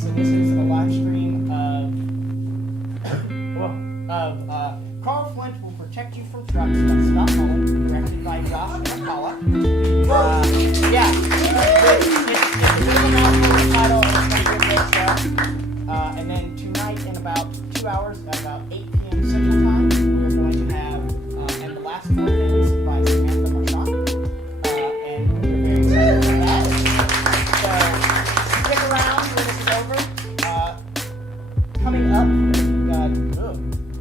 So this is a live stream Carl Flunt Will Protect You from Trucks by Scott Mullen, directed by Josh McCullough. It's a bit of a mouthful title, and it's going to be a great show. And then tonight, in about 2 hours, at about 8 p.m. Central Time, we're going to have And the Last Four Things by Samantha Marchant. And we're very excited about that. So stick around when this is over. Coming up,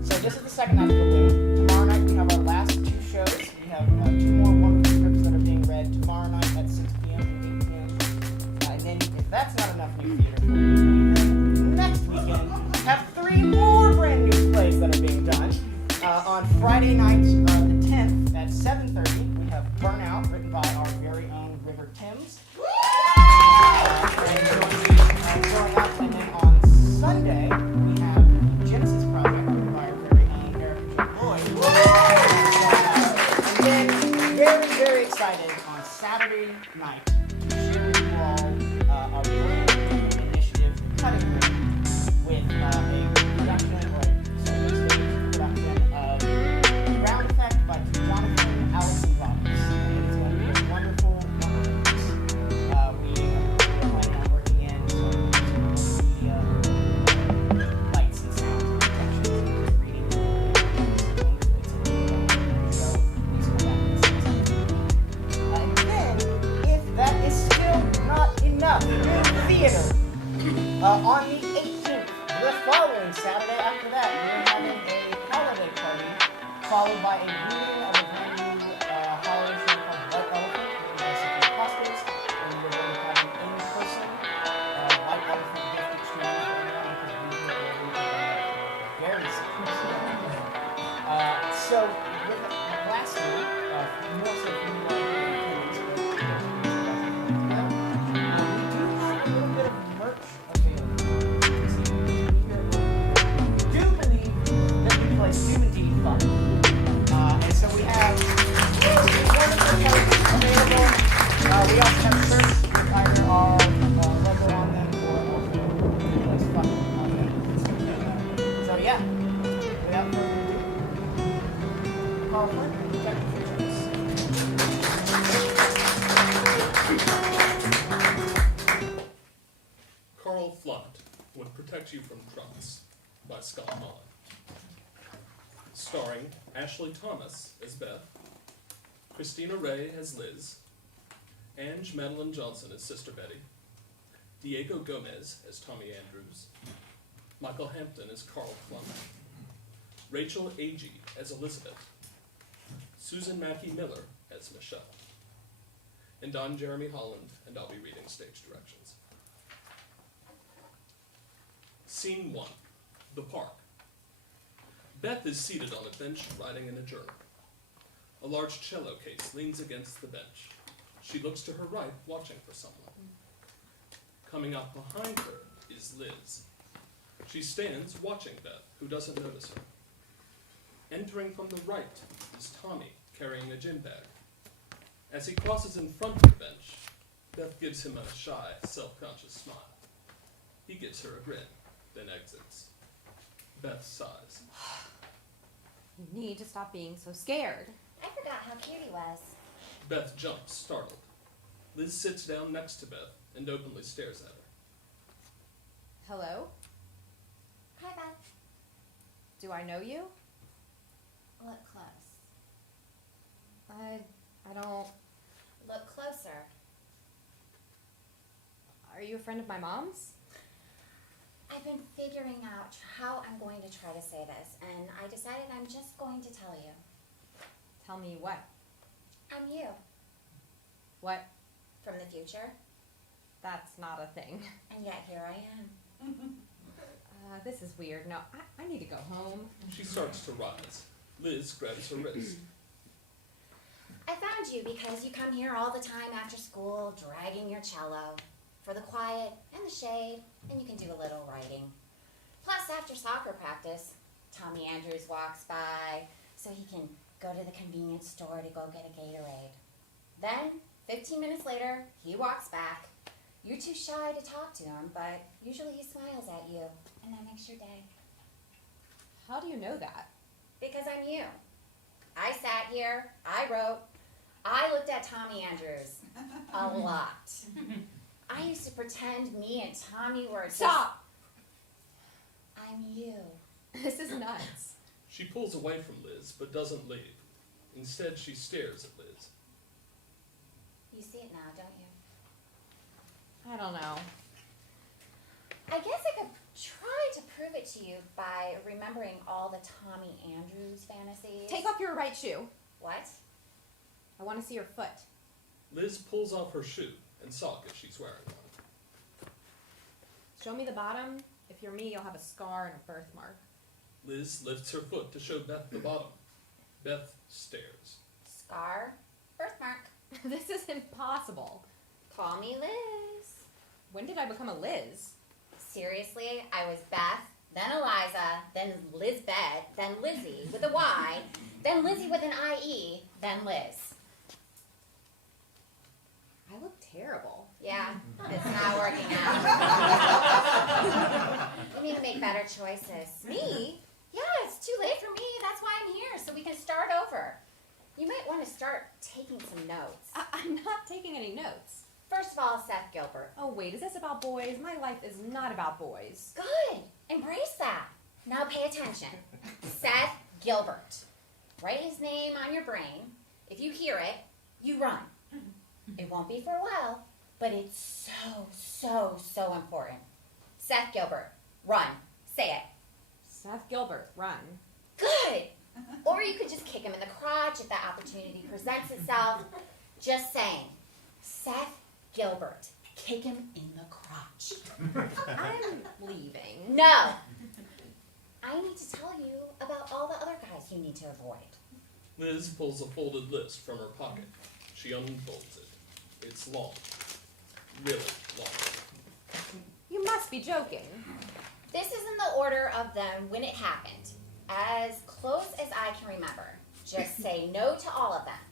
so this is the second night of the Loom. Tomorrow night we have our last two shows. We have 2 more wonderful scripts that are being read tomorrow night at 6 p.m. and 8 p.m. And then, if that's not enough new theater for you, then next weekend we have 3 more brand new plays that are being done. On Friday night, the 10th at 7:30, we have Burnout, written by our very own River Timms. And then on Sunday, we have Genesis Project, written by our very own Erica J. Lloyd. And then, very, very excited, on Saturday night to share with you all a brand new initiative, Cutting Room, with a production, or stage production of Ground Effect by Jonathan, Alex, and Roberts. And it's going to be a wonderful, wonderful piece. We are planning on working in some media, lights and sounds and projections and just reading. So please come back and see something. And then, if that is still not enough, in theater, on the 18th, the following Saturday after that, we're having a holiday party, followed by a reading of a brand new holiday show called White Elephant, written by Sophia Costas, and we're going to have an in-person White Elephant gift exchange for everyone, because we are very successful. So, lastly, more so for you all, we do have a little bit of merch available. Do believe that we play Do Indeed Fun. And so we have wonderful merch available. We also have shirts with either our logo on them or We Play Fun on them. So yeah, without further ado, Carl Flunt, protect your trucks. Carl Flunt Would Protect You from Trucks by Scott Mullen. Starring Ashley Thomas as Beth, Christina Ray as Liz, Ange Madeline Johnson as Sister Betty, Diego Gomez as Tommy Andrews, Michael Hampton as Carl Flunt, Rachel Agee as Elizabeth, Susan Mackey Miller as Michelle, and I'm Jeremy Holland, and I'll be reading stage directions. Scene 1, the park. Beth is seated on a bench writing in a journal. A large cello case leans against the bench. She looks to her right, watching for someone. Coming up behind her is Liz. She stands watching Beth, who doesn't notice her. Entering from the right is Tommy, carrying a gym bag. As he crosses in front of the bench, Beth gives him a shy, self-conscious smile. He gives her a grin, then exits. Beth sighs. You need to stop being so scared. I forgot how cute he was. Beth jumps, startled. Liz sits down next to Beth and openly stares at her. Hello? Hi, Beth. Do I know you? Look close. I don't... Look closer. Are you a friend of my mom's? I've been figuring out how I'm going to try to say this, and I decided I'm just going to tell you. Tell me what? I'm you. What? From the future. That's not a thing. And yet here I am. This is weird. No, I need to go home. She starts to rise. Liz grabs her wrist. I found you because you come here all the time after school, dragging your cello. For the quiet and the shade, and you can do a little writing. Plus, after soccer practice, Tommy Andrews walks by, so he can go to the convenience store to go get a Gatorade. Then, 15 minutes later, he walks back, You're too shy to talk to him, but usually he smiles at you, and that makes your day. How do you know that? Because I'm you. I sat here, I wrote, I looked at Tommy Andrews a lot. I used to pretend me and Tommy were just... Stop! I'm you. This is nuts. She pulls away from Liz, but doesn't leave. Instead, she stares at Liz. You see it now, don't you? I don't know. I guess I could try to prove it to you by remembering all the Tommy Andrews fantasies. Take off your right shoe. What? I want to see your foot. Liz pulls off her shoe and sock if she's wearing one. Show me the bottom. If you're me, you'll have a scar and a birthmark. Liz lifts her foot to show Beth the bottom. Beth stares. Scar? Birthmark. This is impossible. Call me Liz. When did I become a Liz? Seriously, I was Beth, then Eliza, then Lizbeth, then Lizzie with a Y, then Lizzie with an I-E, then Liz. I look terrible. Yeah, it's not working out. You need to make better choices. Me? Yeah, it's too late for me. That's why I'm here, so we can start over. You might want to start taking some notes. I'm not taking any notes. First of all, Seth Gilbert. Oh wait, is this about boys? My life is not about boys. Good. Embrace that. Now pay attention. Seth Gilbert. Write his name on your brain. If you hear it, you run. It won't be for a while, but it's so important. Seth Gilbert. Run. Say it. Seth Gilbert, run. Good. Or you could just kick him in the crotch if that opportunity presents itself. Just saying. Seth Gilbert. Kick him in the crotch. I'm leaving. No. I need to tell you about all the other guys you need to avoid. Liz pulls a folded list from her pocket. She unfolds it. It's long. Really long. You must be joking. This is in the order of them when it happened. As close as I can remember. Just say no to all of them.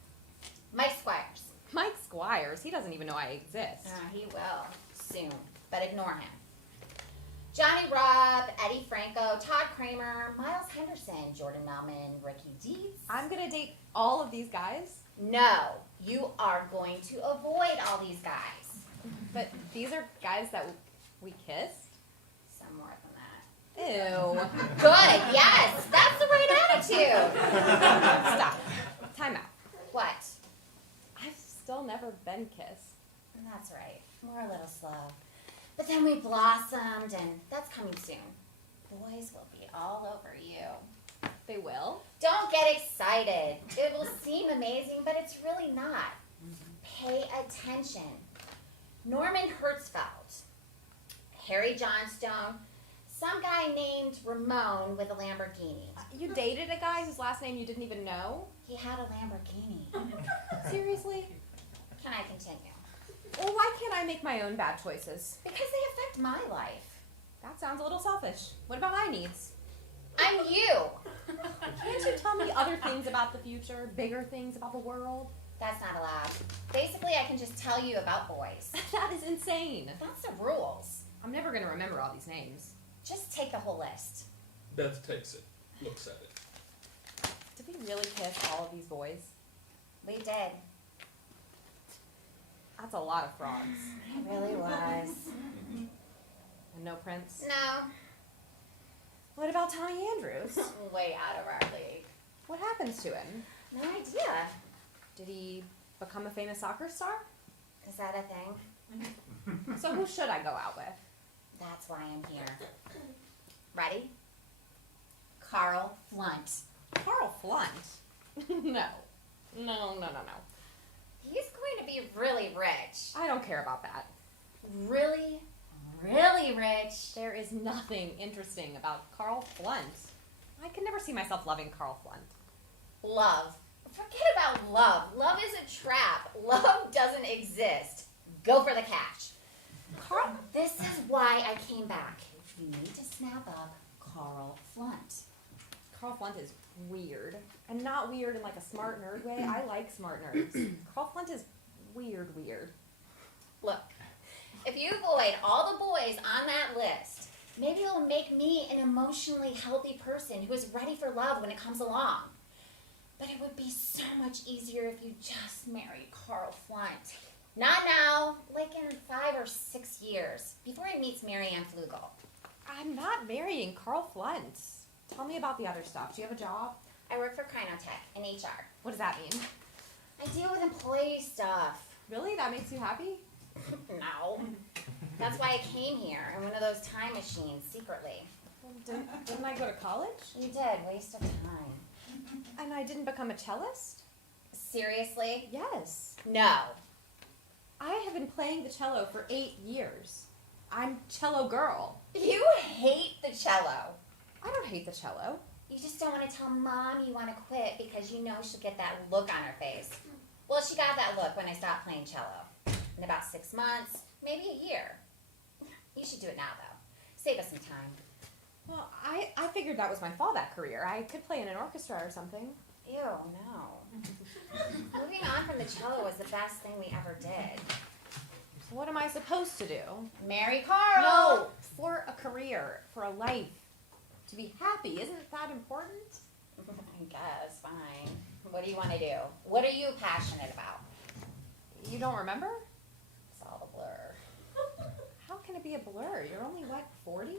Mike Squires. Mike Squires, he doesn't even know I exist. He will. Soon. But ignore him. Johnny Robb, Eddie Franco, Todd Kramer, Miles Henderson, Jordan Melman, Ricky Deeds. I'm gonna date all of these guys? No. You are going to avoid all these guys. But these are guys that we kissed? Some more than that. Ew. Good, yes. That's the right attitude. Stop. Time out. What? I've still never been kissed. That's right. We're a little slow. But then we blossomed, and that's coming soon. Boys will be all over you. They will? Don't get excited. It will seem amazing, but it's really not. Pay attention. Norman Hertzfeld, Harry Johnstone, some guy named Ramon with a Lamborghini. You dated a guy whose last name you didn't even know? He had a Lamborghini. Seriously? Can I continue? Well, why can't I make my own bad choices? Because they affect my life. That sounds a little selfish. What about my needs? I'm you. Can't you tell me other things about the future? Bigger things about the world? That's not allowed. Basically, I can just tell you about boys. That is insane. That's the rules. I'm never going to remember all these names. Just take the whole list. Beth takes it, looks at it. Did we really kiss all of these boys? We did. That's a lot of frogs. It really was. And no prince? No, What about Tommy Andrews? way out of our league. What happens to him? No idea. Did he become a famous soccer star? Is that a thing? So who should I go out with? That's why I'm here. Ready? Carl Flunt. Carl Flunt? No. No. He's going to be really rich. I don't care about that. Really, really rich. There is nothing interesting about Carl Flunt. I can never see myself loving Carl Flunt. Love. Forget about love. Love is a trap. Love doesn't exist. Go for the cash. Carl? This is why I came back. You need to snap up Carl Flunt. Carl Flunt is weird. And not weird in like a smart nerd way. I like smart nerds. Carl Flunt is weird. Look, If you avoid all the boys on that list, maybe it'll make me an emotionally healthy person who is ready for love when it comes along. But it would be so much easier if you just married Carl Flunt. Not now, like in 5 or 6 years, before he meets Marianne Flugel. I'm not marrying Carl Flunt. Tell me about the other stuff. Do you have a job? I work for Crinotech in HR. What does that mean? I deal with employee stuff. Really? That makes you happy? No. That's why I came here in one of those time machines secretly. Well, didn't I go to college? You did. Waste of time. And I didn't become a cellist? Seriously? Yes. No. I have been playing the cello for 8 years. I'm cello girl. You hate the cello. I don't hate the cello. You just don't want to tell Mom you want to quit because you know she'll get that look on her face. Well, she got that look when I stopped playing cello. In about 6 months, maybe a year. You should do it now, though. Save us some time. Well, I figured that was my fallback career. I could play in an orchestra or something. Ew, no. Moving on from the cello was the best thing we ever did. So what am I supposed to do? Marry Carl! No, for a career, for a life. To be happy, isn't that important? I guess, fine. What do you want to do? What are you passionate about? You don't remember? It's all a blur. How can it be a blur? You're only, what, 40?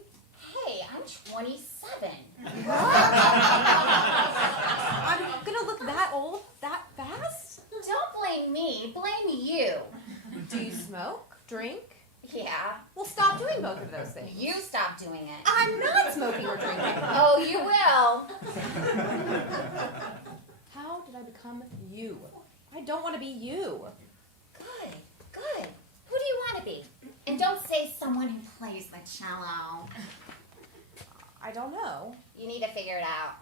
Hey, I'm 27. I'm gonna look that old that fast? Don't blame me, blame you. Do you smoke? Drink? Yeah, Well, stop doing both of those things. you stop doing it. I'm not smoking or drinking. Oh, you will. How did I become you? I don't want to be you. Good, good. Who do you want to be? And don't say someone who plays the cello. I don't know. You need to figure it out.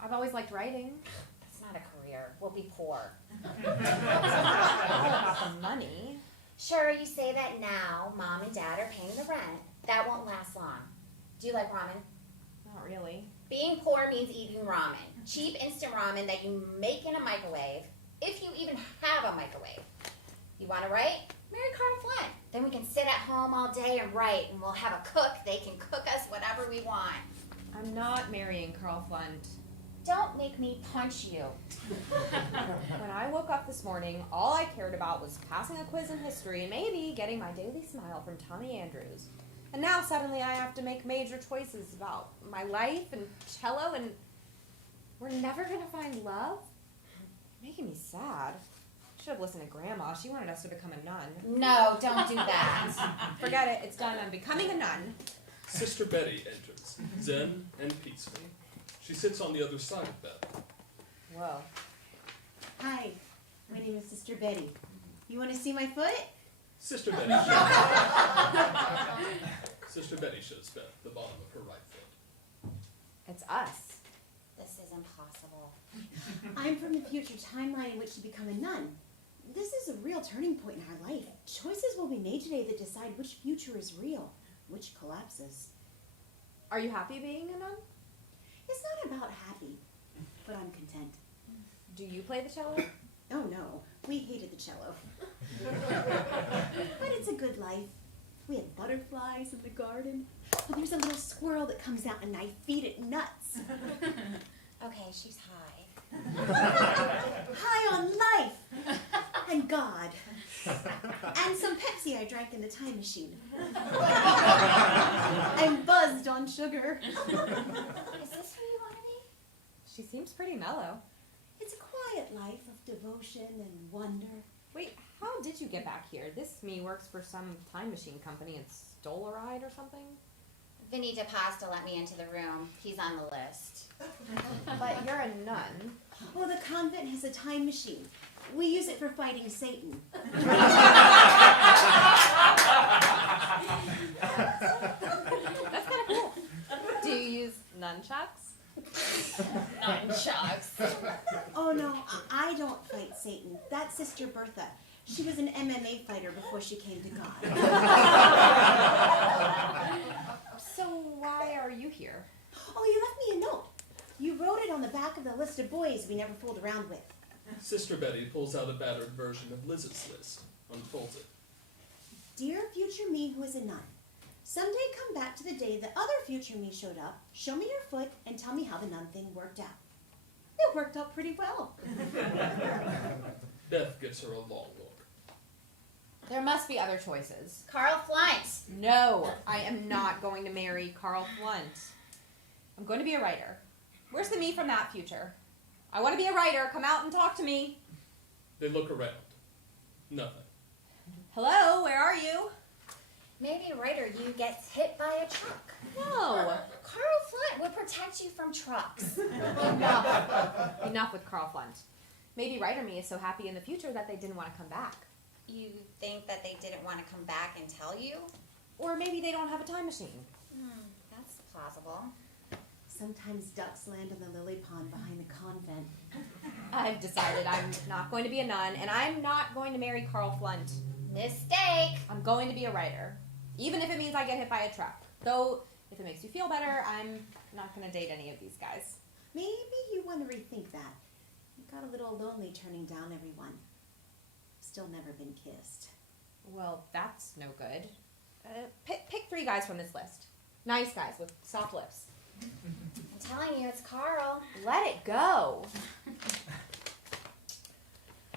I've always liked writing. That's not a career. We'll be poor. It's not all about the money. Sure, you say that now. Mom and Dad are paying the rent. That won't last long. Do you like ramen? Not really. Being poor means eating ramen. Cheap instant ramen that you make in a microwave, if you even have a microwave. You want to write? Marry Carl Flunt. Then we can sit at home all day and write, and we'll have a cook. They can cook us whatever we want. I'm not marrying Carl Flunt. Don't make me punch you. When I woke up this morning, all I cared about was passing a quiz in history and maybe getting my daily smile from Tommy Andrews. And now suddenly I have to make major choices about my life and cello, and we're never gonna find love? Making me sad. Should have listened to Grandma. She wanted us to become a nun. No, don't do that. Forget it. It's done. I'm becoming a nun. Sister Betty enters, zen and peaceful. She sits on the other side of Beth. Whoa. Hi, my name is Sister Betty. You want to see my foot? Sister Betty shows Beth the bottom of her right foot. It's us. This is impossible. I'm from the future timeline in which to become a nun. This is a real turning point in our life. Choices will be made today that decide which future is real, which collapses. Are you happy being a nun? It's not about happy, but I'm content. Do you play the cello? Oh no, we hated the cello. But it's a good life. We have butterflies in the garden. Oh, there's a little squirrel that comes out and I feed it nuts. Okay, she's high. High on life and God. And some Pepsi I drank in the time machine. I'm buzzed on sugar. Is this who you want to be? She seems pretty mellow. It's a quiet life of devotion and wonder. Wait, how did you get back here? This me works for some time machine company and stole a ride or something? Vinny DePasta let me into the room. He's on the list. But you're a nun. Well, the convent has a time machine. We use it for fighting Satan. That's kind of cool. Do you use nunchucks? Nunchucks. Oh no, I don't fight Satan. That's Sister Bertha. She was an MMA fighter before she came to God. So why are you here? Oh, you left me a note. You wrote it on the back of the list of boys we never fooled around with. Sister Betty pulls out a battered version of Liz's list, unfolds it. Dear future me who is a nun, someday come back to the day the other future me showed up, show me your foot, and tell me how the nun thing worked out. It worked out pretty well. Beth gives her a long look. There must be other choices. Carl Flunt. No, I am not going to marry Carl Flunt. I'm going to be a writer. Where's the me from that future? I want to be a writer. Come out and talk to me. They look around. Nothing. Hello, where are you? Maybe a writer you gets hit by a truck. No. Carl Flunt would protect you from trucks. Enough with Carl Flunt. Maybe writer me is so happy in the future that they didn't want to come back. You think that they didn't want to come back and tell you? Or maybe they don't have a time machine. That's plausible. Sometimes ducks land in the lily pond behind the convent. I've decided I'm not going to be a nun, and I'm not going to marry Carl Flunt. Mistake. I'm going to be a writer, even if it means I get hit by a truck. Though, if it makes you feel better, I'm not going to date any of these guys. Maybe you want to rethink that. You got a little lonely turning down everyone. Still never been kissed. Well, that's no good. Pick 3 guys from this list. Nice guys with soft lips. I'm telling you, it's Carl. Let it go.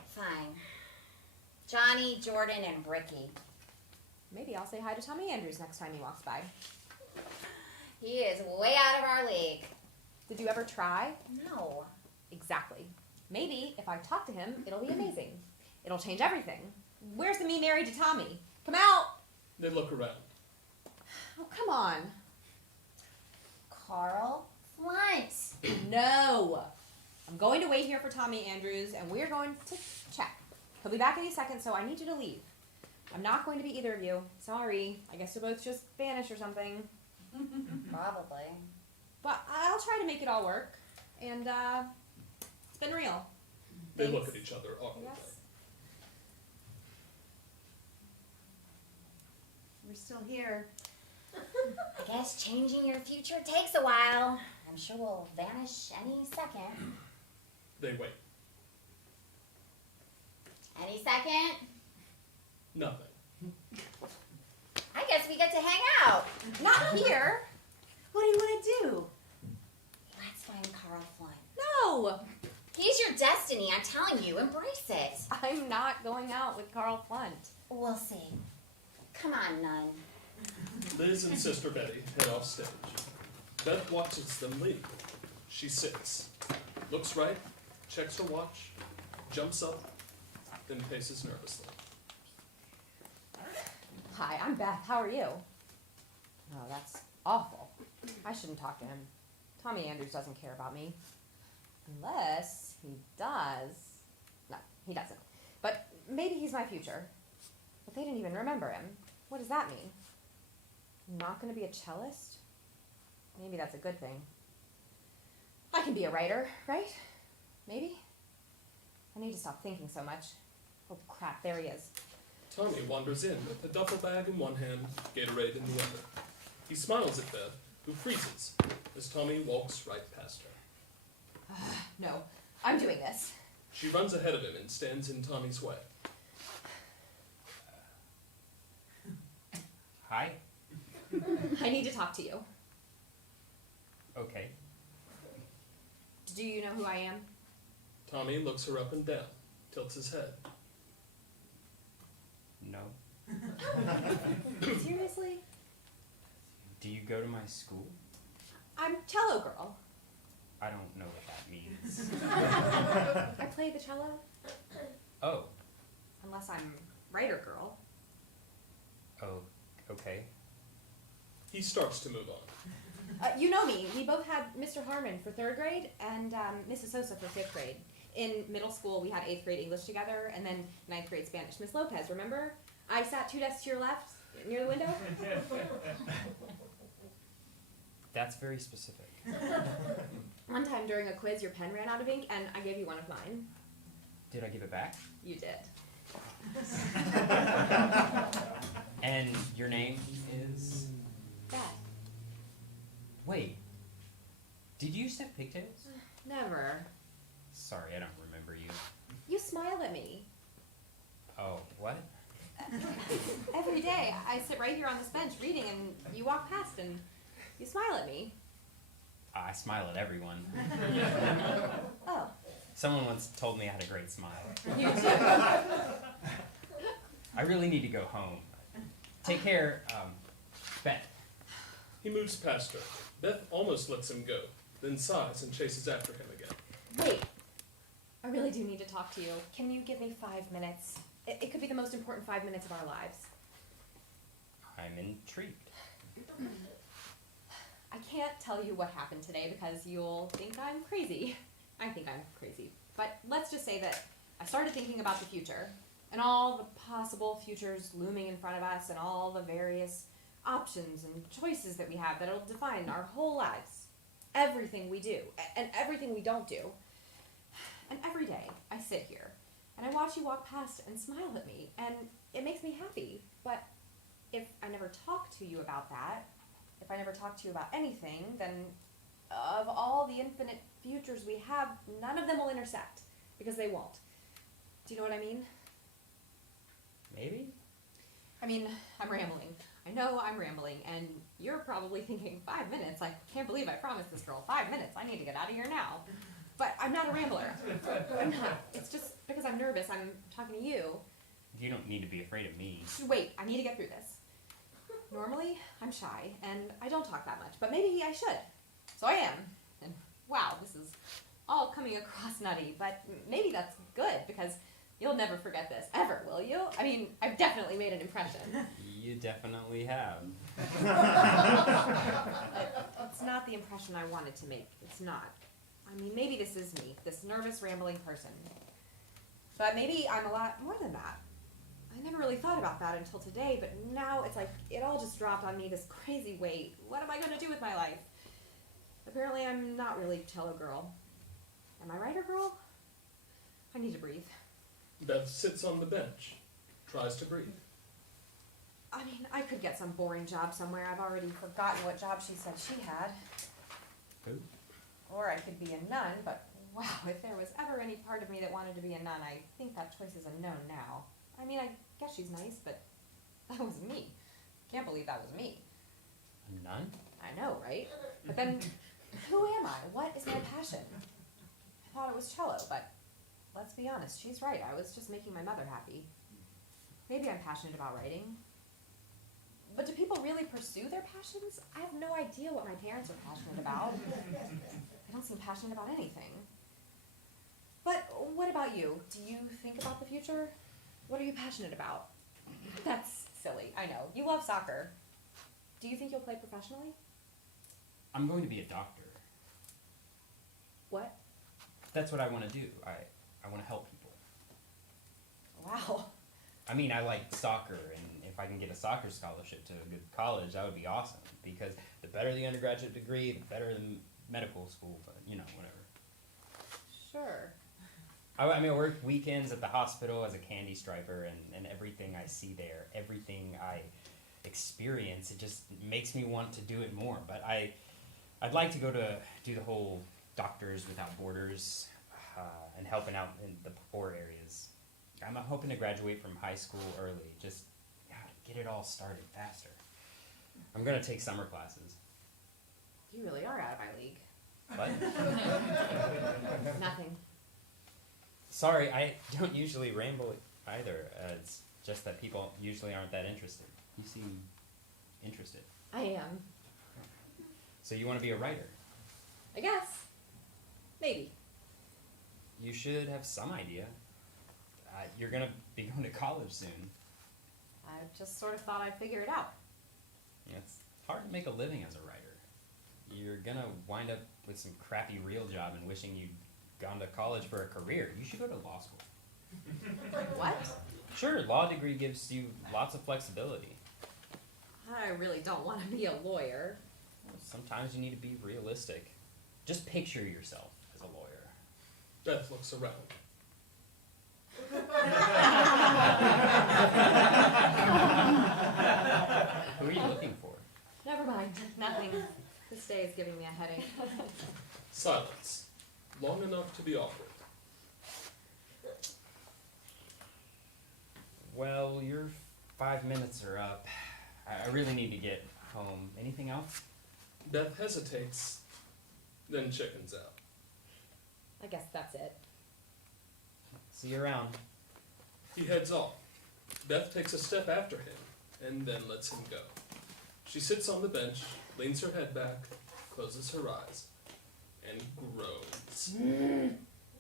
Fine. Johnny, Jordan, and Ricky. Maybe I'll say hi to Tommy Andrews next time he walks by. He is way out of our league. Did you ever try? No. Exactly. Maybe if I talk to him, it'll be amazing. It'll change everything. Where's the me married to Tommy? Come out! They look around. Oh, come on. Carl Flunt. No. I'm going to wait here for Tommy Andrews, and we're going to check. He'll be back any second, so I need you to leave. I'm not going to be either of you. Sorry. I guess you'll both just vanish or something. Probably. But I'll try to make it all work. And, it's been real. They Thanks. look at each other awkwardly. Yes. We're still here. I guess changing your future takes a while. I'm sure we'll vanish any second. They wait. Any second? Nothing. I guess we get to hang out. Not here. What do you want to do? Let's find Carl Flunt. No. He's your destiny, I'm telling you. Embrace it. I'm not going out with Carl Flunt. We'll see. Come on, nun. Liz and Sister Betty head off stage. Beth watches them leave. She sits, looks right, checks her watch, jumps up, then paces nervously. Hi, I'm Beth. How are you? Oh, that's awful. I shouldn't talk to him. Tommy Andrews doesn't care about me. Unless he does. No, he doesn't. But maybe he's my future. But they didn't even remember him. What does that mean? I'm not going to be a cellist? Maybe that's a good thing. I can be a writer, right? Maybe? I need to stop thinking so much. Oh crap, there he is. Tommy wanders in with a duffel bag in one hand, Gatorade in the other. He smiles at Beth, who freezes as Tommy walks right past her. No, I'm doing this. She runs ahead of him and stands in Tommy's way. Hi. I need to talk to you. Okay. Do you know who I am? Tommy looks her up and down, tilts his head. No. Seriously? Do you go to my school? I'm cello girl. I don't know what that means. I play the cello. Oh. Unless I'm writer girl. Oh. Okay. He starts to move on. You know me. We both had Mr. Harmon for 3rd grade and Mrs. Sosa for 5th grade. In middle school, we had 8th grade English together, and then 9th grade Spanish. Miss Lopez, remember? I sat 2 desks to your left, near the window. That's very specific. One time during a quiz, your pen ran out of ink, and I gave you one of mine. Did I give it back? You did. And your name is? Beth. Wait. Did you used to have pigtails? Never. Sorry, I don't remember you. You smile at me. Oh, what? Every day, I sit right here on this bench reading, and you walk past and you smile at me. I smile at everyone. Oh, Someone once told me I had a great smile. you too. I really need to go home. Take care, Beth. He moves past her. Beth almost lets him go, then sighs and chases after him again. Wait, I really do need to talk to you. Can you give me 5 minutes? It could be the most important 5 minutes of our lives. I'm intrigued. I can't tell you what happened today because you'll think I'm crazy. I think I'm crazy. But let's just say that I started thinking about the future and all the possible futures looming in front of us and all the various options and choices that we have that'll define our whole lives. Everything we do and everything we don't do. And every day I sit here and I watch you walk past and smile at me, and it makes me happy. But if I never talk to you about that, if I never talk to you about anything, then of all the infinite futures we have, none of them will intersect, because they won't. Do you know what I mean? Maybe? I mean, I'm rambling. I know I'm rambling, and you're probably thinking, 5 minutes? I can't believe I promised this girl 5 minutes. I need to get out of here now. But I'm not a rambler. I'm not. It's just because I'm nervous. I'm talking to you. You don't need to be afraid of me. Wait, I need to get through this. Normally, I'm shy, and I don't talk that much, but maybe I should. So I am. And wow, this is all coming across nutty, but maybe that's good, because you'll never forget this, ever, will you? I mean, I've definitely made an impression. You definitely have. It's not the impression I wanted to make. It's not. I mean, maybe this is me, this nervous, rambling person. But maybe I'm a lot more than that. I never really thought about that until today, but now it's like it all just dropped on me, this crazy weight. What am I going to do with my life? Apparently I'm not really cello girl. Am I writer girl? I need to breathe. Beth sits on the bench, tries to breathe. I mean, I could get some boring job somewhere. I've already forgotten what job she said she had. Who? Or I could be a nun, but wow, if there was ever any part of me that wanted to be a nun, I think that choice is a no now. I mean, I guess she's nice, but that was me. Can't believe that was me. A nun? I know, right? But then, who am I? What is my passion? I thought it was cello, but let's be honest, she's right. I was just making my mother happy. Maybe I'm passionate about writing. But do people really pursue their passions? I have no idea what my parents are passionate about. They don't seem passionate about anything. But what about you? Do you think about the future? What are you passionate about? That's silly, I know. You love soccer. Do you think you'll play professionally? I'm going to be a doctor. What? That's what I want to do. I want to help people. Wow. I mean, I like soccer, and if I can get a soccer scholarship to a good college, that would be awesome. Because the better the undergraduate degree, the better the medical school, but, you know, whatever. Sure. I mean, I work weekends at the hospital as a candy striper, and everything I see there, everything I experience, it just makes me want to do it more. But I'd like to do the whole Doctors Without Borders and helping out in the poor areas. I'm hoping to graduate from high school early, just get it all started faster. I'm going to take summer classes. You really are out of my league. What? Nothing. Sorry, I don't usually ramble either. It's just that people usually aren't that interested. You seem interested. I am. So you want to be a writer? I guess. Maybe. You should have some idea. You're going to be going to college soon. I just sort of thought I'd figure it out. It's hard to make a living as a writer. You're going to wind up with some crappy real job and wishing you'd gone to college for a career. You should go to law school. What? Sure, law degree gives you lots of flexibility. I really don't want to be a lawyer. Sometimes you need to be realistic. Just picture yourself as a lawyer. Beth looks around. Who are you looking for? Never mind. Nothing. This day is giving me a headache. Silence. Long enough to be awkward. Well, you're 5 minutes are up. I really need to get home. Anything else? Beth hesitates, then chickens out. I guess that's it. See you around. He heads off. Beth takes a step after him, and then lets him go. She sits on the bench, leans her head back, closes her eyes, and groans.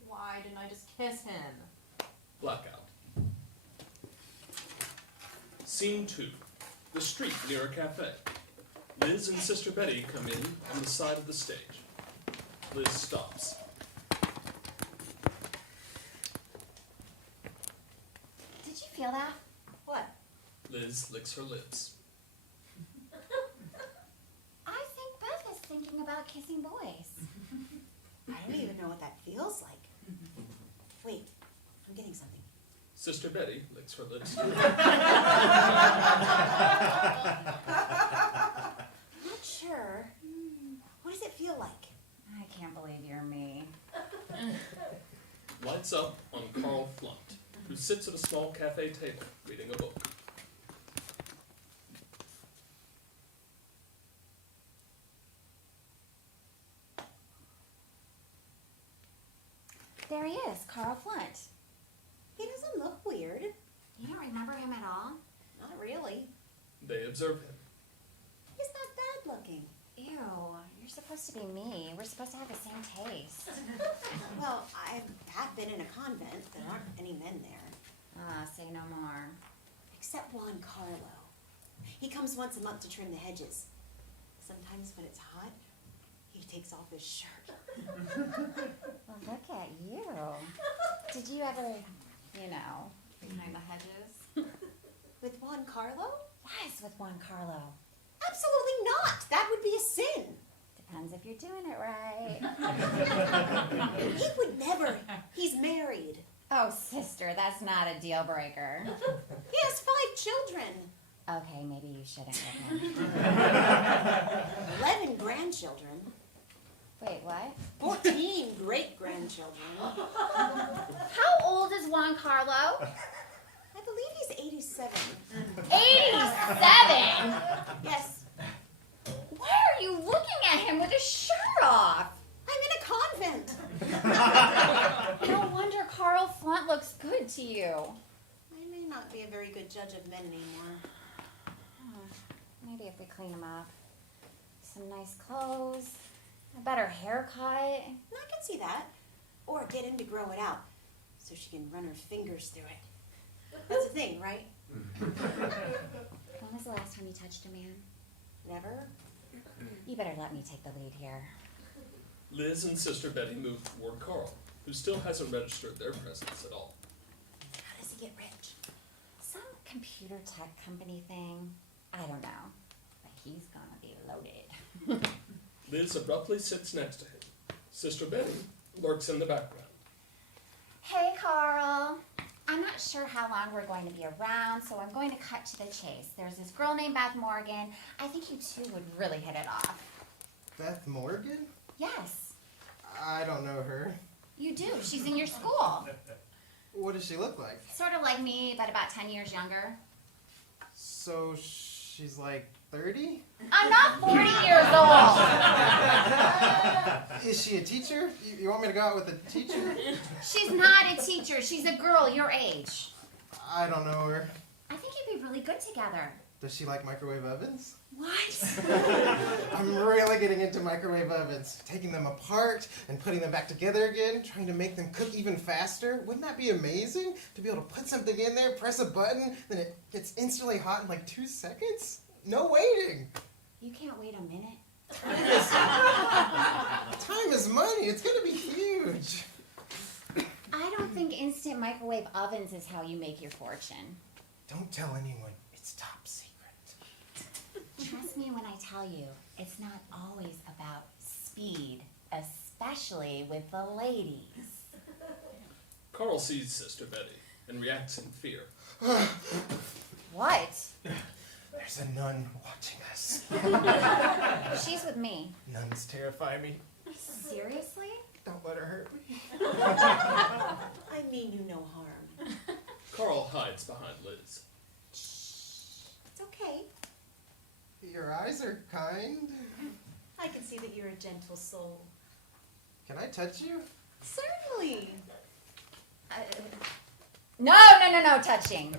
Why didn't I just kiss him? Blackout. Scene 2. The street near a cafe. Liz and Sister Betty come in on the side of the stage. Liz stops. Did you feel that? What? Liz licks her lips. I think Beth is thinking about kissing boys. I don't even know what that feels like. Wait, I'm getting something. Sister Betty licks her lips. I'm not sure. What does it feel like? I can't believe you're me. Lights up on Carl Flunt, who sits at a small cafe table reading a book. There he is, Carl Flunt. He doesn't look weird. You don't remember him at all? Not really. They observe him. He's not bad looking. Ew, you're supposed to be me. We're supposed to have the same taste. Well, I have been in a convent. There aren't any men there. Say no more. Except Juan Carlo. He comes once a month to trim the hedges. Sometimes when it's hot, he takes off his shirt. Well, look at you. Did you ever, behind the hedges? With Juan Carlo? Yes, with Juan Carlo. Absolutely not! That would be a sin. Depends if you're doing it right. He would never. He's married. Oh, sister, that's not a deal breaker. He has 5 children. Okay, maybe you shouldn't with him. 11 grandchildren. Wait, what? 14 great-grandchildren. How old is Juan Carlo? I believe he's 87. 87? Yes, Why are you looking at him with his shirt off? I'm in a convent. No wonder Carl Flunt looks good to you. I may not be a very good judge of men anymore. Maybe if we clean him up. Some nice clothes, a better haircut. I can see that. Or get him to grow it out so she can run her fingers through it. That's a thing, right? When was the last time you touched a man? Never? You better let me take the lead here. Liz and Sister Betty move toward Carl, who still hasn't registered their presence at all. How does he get rich? Some computer tech company thing. I don't know. But he's gonna be loaded. Liz abruptly sits next to him. Sister Betty lurks in the background. Hey, Carl. I'm not sure how long we're going to be around, so I'm going to cut to the chase. There's this girl named Beth Morgan. I think you two would really hit it off. Beth Morgan? Yes, I don't know her. you do. She's in your school. What does she look like? Sort of like me, but about 10 years younger. So she's like 30? I'm not 40 years old. Is she a teacher? You want me to go out with a teacher? She's not a teacher. She's a girl your age. I don't know her. I think you'd be really good together. Does she like microwave ovens? What? I'm really getting into microwave ovens. Taking them apart and putting them back together again, trying to make them cook even faster. Wouldn't that be amazing? To be able to put something in there, press a button, then it gets instantly hot in like 2 seconds? No waiting. You can't wait a minute. Time is money. It's going to be huge. I don't think instant microwave ovens is how you make your fortune. Don't tell anyone. It's top secret. Trust me when I tell you, it's not always about speed, especially with the ladies. Carl sees Sister Betty and reacts in fear. What? There's a nun watching us. She's with me. Nuns terrify me. Seriously? Don't let her hurt me. I mean you no harm. Carl hides behind Liz. Shh. It's okay. Your eyes are kind. I can see that you're a gentle soul. Can I touch you? Certainly. No touching.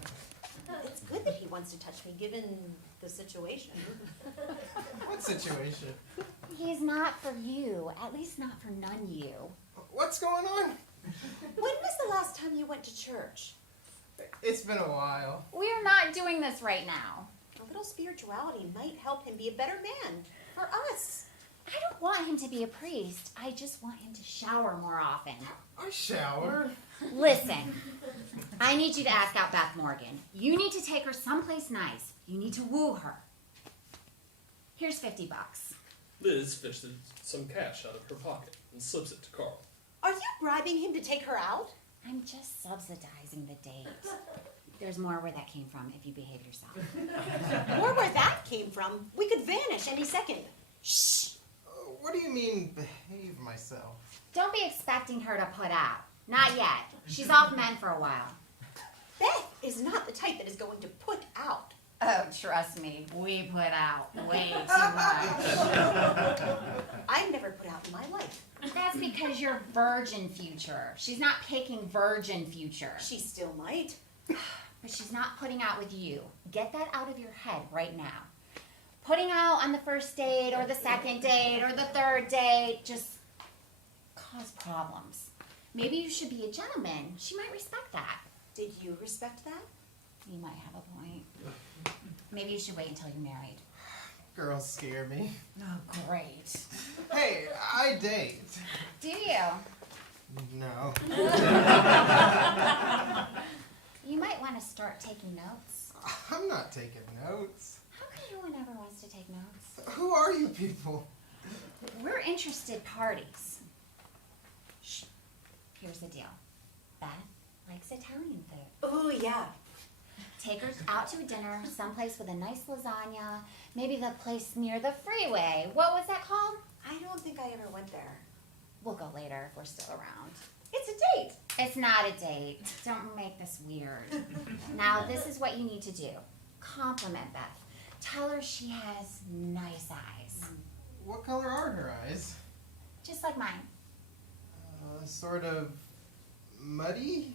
It's good that he wants to touch me, given the situation. What situation? He's not for you, at least not for none you. What's going on? When was the last time you went to church? It's been a while. We're not doing this right now. A little spirituality might help him be a better man. For us. I don't want him to be a priest. I just want him to shower more often. I shower. Listen, I need you to ask out Beth Morgan. You need to take her someplace nice. You need to woo her. Here's $50. Liz fishes some cash out of her pocket and slips it to Carl. Are you bribing him to take her out? I'm just subsidizing the date. There's more where that came from if you behave yourself. Or where that came from. We could vanish any second. Shh. What do you mean, behave myself? Don't be expecting her to put out. Not yet. She's off men for a while. Beth is not the type that is going to put out. Oh, trust me, we put out way too much. I've never put out in my life. That's because you're virgin future. She's not picking virgin future. She still might. But she's not putting out with you. Get that out of your head right now. Putting out on the first date or the second date or the third date just cause problems. Maybe you should be a gentleman. She might respect that. Did you respect that? You might have a point. Maybe you should wait until you're married. Girls scare me. Oh, great. Hey, I date. Do you? No. You might want to start taking notes. I'm not taking notes. How come no one ever wants to take notes? Who are you people? We're interested parties. Shh. Here's the deal. Beth likes Italian food. Oh, yeah. Take her out to a dinner, someplace with a nice lasagna, maybe the place near the freeway. What was that called? I don't think I ever went there. We'll go later if we're still around. It's a date. It's not a date. Don't make this weird. Now, this is what you need to do. Compliment Beth. Tell her she has nice eyes. What color are her eyes? Just like mine. Sort of muddy?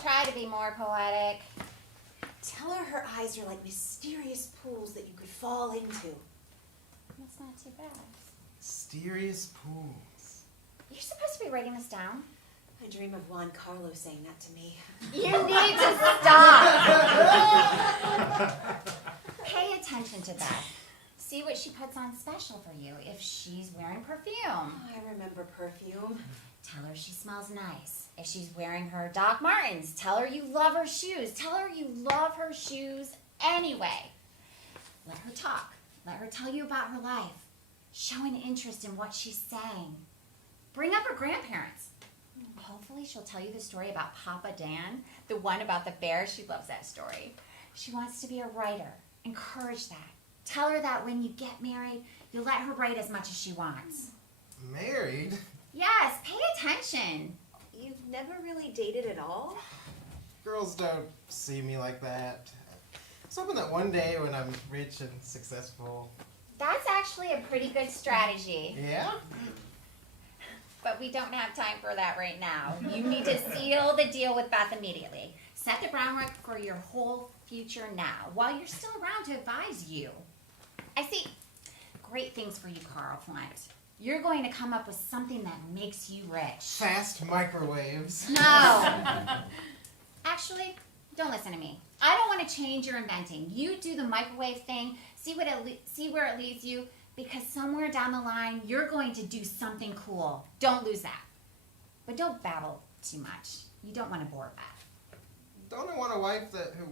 Try to be more poetic. Tell her her eyes are like mysterious pools that you could fall into. That's not too bad. Mysterious pools. You're supposed to be writing this down. I dream of Juan Carlos saying that to me. You need to stop. Pay attention to Beth. See what she puts on special for you if she's wearing perfume. I remember perfume. Tell her she smells nice. If she's wearing her Doc Martens, tell her you love her shoes. Tell her you love her shoes anyway. Let her talk. Let her tell you about her life. Show an interest in what she's saying. Bring up her grandparents. Hopefully she'll tell you the story about Papa Dan, the one about the bear. She loves that story. She wants to be a writer. Encourage that. Tell her that when you get married, you'll let her write as much as she wants. Married? Yes, pay attention. You've never really dated at all? Girls don't see me like that. I was hoping that one day when I'm rich and successful. That's actually a pretty good strategy. Yeah? But we don't have time for that right now. You need to seal the deal with Beth immediately. Set the groundwork for your whole future now, while you're still around to advise you. I see great things for you, Carl Flunt. You're going to come up with something that makes you rich. Fast microwaves. No. Actually, don't listen to me. I don't want to change your inventing. You do the microwave thing, see where it leads you, because somewhere down the line, you're going to do something cool. Don't lose that. But don't babble too much. You don't want to bore Beth. Don't I want a wife who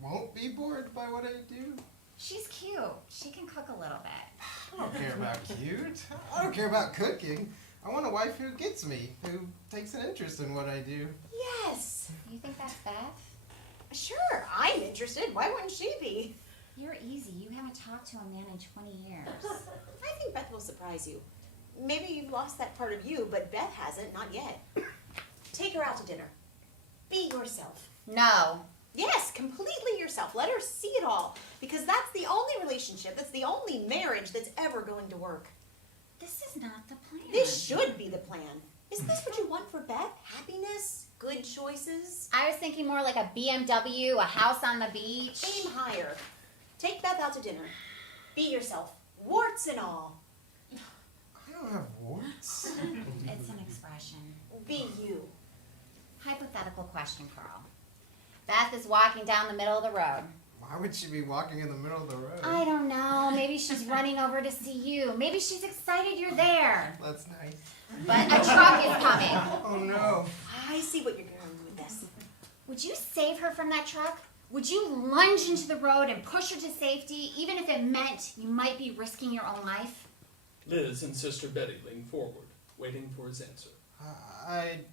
won't be bored by what I do? She's cute. She can cook a little bit. I don't care about cute. I don't care about cooking. I want a wife who gets me, who takes an interest in what I do. Yes. You think that's Beth? Sure, I'm interested. Why wouldn't she be? You're easy. You haven't talked to a man in 20 years. I think Beth will surprise you. Maybe you've lost that part of you, but Beth hasn't, not yet. Take her out to dinner. Be yourself. No. Yes, completely yourself. Let her see it all. Because that's the only relationship, that's the only marriage that's ever going to work. This is not the plan. This should be the plan. Isn't this what you want for Beth? Happiness? Good choices? I was thinking more like a BMW, a house on the beach. Aim higher. Take Beth out to dinner. Be yourself. Warts and all. I don't have warts. It's an expression. Be you. Hypothetical question, Carl. Beth is walking down the middle of the road. Why would she be walking in the middle of the road? I don't know. Maybe she's running over to see you. Maybe she's excited you're there. That's nice. But a truck is coming. Oh no. I see what you're going to do with this. Would you save her from that truck? Would you lunge into the road and push her to safety, even if it meant you might be risking your own life? Liz and Sister Betty lean forward, waiting for his answer. I'd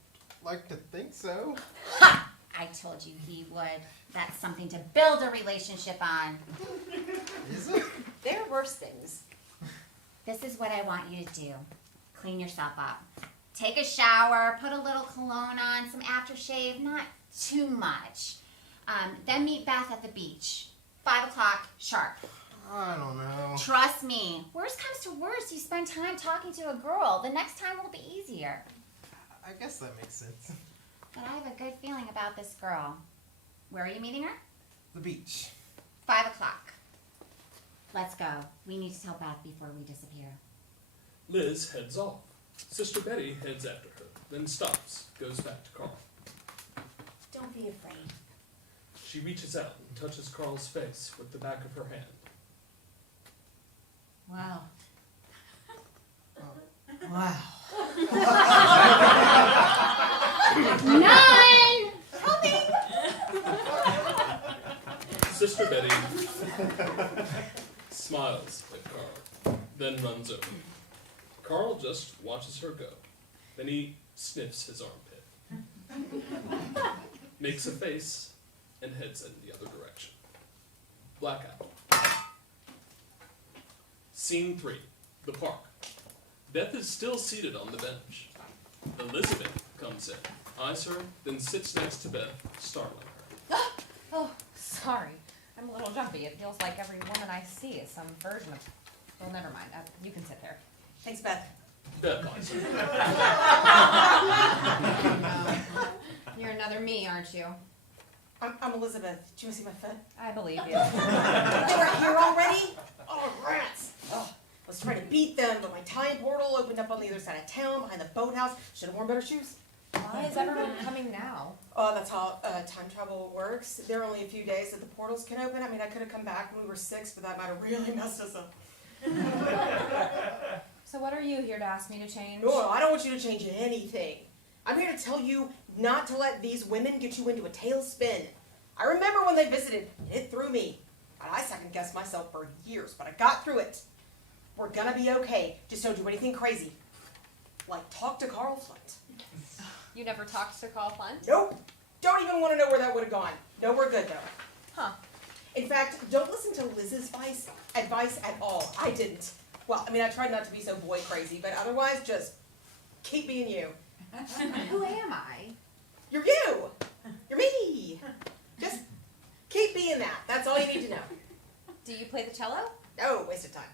like to think so. Ha! I told you he would. That's something to build a relationship on. Is it? There are worse things. This is what I want you to do. Clean yourself up. Take a shower, put a little cologne on, some aftershave, not too much. Then meet Beth at the beach. 5 o'clock, sharp. I don't know. Trust me. Worst comes to worst, you spend time talking to a girl. The next time will be easier. I guess that makes sense. But I have a good feeling about this girl. Where are you meeting her? The beach. 5 o'clock. Let's go. We need to tell Beth before we disappear. Liz heads off. Sister Betty heads after her, then stops, goes back to Carl. Don't be afraid. She reaches out and touches Carl's face with the back of her hand. Wow. None! Sister Betty smiles at Carl, then runs over. Carl just watches her go. Then he sniffs his armpit, makes a face, and heads in the other direction. Blackout. Scene 3. The park. Beth is still seated on the bench. Elizabeth comes in, eyes her, then sits next to Beth, startling her. Oh, sorry. I'm a little jumpy. It feels like every woman I see is some version of... Well, never mind. You can sit there. Thanks, Beth. Beth eyes her. You're another me, aren't you? I'm Elizabeth. Do you want to see my foot? I believe you. They were here already? Oh, rats. Oh, I was trying to beat them, but my time portal opened up on the other side of town behind the boathouse. Should have worn better shoes. Why is everyone coming now? Oh, that's how time travel works. There are only a few days that the portals can open. I mean, I could have come back when we were 6, but that might have really messed us up. So what are you here to ask me to change? No, I don't want you to change anything. I'm here to tell you not to let these women get you into a tailspin. I remember when they visited, and it threw me. And I second-guessed myself for years, but I got through it. We're gonna be okay. Just don't do anything crazy. Like talk to Carl Flunt. You never talked to Carl Flunt? Nope. Don't even want to know where that would have gone. No, we're good though. Huh. In fact, don't listen to Liz's advice at all. I didn't. Well, I mean, I tried not to be so boy crazy, but otherwise, just keep being you. Who am I? You're you. You're me. Just keep being that. That's all you need to know. Do you play the cello? Oh, waste of time.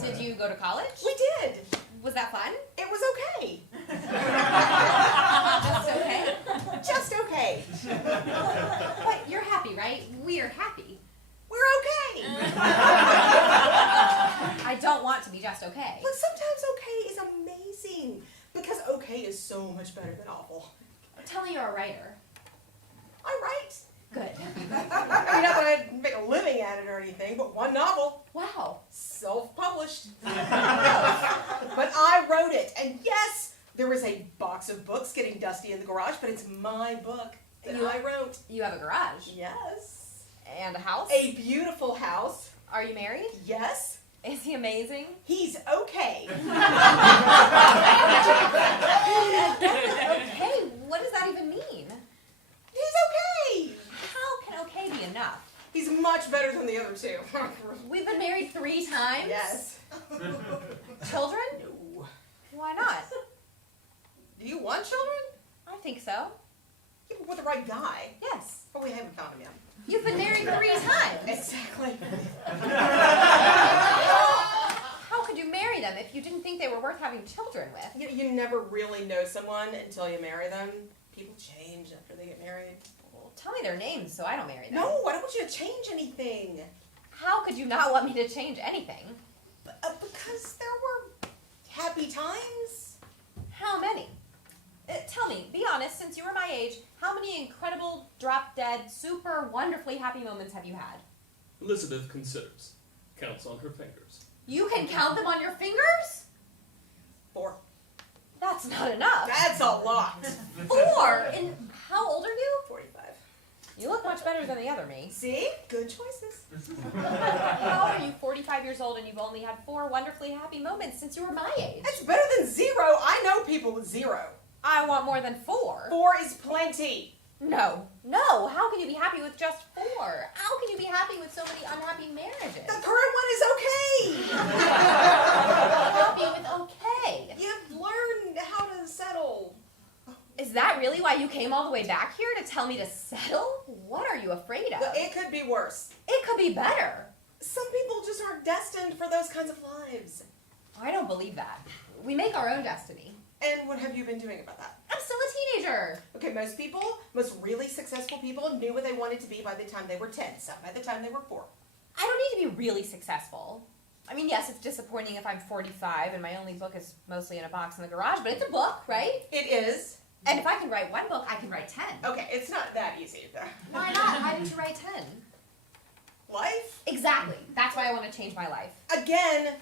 Did you go to college? We did. Was that fun? It was okay. Just okay? Just okay. But you're happy, right? We're happy. We're okay. I don't want to be just okay. Look, sometimes okay is amazing. Because okay is so much better than awful. Tell me you're a writer. I write. Good. I mean, not that I'd make a living at it or anything, but one novel. Wow. Self-published. But I wrote it. And yes, there was a box of books getting dusty in the garage, but it's my book that I wrote. You have a garage? Yes. And a house? A beautiful house. Are you married? Yes. Is he amazing? He's okay. Okay, what does that even mean? He's okay. How can okay be enough? He's much better than the other two. We've been married 3 times? Yes. Children? No. Why not? Do you want children? I think so. Yeah, but with the right guy. Yes. But we haven't found him yet. You've been married 3 times. Exactly. How could you marry them if you didn't think they were worth having children with? You never really know someone until you marry them. People change after they get married. Well, tell me their names so I don't marry them. No, I don't want you to change anything. How could you not want me to change anything? Because there were happy times. How many? Tell me, be honest, since you were my age, how many incredible, drop-dead, super wonderfully happy moments have you had? Elizabeth considers, counts on her fingers. You can count them on your fingers? 4. That's not enough. That's a lot. 4? And how old are you? 45. You look much better than the other me. See? Good choices. How are you 45 years old and you've only had 4 wonderfully happy moments since you were my age? That's better than 0. I know people with 0. I want more than 4. 4 is plenty. No. How can you be happy with just 4? How can you be happy with so many unhappy marriages? The current one is okay. Happy with okay. You've learned how to settle. Is that really why you came all the way back here to tell me to settle? What are you afraid of? It could be worse. It could be better. Some people just aren't destined for those kinds of lives. I don't believe that. We make our own destiny. And what have you been doing about that? I'm still a teenager. Okay, most really successful people knew what they wanted to be by the time they were 10, some by the time they were 4. I don't need to be really successful. I mean, yes, it's disappointing if I'm 45 and my only book is mostly in a box in the garage, but it's a book, right? It is. And if I can write 1 book, I can write 10. Okay, it's not that easy, though. Why not? Why didn't you write 10? Life? Exactly. That's why I want to change my life. Again,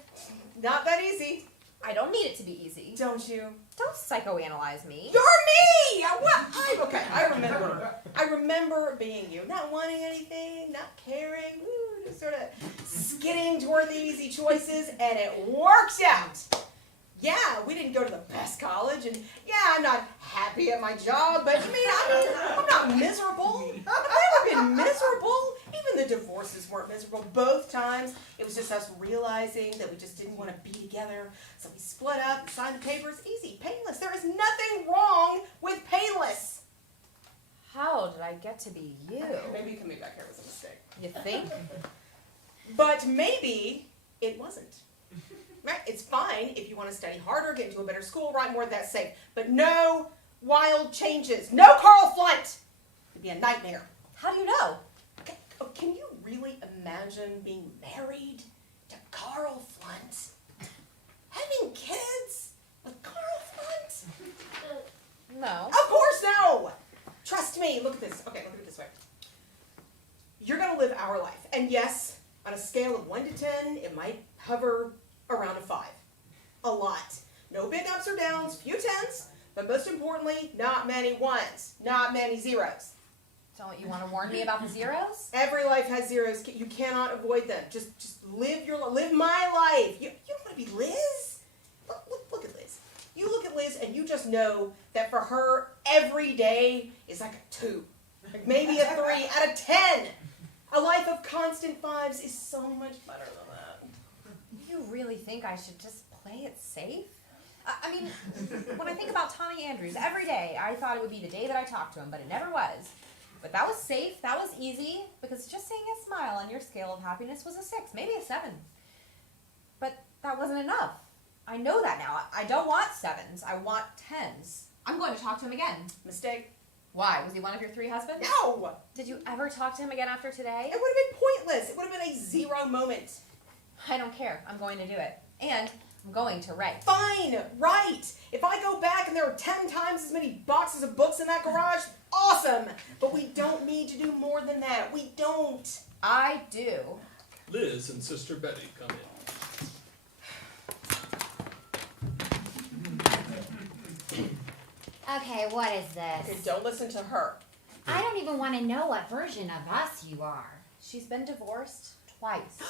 not that easy. I don't need it to be easy. Don't you? Don't psychoanalyze me. You're me! Okay, I remember being you. Not wanting anything, not caring, just sort of skidding toward the easy choices, and it works out. Yeah, we didn't go to the best college, and yeah, I'm not happy at my job, but I'm not miserable. I've never been miserable. Even the divorces weren't miserable. Both times, it was just us realizing that we just didn't want to be together, so we split up and signed the papers. Easy, painless. There is nothing wrong with painless. How did I get to be you? Maybe coming back here was a mistake. You think? But maybe it wasn't. Right? It's fine if you want to study harder, get into a better school, write more, that's safe. But no wild changes. No Carl Flunt! It'd be a nightmare. How do you know? Can you really imagine being married to Carl Flunt? Having kids with Carl Flunt? No. Of course no! Trust me. Look at this. Okay, look at it this way. You're going to live our life. And yes, on a scale of 1 to 10, it might hover around a 5. A lot. No big ups or downs, few 10s, but most importantly, not many 1s, not many 0s. Don't you want to warn me about the zeros? Every life has 0s. You cannot avoid them. Just live my life. You don't want to be Liz. Look at Liz. You look at Liz and you just know that for her, every day is like a 2. Like maybe a 3 out of 10. A life of constant 5s is so much better than that. You really think I should just play it safe? I mean, when I think about Tommy Andrews, every day I thought it would be the day that I talked to him, but it never was. But that was safe, that was easy, because just seeing a smile on your scale of happiness was a 6, maybe a 7. But that wasn't enough. I know that now. I don't want 7s, I want 10s. I'm going to talk to him again. Mistake. Why? Was he one of your 3 husbands? No! Did you ever talk to him again after today? It would have been pointless. It would have been a 0 moment. I don't care. I'm going to do it. And I'm going to write. Fine, right. If I go back and there are 10 times as many boxes of books in that garage, awesome. But we don't need to do more than that. We don't. I do. Liz and Sister Betty come in. Okay, what is this? Okay, don't listen to her. I don't even want to know what version of us you are. She's been divorced twice.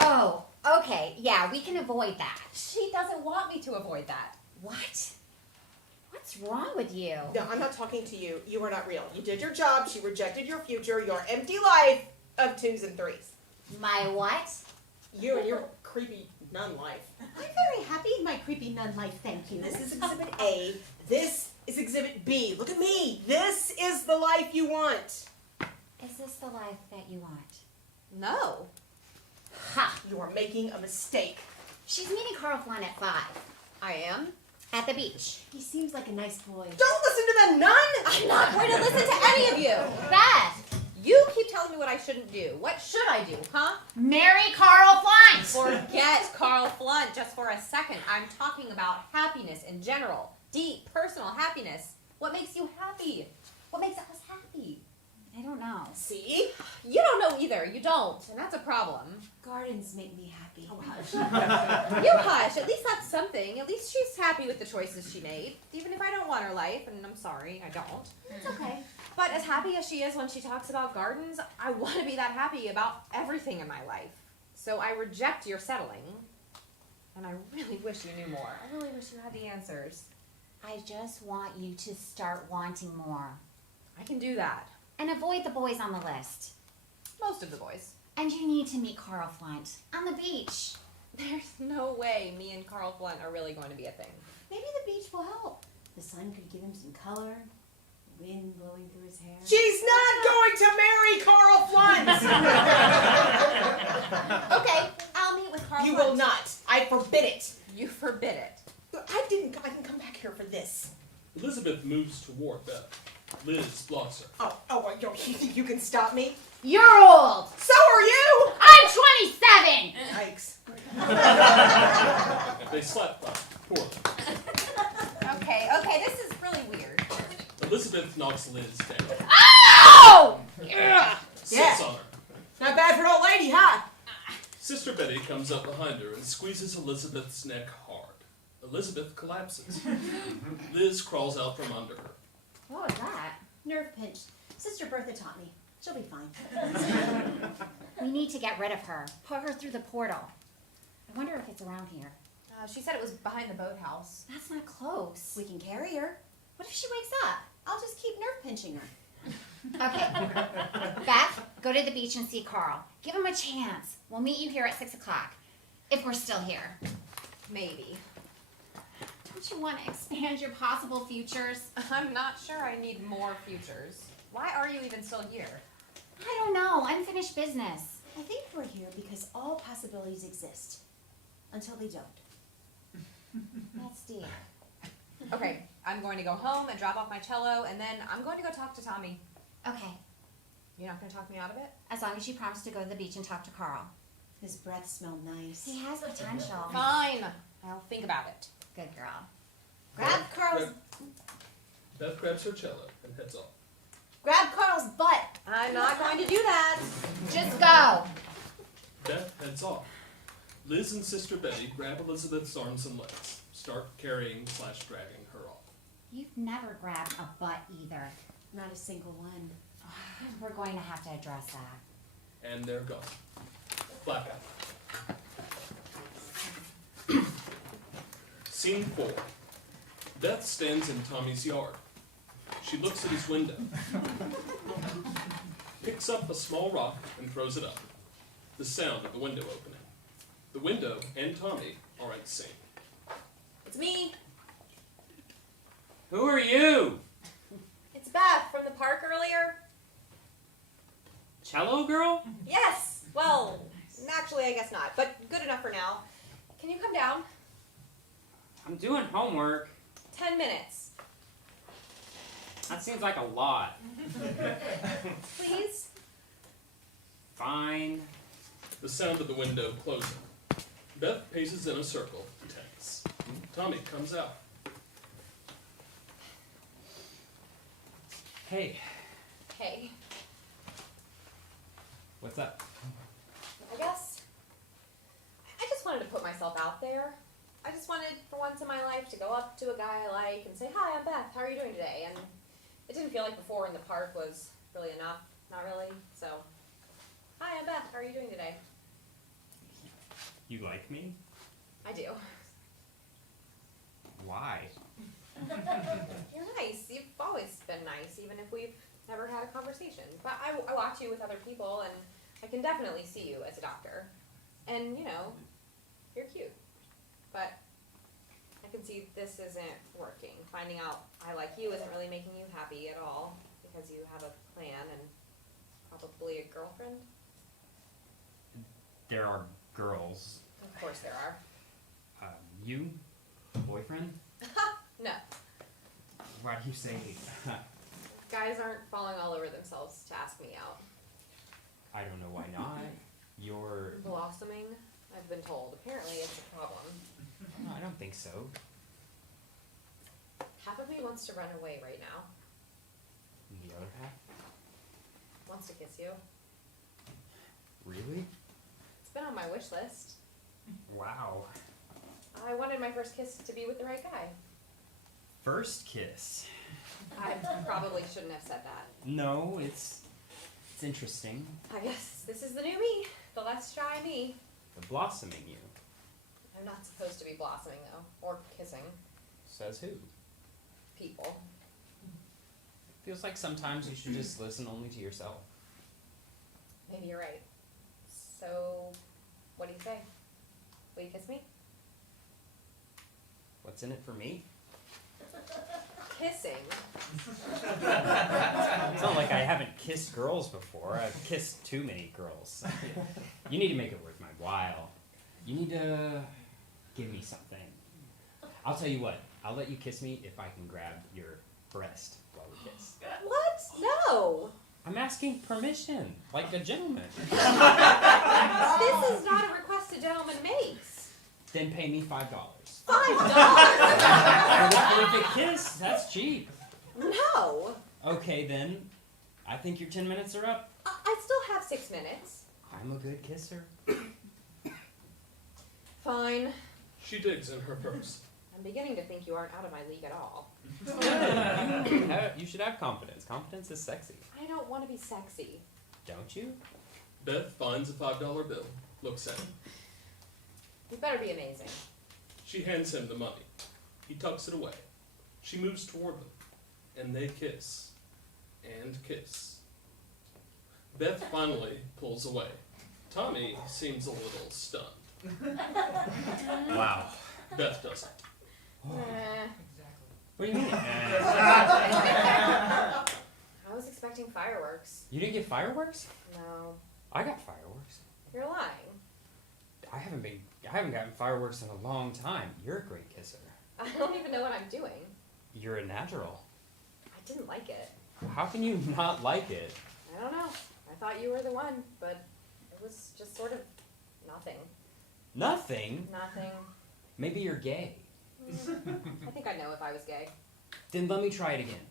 Oh, okay. Yeah, we can avoid that. She doesn't want me to avoid that. What? What's wrong with you? No, I'm not talking to you. You are not real. You did your job. She rejected your future, your empty life of 2s and 3s. My what? You and your creepy nun life. I'm very happy in my creepy nun life, thank you. This is Exhibit A. This is Exhibit B. Look at me. This is the life you want. Is this the life that you want? No. Ha! You are making a mistake. She's meeting Carl Flunt at 5 I am. at the beach. He seems like a nice boy. Don't listen to the nun! I'm not going to listen to any of you. Beth, You keep telling me what I shouldn't do. What should I do, huh? marry Carl Flunt. Forget Carl Flunt just for a second. I'm talking about happiness in general. Deep, personal happiness. What makes you happy? What makes us happy? I don't know. See? You don't know either. You don't. And that's a problem. Gardens make me happy. Oh, hush. You hush. At least that's something. At least she's happy with the choices she made. Even if I don't want her life, and I'm sorry, I don't. It's okay. But as happy as she is when she talks about gardens, I want to be that happy about everything in my life. So I reject your settling. And I really wish you knew more. I really wish you had the answers. I just want you to start wanting more. I can do that. And avoid the boys on the list. Most of the boys. And you need to meet Carl Flunt on the beach. There's no way me and Carl Flunt are really going to be a thing. Maybe the beach will help. The sun could give him some color, wind blowing through his hair. She's not going to marry Carl Flunt! Okay, I'll meet with Carl You Flunt. will not. I forbid it. You forbid it. I didn't come back here for this. Elizabeth moves toward Beth. Liz blocks her. Oh, you think you can stop me? You're old. So are you! I'm 27. Yikes. They slap clap poorly. Okay, this is really weird. Elizabeth knocks Liz down. Oh! Sits on her. Not bad for an old lady, huh? Sister Betty comes up behind her and squeezes Elizabeth's neck hard. Elizabeth collapses. Liz crawls out from under her. What was that? Nerve pinch. Sister Bertha taught me. She'll be fine. We need to get rid of her. Put her through the portal. I wonder if it's around here. She said it was behind the boathouse. That's not close. We can carry her. What if she wakes up? I'll just keep nerve pinching her. Okay. Beth, go to the beach and see Carl. Give him a chance. We'll meet you here at 6 o'clock. If we're still here. Maybe. Don't you want to expand your possible futures? I'm not sure I need more futures. Why are you even still here? I don't know. Unfinished business. I think we're here because all possibilities exist. Until they don't. That's deep. Okay, I'm going to go home and drop off my cello, and then I'm going to go talk to Tommy. Okay. You're not going to talk me out of it? As long as you promise to go to the beach and talk to Carl. His breath smelled nice. He has potential. Fine. I'll think about it. Good girl. Grab Carl's Beth grabs her cello and heads off. grab Carl's butt. I'm not going to do that. Just go. Beth heads off. Liz and Sister Betty grab Elizabeth's arms and legs, start carrying/dragging her off. You've never grabbed a butt either. Not a single one. We're going to have to address that. And they're gone. Blackout. Scene 4. Beth stands in Tommy's yard. She looks at his window, picks up a small rock and throws it up. The sound of the window opening. The window and Tommy are at the scene. It's me. Who are you? It's Beth from the park earlier. Cello girl? Yes. Well, actually, I guess not, but good enough for now. Can you come down? I'm doing homework. 10 minutes. That seems like a lot. Please? Fine. The sound of the window closing. Beth paces in a circle, tense. Tommy comes out. Hey, Hey, what's up? I guess I just wanted to put myself out there. I just wanted, for once in my life, to go up to a guy I like and say, "Hi, I'm Beth. How are you doing today?" And it didn't feel like before in the park was really enough. Not really. So, "Hi, I'm Beth. How are you doing today?" You like me? I do. Why? You're nice. You've always been nice, even if we've never had a conversation. But I watch you with other people, and I can definitely see you as a doctor. And, you know, you're cute. But I can see see, this isn't working. Finding out I like you isn't really making you happy at all because you have a plan and probably a girlfriend. There are girls. Of course there are. You? Boyfriend? No. Why do you say? Guys aren't falling all over themselves to ask me out. I don't know why not. You're. Blossoming, I've been told. Apparently it's a problem. No, I don't think so. Half of me wants to run away right now. The other half? Wants to kiss you. Really? It's been on my wish list. Wow. I wanted my first kiss to be with the right guy. First kiss. I probably shouldn't have said that. No, it's interesting. I guess this is the new me. The less shy me. The blossoming you. I'm not supposed to be blossoming though. Or kissing. Says who? People. Feels like sometimes you should just listen only to yourself. Maybe you're right. So, what do you say? Will you kiss me? What's in it for me? Kissing. It's not like I haven't kissed girls before. I've kissed too many girls. You need to make it worth my while. You need to give me something. I'll tell you what. I'll let you kiss me if I can grab your breast while we kiss. What? No! I'm asking permission, like a gentleman. This is not a request a gentleman makes. Then pay me $5. $5? For the perfect kiss, that's cheap. No! Okay then, I think your 10 minutes are up. I still have 6 minutes. I'm a good kisser. Fine. She digs in her purse. I'm beginning to think you aren't out of my league at all. You should have confidence. Confidence is sexy. I don't want to be sexy. Don't you? Beth finds a $5 bill, looks at it. You better be amazing. She hands him the money. He tucks it away. She moves toward him, and they kiss. And kiss. Beth finally pulls away. Tommy seems a little stunned. Wow. Beth doesn't. What do you mean? I was expecting fireworks. You didn't get fireworks? No. I got fireworks. You're lying. I haven't gotten fireworks in a long time. You're a great kisser. I don't even know what I'm doing. You're a natural. I didn't like it. How can you not like it? I don't know. I thought you were the one, but it was just sort of nothing. Nothing? Nothing. Maybe you're gay. I think I'd know if I was gay. Then let me try it again.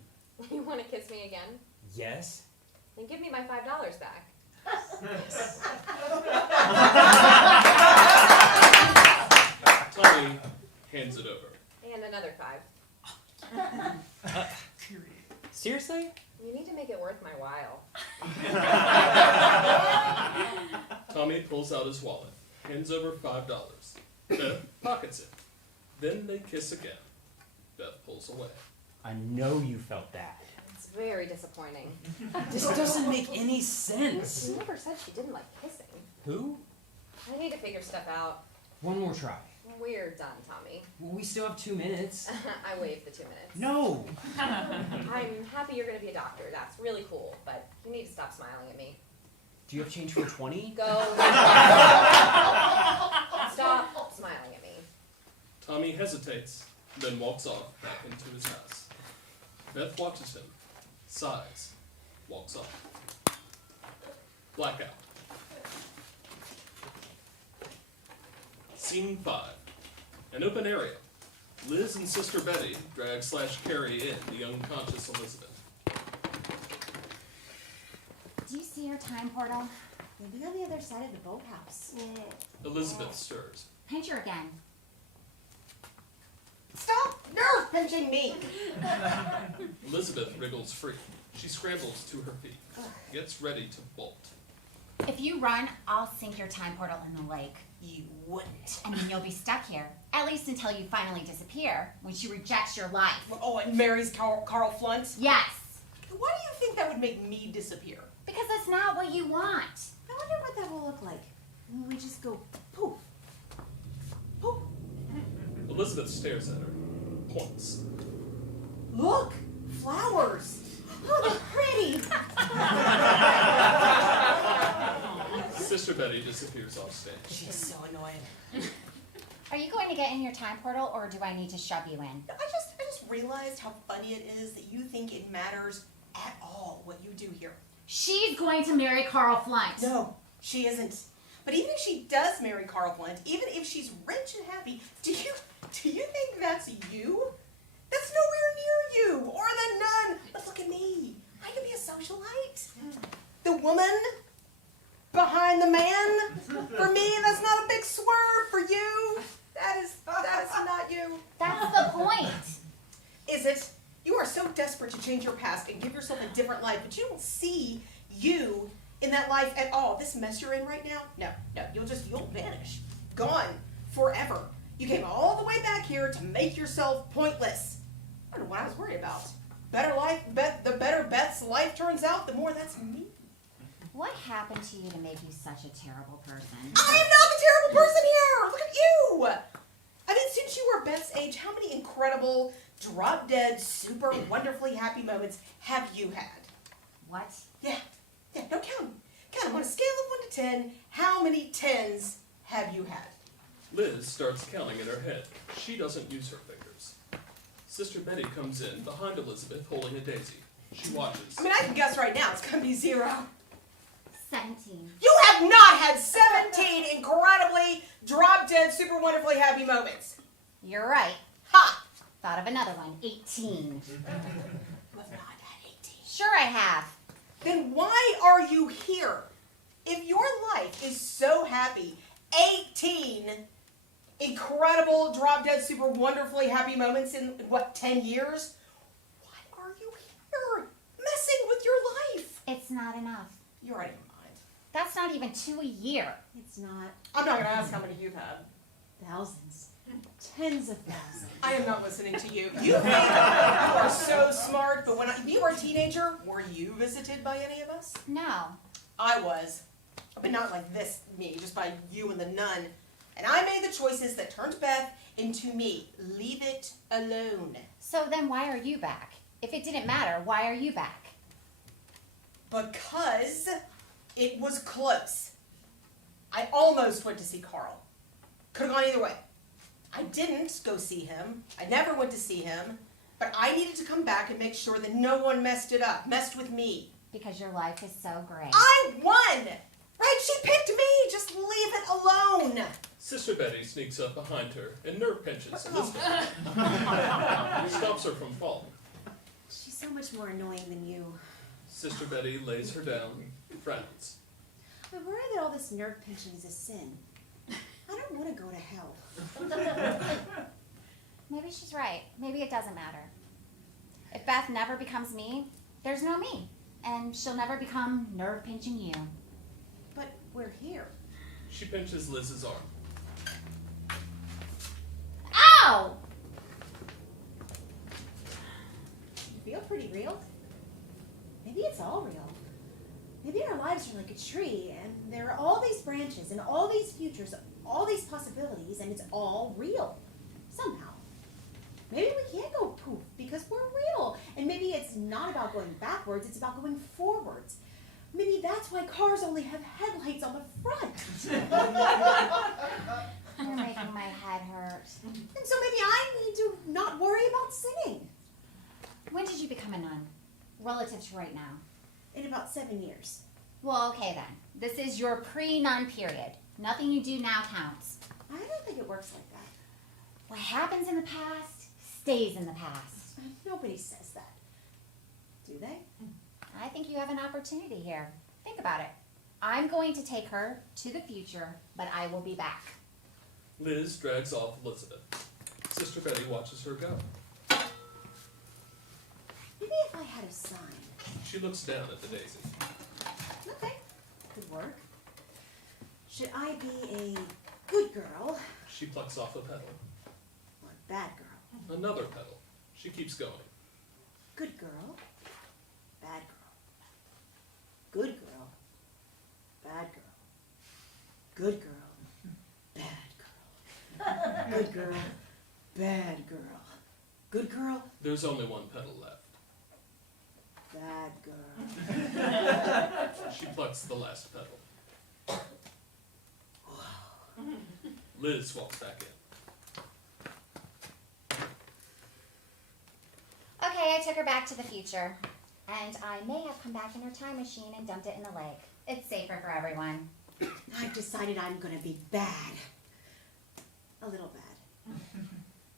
You want to kiss me again? Yes? Then give me my $5 back. Tommy hands it over. And another 5. Seriously? You need to make it worth my while. Tommy pulls out his wallet, hands over $5. Beth pockets it. Then they kiss again. Beth pulls away. I know you felt that. It's very disappointing. This doesn't make any sense. She never said she didn't like kissing. Who? I need to figure stuff out. One more try. We're done, Tommy. Well, we still have 2 minutes. I waived the 2 minutes. No! I'm happy you're going to be a doctor. That's really cool, but you need to stop smiling at me. Do you have change for 20? Go. Stop smiling at me. Tommy hesitates, then walks off back into his house. Beth watches him, sighs, walks off. Blackout. Scene 5. An open area. Liz and Sister Betty drag/carry in the unconscious Elizabeth. Do you see your time portal? You'll be on the other side of the boathouse. Elizabeth stirs. Pincher again. Stop nerve pinching me! Elizabeth wriggles free. She scrambles to her feet, gets ready to bolt. If you run, I'll sink your time portal in the lake. You wouldn't. And then you'll be stuck here. At least until you finally disappear, when she rejects your life. Oh, and marries Carl Flunt? Yes. Why do you think that would make me disappear? Because that's not what you want. I wonder what that will look like when we just go poof. Poof. Elizabeth stares at her. points. Look, flowers. Oh, they're pretty. Sister Betty disappears off stage. She's so annoying. Are you going to get in your time portal, or do I need to shove you in? I just realized how funny it is that you think it matters at all what you do here. She's going to marry Carl Flunt. No, she isn't. But even if she does marry Carl Flunt, even if she's rich and happy, do you think that's you? That's nowhere near you or the nun. But look at me. I can be a socialite. The woman behind the man. For me, that's not a big swerve. For you, that is not you. That's the point. Is it? You are so desperate to change your past and give yourself a different life, but you don't see you in that life at all. This mess you're in right now, no, you'll vanish. Gone. Forever. You came all the way back here to make yourself pointless. I don't know what I was worried about. Better life, the better Beth's life turns out, the more that's me. What happened to you to make you such a terrible person? I am not the terrible person here! Look at you! I mean, since you were Beth's age, how many incredible, drop-dead, super wonderfully happy moments have you had? What? Yeah, no, count them. Count them on a scale of 1 to 10. How many 10s have you had? Liz starts counting in her head. She doesn't use her fingers. Sister Betty comes in behind Elizabeth holding a daisy. She watches. I mean, I can guess right now. It's going to be 0. 17. You have not had 17 incredibly drop-dead, super wonderfully happy moments. You're right. Ha! Thought of another one. 18. You have not had 18. Sure I have. Then why are you here? If your life is so happy, 18 incredible, drop-dead, super wonderfully happy moments in, 10 years? Why are you here? Messing with your life. It's not enough. You're out of your mind. That's not even 2 a year. It's not I'm not going to ask how many you've had. thousands. Tens of thousands. I am not listening to you. You think you are so smart, but when you were a teenager, were you visited by any of us? No. I was. But not like this, me, just by you and the nun. And I made the choices that turned Beth into me. Leave it alone. So then why are you back? If it didn't matter, why are you back? Because it was close. I almost went to see Carl. Could have gone either way. I didn't go see him. I never went to see him. But I needed to come back and make sure that no one messed it up, messed with me. Because your life is so great. I won! Right? She picked me! Just leave it alone! Sister Betty sneaks up behind her and nerve pinches Elizabeth. Stops her from falling. She's so much more annoying than you. Sister Betty lays her down, frowns. I worry that all this nerve pinching is a sin. I don't want to go to hell. Maybe she's right. Maybe it doesn't matter. If Beth never becomes me, there's no me. And she'll never become nerve-pinching you. But we're here. She pinches Liz's arm. Ow! You feel pretty real? Maybe it's all real. Maybe our lives are like a tree, and there are all these branches, and all these futures, all these possibilities, and it's all real. Somehow. Maybe we can't go poof, because we're real. And maybe it's not about going backwards, it's about going forwards. Maybe that's why cars only have headlights on the front. You're making my head hurt. And so maybe I need to not worry about sinning. When did you become a nun? Relative to right now. In about 7 years. Well, okay then. This is your pre-nun period. Nothing you do now counts. I don't think it works like that. What happens in the past stays in the past. Nobody says that. Do they? I think you have an opportunity here. Think about it. I'm going to take her to the future, but I will be back. Liz drags off Elizabeth. Sister Betty watches her go. Maybe if I had a sign. She looks down at the daisy. Okay, could work. Should I be a good girl She plucks off a petal. or a bad girl? Another petal. She keeps going. Good girl, bad girl. Good girl, bad girl. Good girl, bad girl. Good girl, bad girl. Good girl, There's only one petal left. bad girl. She plucks the last petal. Liz walks back in. Okay, I took her back to the future. And I may have come back in her time machine and dumped it in the lake. It's safer for everyone. I've decided I'm gonna be bad. A little bad.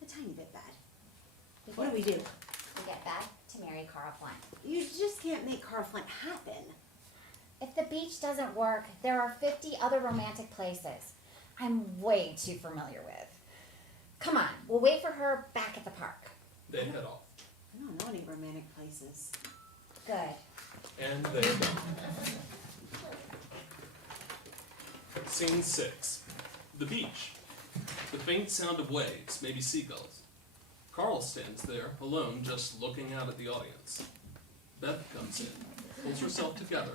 A tiny bit bad. What do we do? We get back to marry Carl Flunt. You just can't make Carl Flint happen. If the beach doesn't work, there are 50 other romantic places I'm way too familiar with. Come on, we'll wait for her back at the park. They head off. I don't know any romantic places. Good. And they're gone. Scene 6. The beach. The faint sound of waves, maybe seagulls. Carl stands there, alone, just looking out at the audience. Beth comes in, pulls herself together,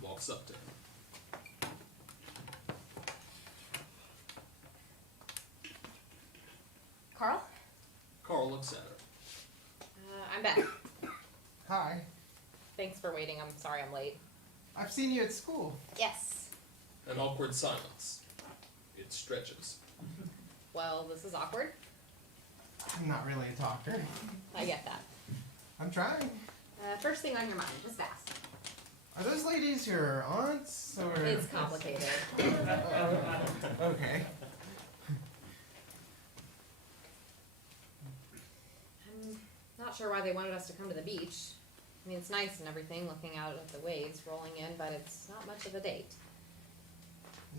walks up to him. Carl? Carl looks at her. I'm back. Hi. Thanks for waiting. I'm sorry I'm late. I've seen you at school. Yes. An awkward silence. It stretches. Well, this is awkward. I'm not really a talker. I get that. I'm trying. First thing on your mind, just fast. Are those ladies your aunts or? It's complicated. Okay. I'm not sure why they wanted us to come to the beach. I mean, it's nice and everything, looking out at the waves rolling in, but it's not much of a date.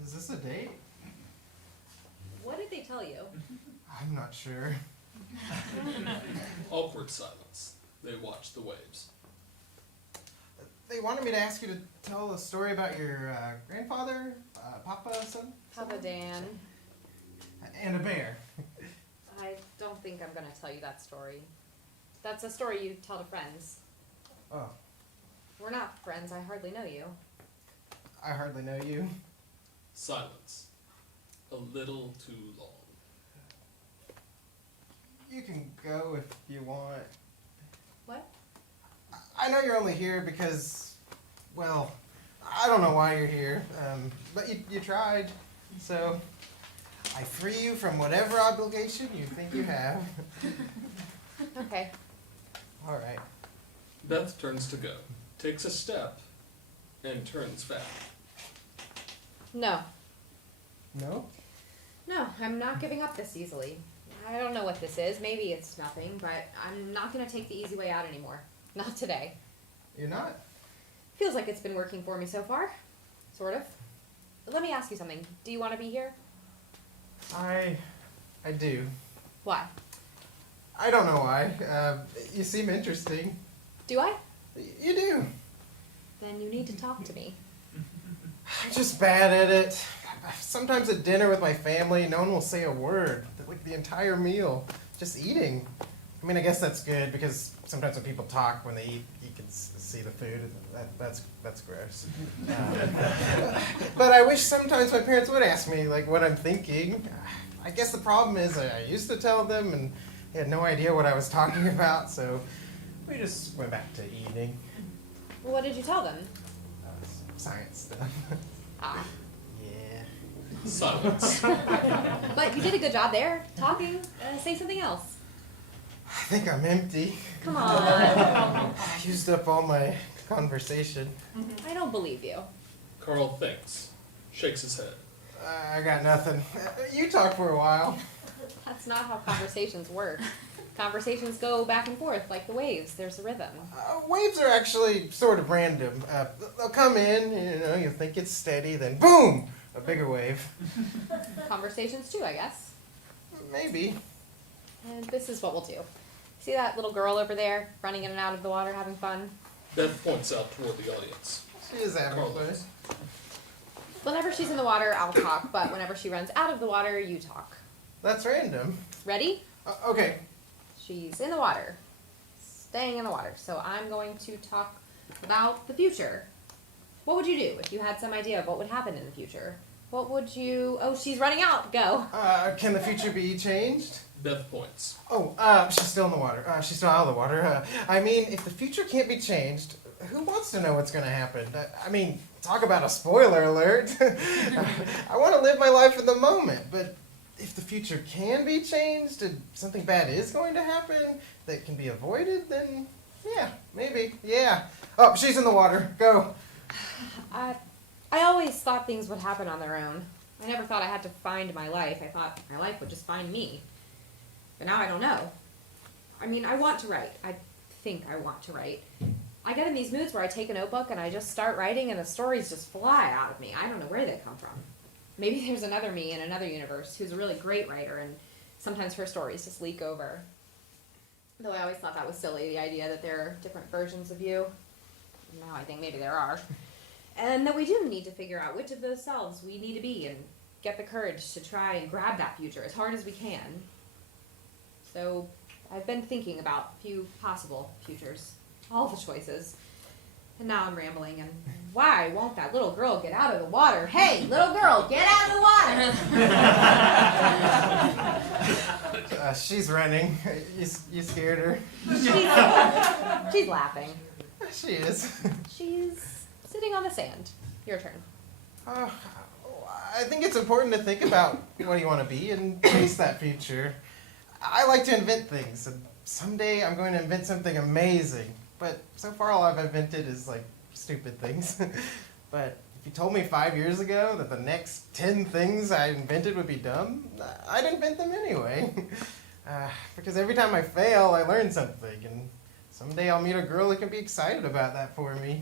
Is this a date? What did they tell you? I'm not sure. Awkward silence. They watch the waves. They wanted me to ask you to tell a story about your grandfather, Papa, son, Papa Dan. and a bear. I don't think I'm going to tell you that story. That's a story you tell to friends. Oh, We're not friends. I hardly know you. I hardly know you. Silence. A little too long. You can go if you want. What? I know you're only here because, well, I don't know why you're here, but you tried, so I free you from whatever obligation you think you have. Okay. All right. Beth turns to go, takes a step, and turns back. No. No? No, I'm not giving up this easily. I don't know what this is. Maybe it's nothing, but I'm not going to take the easy way out anymore. Not today. You're not? Feels like it's been working for me so far. Sort of. Let me ask you something. Do you want to be here? I do. Why? I don't know why. You seem interesting. Do I? You do. Then you need to talk to me. I'm just bad at it. Sometimes at dinner with my family, no one will say a word. Like the entire meal. Just eating. I mean, I guess that's good because sometimes when people talk when they eat, you can see the food. That's gross. But I wish sometimes my parents would ask me like what I'm thinking. I guess the problem is I used to tell them and they had no idea what I was talking about, so we just went back to eating. Well, what did you tell them? Science stuff. Ah. Yeah. Silence. But you did a good job there, talking. Say something else. I think I'm empty. Come on. I used up all my conversation. I don't believe you. Carl thinks, shakes his head. I got nothing. You talk for a while. That's not how conversations work. Conversations go back and forth like the waves. There's a rhythm. Waves are actually sort of random. They'll come in, you think it's steady, then boom, a bigger wave. Conversations too, I guess. Maybe. And this is what we'll do. See that little girl over there, running in and out of the water, having fun? Beth points out toward the audience. She is having Carl fun. does. Whenever she's in the water, I'll talk, but whenever she runs out of the water, you talk. That's random. Ready? Okay. She's in the water, staying in the water. So I'm going to talk about the future. What would you do if you had some idea of what would happen in the future? What would you... Oh, she's running out. Go. Can the future be changed? Beth points. Oh, she's still in the water. She's still out of the water. I mean, if the future can't be changed, who wants to know what's going to happen? I mean, talk about a spoiler alert. I want to live my life in the moment, but if the future can be changed and something bad is going to happen that can be avoided, then yeah, maybe, yeah. Oh, she's in the water. Go. I always thought things would happen on their own. I never thought I had to find my life. I thought my life would just find me. But now I don't know. I mean, I want to write. I think I want to write. I get in these moods where I take a notebook and I just start writing and the stories just fly out of me. I don't know where they come from. Maybe there's another me in another universe who's a really great writer and sometimes her stories just leak over. Though I always thought that was silly, the idea that there are different versions of you. Now I think maybe there are. And that we do need to figure out which of those selves we need to be and get the courage to try and grab that future as hard as we can. So I've been thinking about a few possible futures, all the choices. And now I'm rambling, and why won't that little girl get out of the water? Hey, little girl, get out of the water! She's running. You scared her? She's laughing. She is. She's sitting on the sand. Your turn. I think it's important to think about what you want to be and chase that future. I like to invent things, and someday I'm going to invent something amazing. But so far all I've invented is like stupid things. But if you told me 5 years ago that the next 10 things I invented would be dumb, I'd invent them anyway. Because every time I fail, I learn something, and someday I'll meet a girl who can be excited about that for me.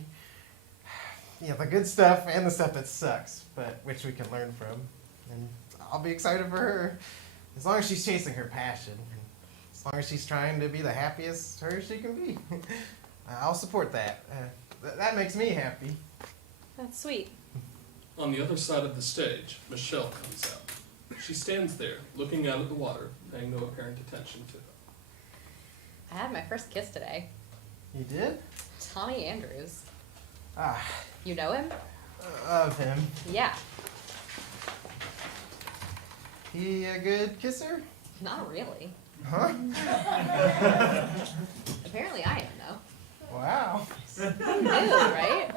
Yeah, the good stuff and the stuff that sucks, but which we can learn from. And I'll be excited for her, as long as she's chasing her passion. As long as she's trying to be the happiest her she can be. I'll support that. That makes me happy. That's sweet. On the other side of the stage, Michelle comes out. She stands there, looking out at the water, paying no apparent attention to them. I had my first kiss today. You did? Tommy Andrews. Ah, You know him? of him. Yeah. He a good kisser? Not really. Huh? Apparently I am, though. Wow. Who knew, right?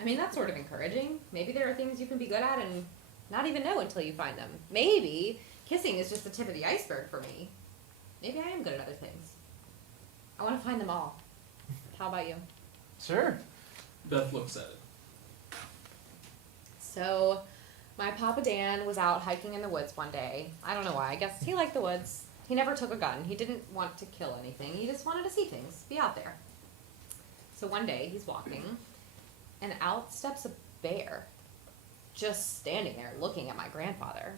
I mean, that's sort of encouraging. Maybe there are things you can be good at and not even know until you find them. Maybe kissing is just the tip of the iceberg for me. Maybe I am good at other things. I want to find them all. How about you? Sure. Beth looks at it. So, my Papa Dan was out hiking in the woods one day. I don't know why. I guess he liked the woods. He never took a gun. He didn't want to kill anything. He just wanted to see things, be out there. So one day, he's walking, and out steps a bear, just standing there looking at my grandfather.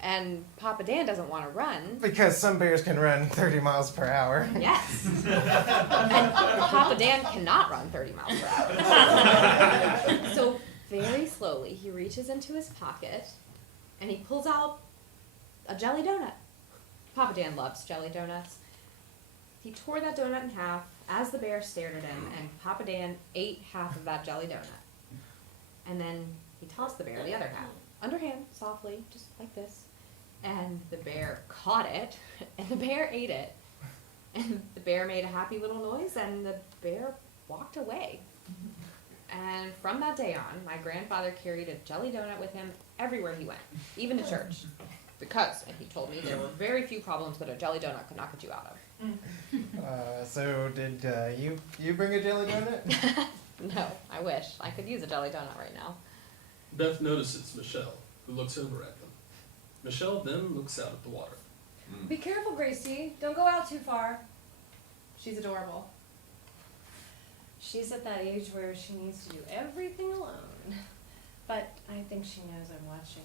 And Papa Dan doesn't want to run. Because some bears can run 30 miles per hour. Yes. And Papa Dan cannot run 30 miles per hour. So very slowly, he reaches into his pocket, and he pulls out a jelly donut. Papa Dan loves jelly donuts. He tore that donut in half as the bear stared at him, and Papa Dan ate half of that jelly donut. And then he tossed the bear the other half, underhand, softly, just like this. And the bear caught it, and the bear ate it. And the bear made a happy little noise, and the bear walked away. And from that day on, my grandfather carried a jelly donut with him everywhere he went, even to church. Because, and he told me, there were very few problems that a jelly donut could not get you out of. So did you bring a jelly donut? No, I wish. I could use a jelly donut right now. Beth notices Michelle, who looks over at them. Michelle then looks out at the water. Be careful, Gracie. Don't go out too far. She's adorable. She's at that age where she needs to do everything alone. But I think she knows I'm watching,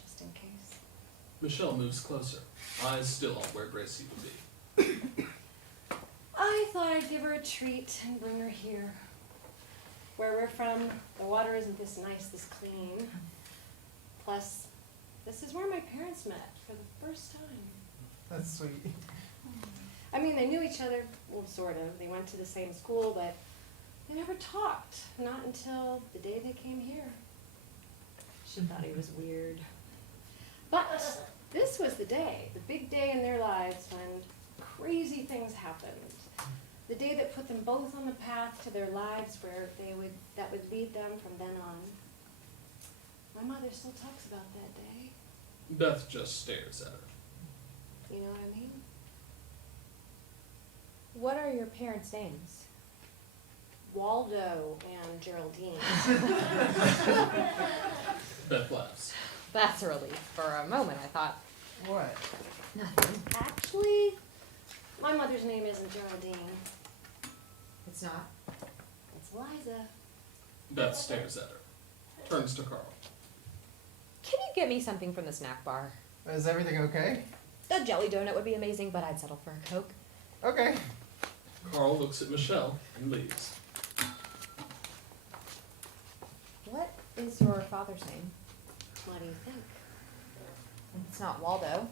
just in case. Michelle moves closer, eyes still on where Gracie would be. I thought I'd give her a treat and bring her here. Where we're from, the water isn't this nice, this clean. Plus, this is where my parents met for the first time. That's sweet. I mean, they knew each other, well, sort of. They went to the same school, but they never talked. Not until the day they came here. She thought he was weird. But This was the day, the big day in their lives when crazy things happened. The day that put them both on the path to their lives that would lead them from then on. My mother still talks about that day. Beth just stares at her. You know what I mean? What are your parents' names? Waldo and Geraldine. Beth laughs. That's a relief. For a moment, I thought, What? nothing. Actually, my mother's name isn't Geraldine. It's not. It's Liza. Beth stares at her. Turns to Carl. Can you get me something from the snack bar? Is everything okay? A jelly donut would be amazing, but I'd settle for a Coke. Okay. Carl looks at Michelle and leaves. What is your father's name? What do you think? It's not Waldo.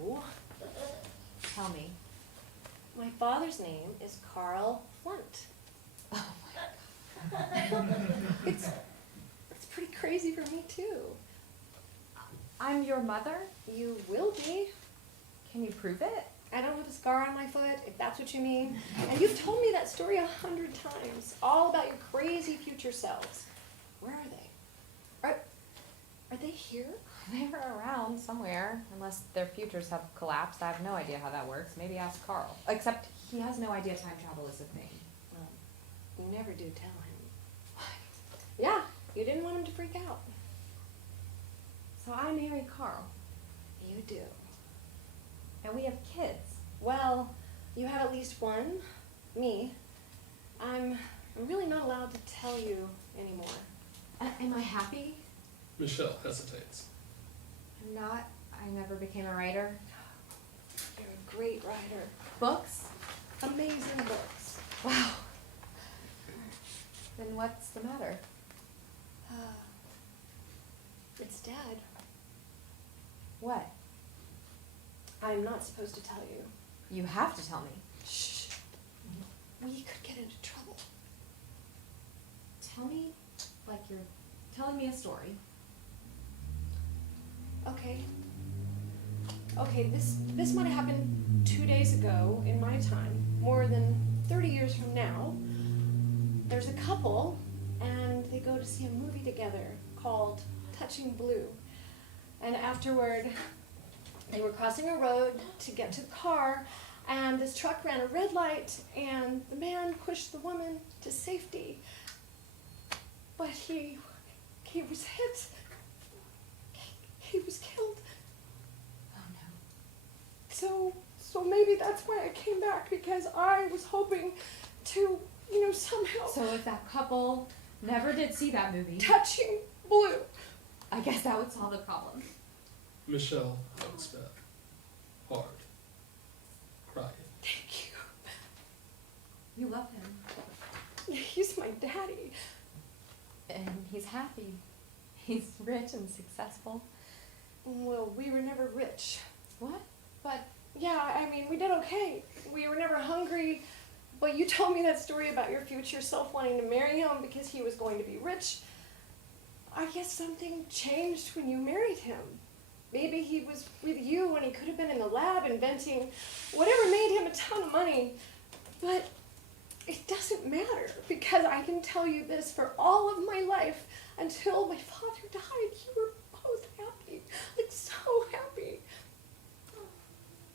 No. Tell me. My father's name is Carl Flunt. Oh It's pretty crazy for me too. I'm your mother? You will be. Can you prove it? I don't have a scar on my foot, if that's what you mean. And you've told me that story 100 times, all about your crazy future selves. Where are they? Are they here? They were around somewhere, unless their futures have collapsed. I have no idea how that works. Maybe ask Carl. Except he has no idea time travel is a thing. Well, you never do tell him. Yeah, you didn't want him to freak out. So I married Carl, You do. and we have kids. Well, you have at least one. Me. I'm really not allowed to tell you anymore. Am I happy? Michelle hesitates. I'm not. I never became a writer. You're a great writer. Books? Amazing books. Wow. Then what's the matter? It's Dad. What? I'm not supposed to tell you. You have to tell me. Shh. We could get into trouble. Tell me like you're telling me a story. Okay. Okay, this might have happened 2 days ago in my time, more than 30 years from now. There's a couple, and they go to see a movie together called Touching Blue. And afterward, they were crossing a road to get to the car, and this truck ran a red light, and the man pushed the woman to safety. But he was hit. He was killed. Oh no. So maybe that's why I came back, because I was hoping to, somehow So if that couple never did see that movie, Touching Blue. I guess that would solve the problem. Michelle hugs Beth. Hard. Crying. Thank You love him. you. He's my daddy. And he's happy. He's rich and successful. Well, we were never rich. What? But, yeah, I mean, we did okay. We were never hungry. But you told me that story about your future self wanting to marry him because he was going to be rich. I guess something changed when you married him. Maybe he was with you when he could have been in the lab inventing whatever made him a ton of money. But it doesn't matter, because I can tell you this, for all of my life, until my father died, you were both happy. Like, so happy.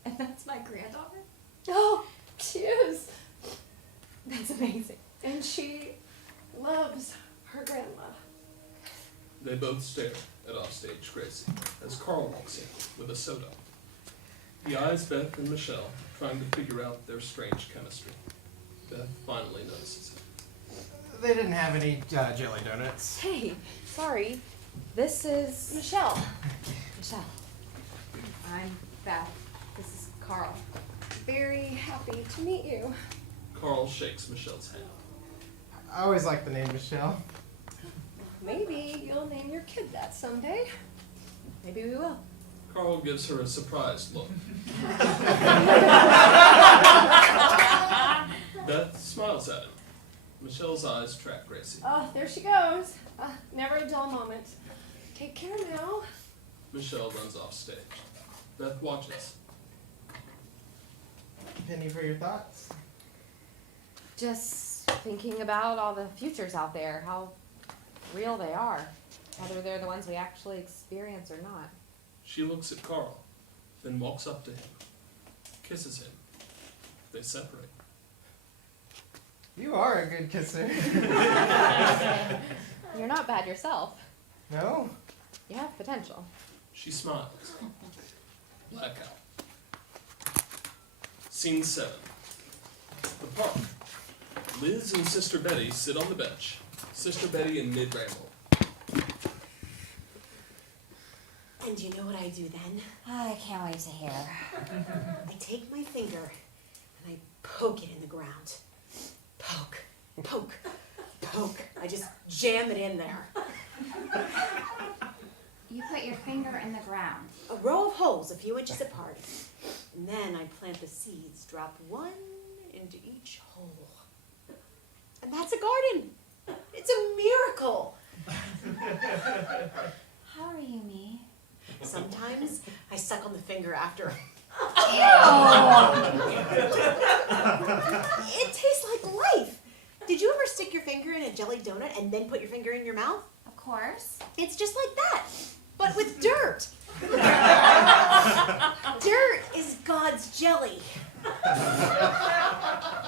And that's my granddaughter? Oh, she is. That's amazing. And she loves her grandma. They both stare at offstage Gracie as Carl walks in with a soda. He eyes Beth and Michelle, trying to figure out their strange chemistry. Beth finally notices him. They didn't have any jelly donuts. Hey, sorry. This is Michelle. Michelle. I'm Beth. This is Carl. Very happy to meet you. Carl shakes Michelle's hand. I always liked the name Michelle. Maybe you'll name your kid that someday. Maybe we will. Carl gives her a surprised look. Beth smiles at him. Michelle's eyes track Gracie. Oh, there she goes. Never a dull moment. Take care now. Michelle runs off stage. Beth watches. Penny for your thoughts? Just thinking about all the futures out there, how real they are, whether they're the ones we actually experience or not. She looks at Carl, then walks up to him, kisses him. They separate. You are a good kisser. You're not bad yourself. No? You have potential. She smiles. Blackout. Scene 7. The park. Liz and Sister Betty sit on the bench. Sister Betty in mid-ramble. And you know what I do then? I can't wait to hear. I take my finger and I poke it in the ground. Poke, poke, poke. I just jam it in there. You put your finger in the ground. A row of holes a few inches apart. And then I plant the seeds, drop one into each hole. And that's a garden. It's a miracle. How are you, me? Sometimes I suck on the finger after. It tastes like life. Did you ever stick your finger in a jelly donut and then put your finger in your mouth? Of course. It's just like that, but with dirt. Dirt is God's jelly.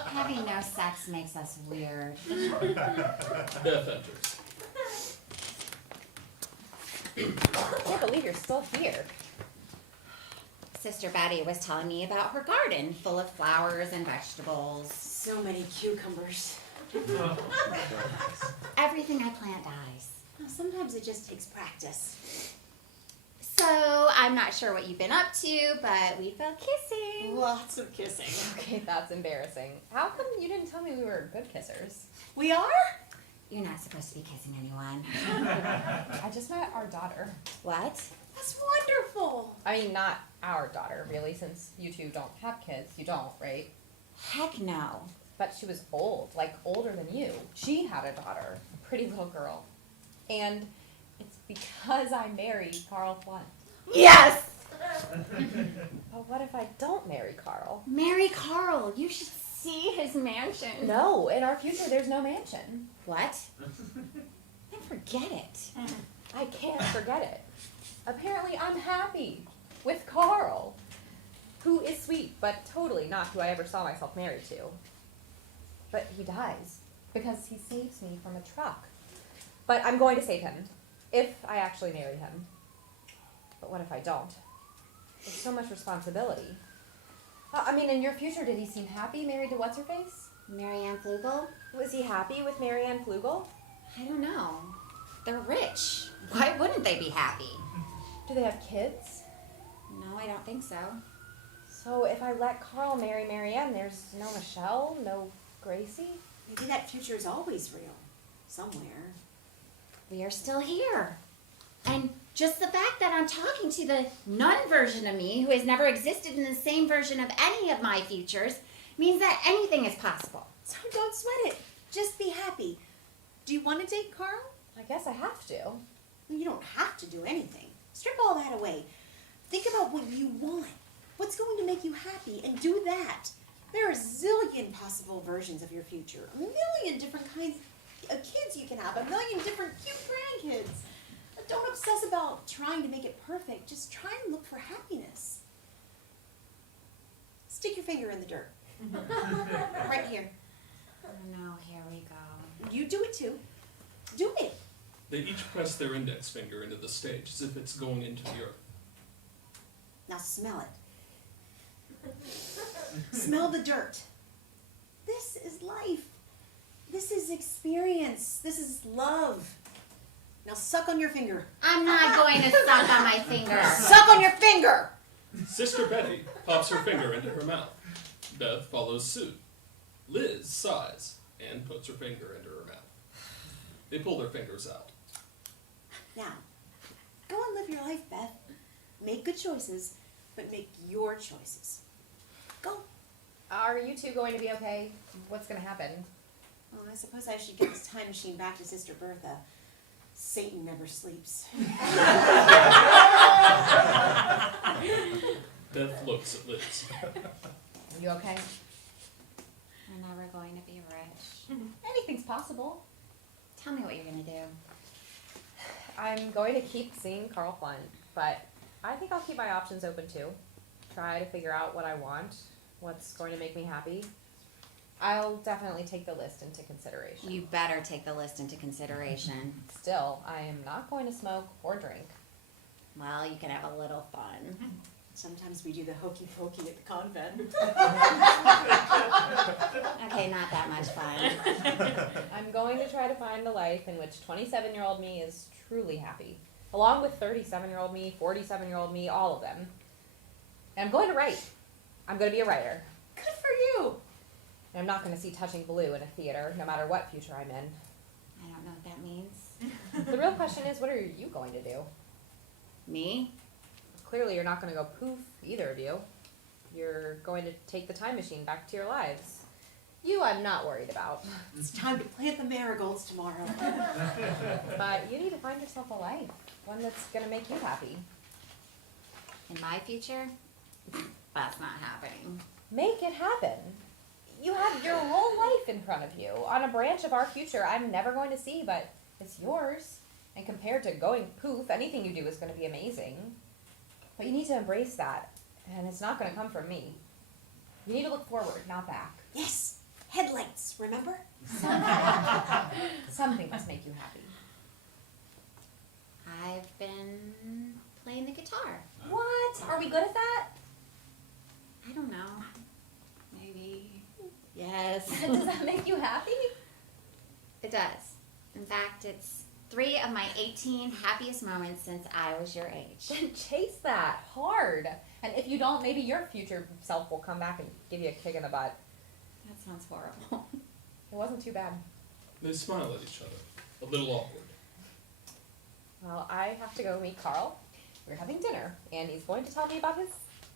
Having no sex makes us weird. Beth enters. I can't believe you're still here. Sister Betty was telling me about her garden full of flowers and vegetables. So many cucumbers. Everything I plant dies. Sometimes it just takes practice. So, I'm not sure what you've been up to, but we felt kissing. Lots of kissing. Okay, that's embarrassing. How come you didn't tell me we were good kissers? We are? You're not supposed to be kissing anyone. I just met our daughter. What? That's wonderful. I mean, not our daughter, really, since you two don't have kids. You don't, right? Heck no. But she was old, like older than you. She had a daughter, a pretty little girl. And it's because I married Carl Flunt. Yes! But what if I don't marry Carl? Marry Carl. You should see his mansion. No, in our future there's no mansion. What? Then forget it. I can't forget it. Apparently I'm happy with Carl, who is sweet, but totally not who I ever saw myself married to. But he dies because he saves me from a truck. But I'm going to save him, if I actually marry him. But what if I don't? There's so much responsibility. I mean, in your future, did he seem happy married to what's-her-face? Marianne Flugel? Was he happy with Marianne Flugel? I don't know. They're rich. Why wouldn't they be happy? Do they have kids? No, I don't think so. So if I let Carl marry Marianne, there's no Michelle, no Gracie? Maybe that future is always real. Somewhere. We are still here. And just the fact that I'm talking to the nun version of me who has never existed in the same version of any of my futures means that anything is possible. So don't sweat it. Just be happy. Do you want to date Carl? I guess I have to. You don't have to do anything. Strip all that away. Think about what you want. What's going to make you happy, and do that. There are a zillion possible versions of your future. A million different kinds of kids you can have. A million different cute grandkids. Don't obsess about trying to make it perfect. Just try and look for happiness. Stick your finger in the dirt. Right here. Oh no, here we go. You do it too. Do it. They each press their index finger into the stage as if it's going into the earth. Now smell it. Smell the dirt. This is life. This is experience. This is love. Now suck on your finger. I'm not going to suck on my finger. Suck on your finger! Sister Betty pops her finger into her mouth. Beth follows suit. Liz sighs and puts her finger into her mouth. They pull their fingers out. Now, go and live your life, Beth. Make good choices, but make your choices. Go. Are you two going to be okay? What's going to happen? Oh, I suppose I should get this time machine back to Sister Bertha. Satan never sleeps. Beth looks at Liz. Are you okay? We're never going to be rich. Anything's possible. Tell me what you're gonna do. I'm going to keep seeing Carl Flunt, but I think I'll keep my options open too. Try to figure out what I want, what's going to make me happy. I'll definitely take the list into consideration. You better take the list into consideration. Still, I am not going to smoke or drink. Well, you can have a little fun. Sometimes we do the hokey pokey at the convent. Okay, not that much fun. I'm going to try to find the life in which 27-year-old me is truly happy, along with 37-year-old me, 47-year-old me, all of them. And I'm going to write. I'm going to be a writer. Good for you. And I'm not going to see Touching Blue in a theater, no matter what future I'm in. I don't know what that means. The real question is, what are you going to do? Me? Clearly, you're not going to go poof, either of you. You're going to take the time machine back to your lives. You, I'm not worried about. It's time to plant the marigolds tomorrow. But you need to find yourself a life, one that's going to make you happy. In my future? That's not happening. Make it happen. You have your whole life in front of you, on a branch of our future I'm never going to see, but it's yours. And compared to going poof, anything you do is going to be amazing. But you need to embrace that, and it's not going to come from me. You need to look forward, not back. Yes, headlights, remember? Something must make you happy. I've been playing the guitar. What? Are we good at that? I don't know. Maybe. Yes. Does that make you happy? It does. In fact, it's 3 of my 18 happiest moments since I was your age. Then chase that hard. And if you don't, maybe your future self will come back and give you a kick in the butt. That sounds horrible. It wasn't too bad. They smile at each other, a little awkward. Well, I have to go meet Carl. We're having dinner, and he's going to tell me about his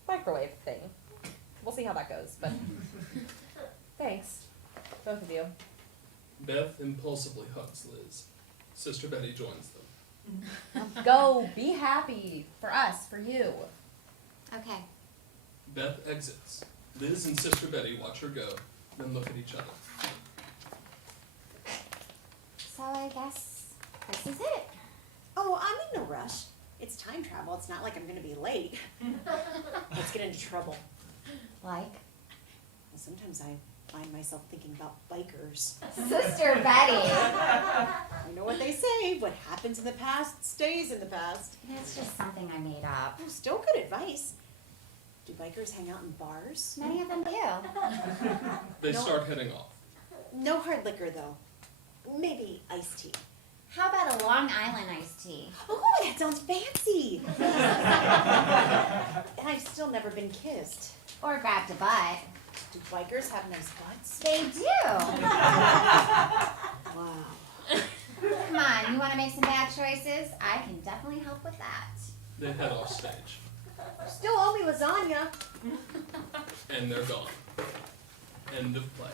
microwave thing. We'll see how that goes, but thanks, both of you. Beth impulsively hugs Liz. Sister Betty joins them. Go, be happy, for us, for you. Okay. Beth exits. Liz and Sister Betty watch her go, then look at each other. So I guess this is it. Oh, I'm in no rush. It's time travel. It's not like I'm going to be late. Let's get into trouble. Like? Well, sometimes I find myself thinking about bikers. Sister Betty. You know what they say, what happens in the past stays in the past. That's just something I made up. Oh, still good advice. Do bikers hang out in bars? Many of them do. They No. start heading off. No hard liquor, though. Maybe iced tea. How about a Long Island iced tea? Oh, that sounds fancy. And I've still never been kissed. Or grabbed a butt. Do bikers have nice butts? They do. Wow. Come on, you want to make some bad choices? I can definitely help with that. They head off stage, Still owe me lasagna. and they're gone. End of play.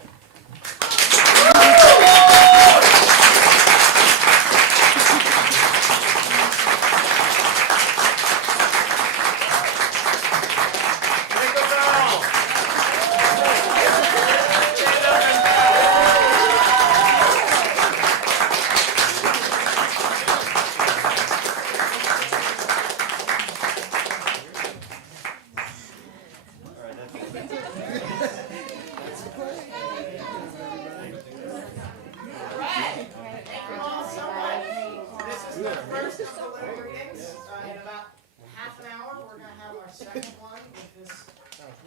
In about half an hour, we're going to have our second one with this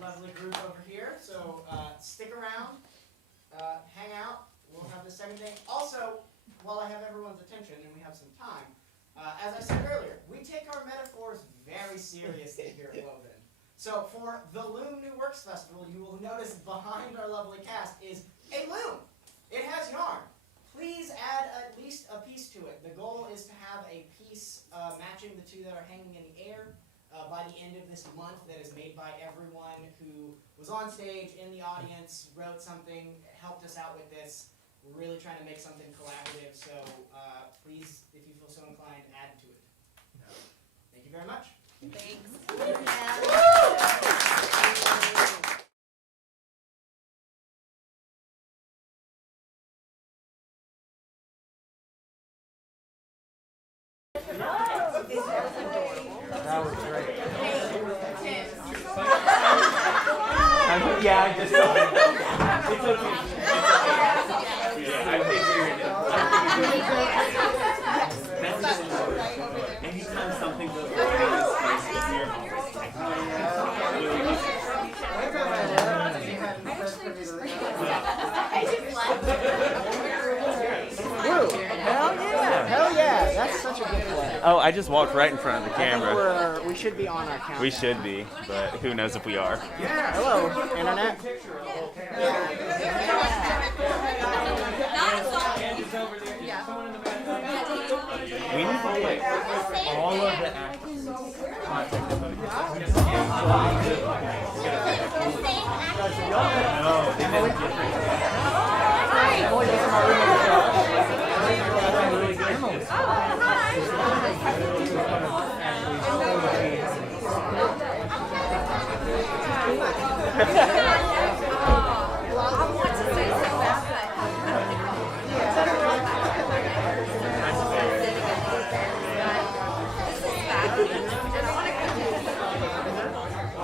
lovely group over here. So stick around, hang out. We'll have the second thing. Also, while I have everyone's attention and we have some time, as I said earlier, we take our metaphors very seriously here at Woven. So for the Loom New Works Festival, you will notice behind our lovely cast is a loom. It has yarn. Please add at least a piece to it. The goal is to have a piece matching the two that are hanging in the air by the end of this month that is made by everyone who was on stage, in the audience, wrote something, helped us out with this. We're really trying to make something collaborative, so please, if you feel so inclined, add to it. Thank you very much. That was great. Yeah, I just saw it. It's okay. I figured it. Anytime something goes Hell yeah, that's such a good play. Oh, I just walked right in front of the camera. We should be on our countdown. We should be, but who knows if we are. Hello, internet. We need to put all of the actors' contact info. No, they didn't get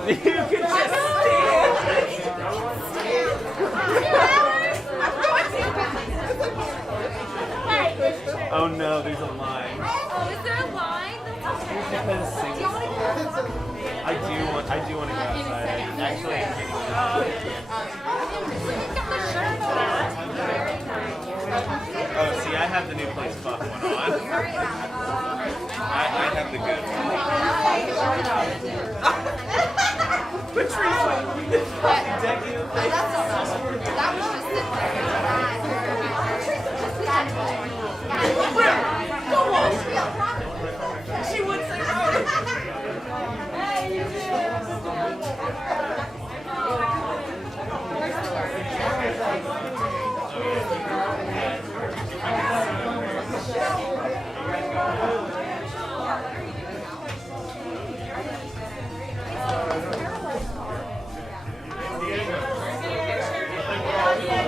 You could just Oh no, there's a line. Oh, is there a line? I do want to go outside. Actually, oh, see, I have the new Place Buff one on. I have the good one. Patrice! That was just sitting there. She would say Yeah.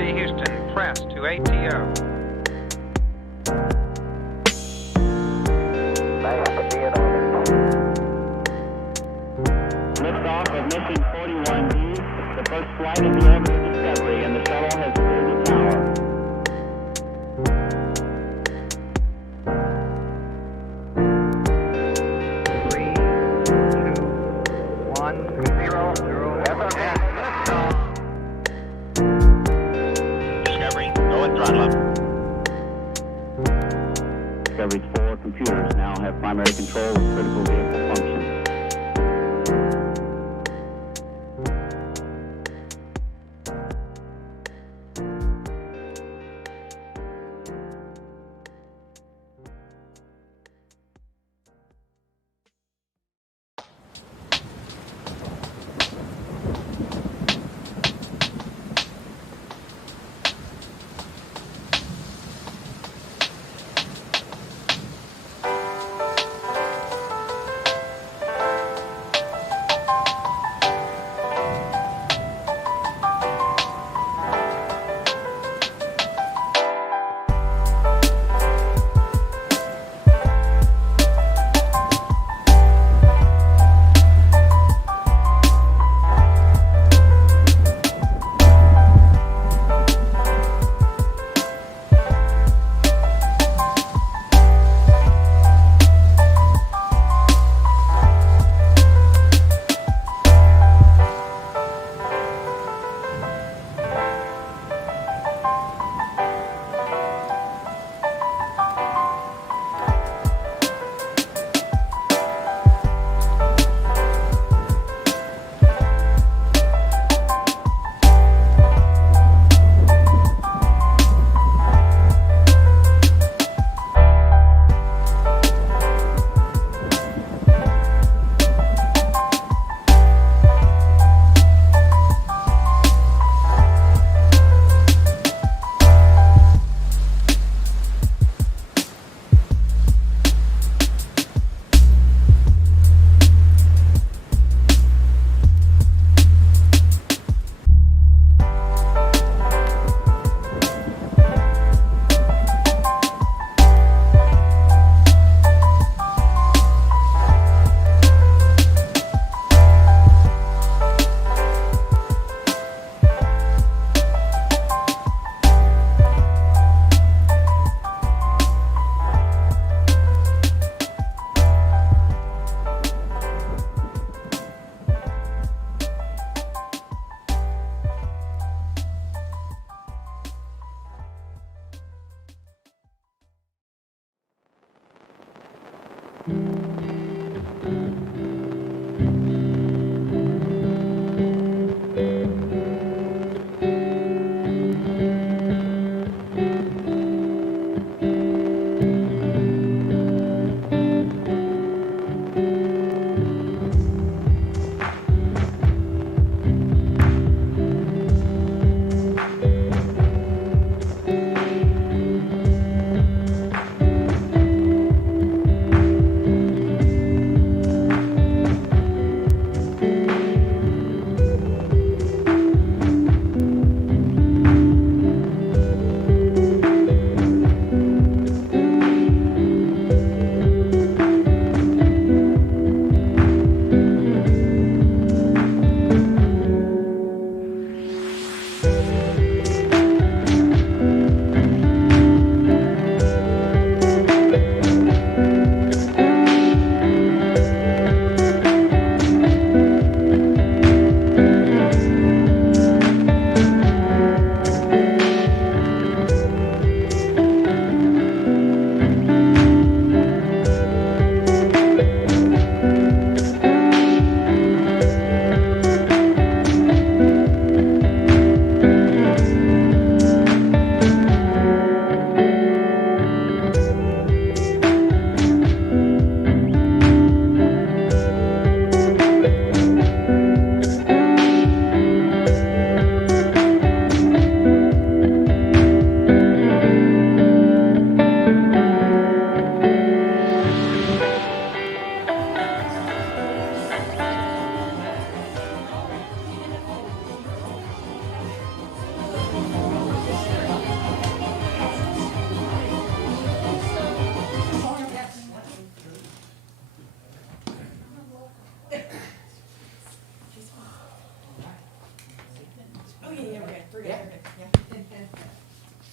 Discovery Houston, press to ATO. Liftoff of mission 41D, the first flight of the orbiter Discovery, and the shuttle has cleared the tower. 3, 2, 1, 0, 0. Discovery, go and throttle up. Discovery's 4 computers now have primary control of critical vehicle functions.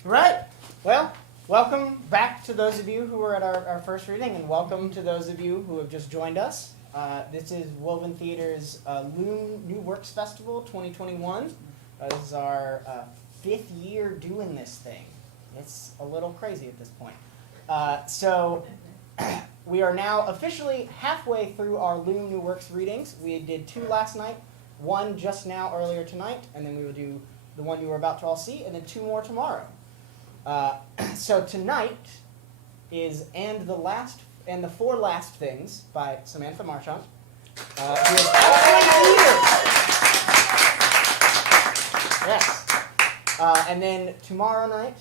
Right. Well, welcome back to those of you who were at our first reading, and welcome to those of you who have just joined us. This is Woven Theater's Loom New Works Festival 2021. This is our 5th year doing this thing. It's a little crazy at this point. So we are now officially halfway through our Loom New Works readings. We did 2 last night, 1 just now earlier tonight, and then we will do the one you were about to all see, and then 2 more tomorrow. So tonight is And the Four Last Things by Samantha Marchant, who is actually here. Yes. And then tomorrow night,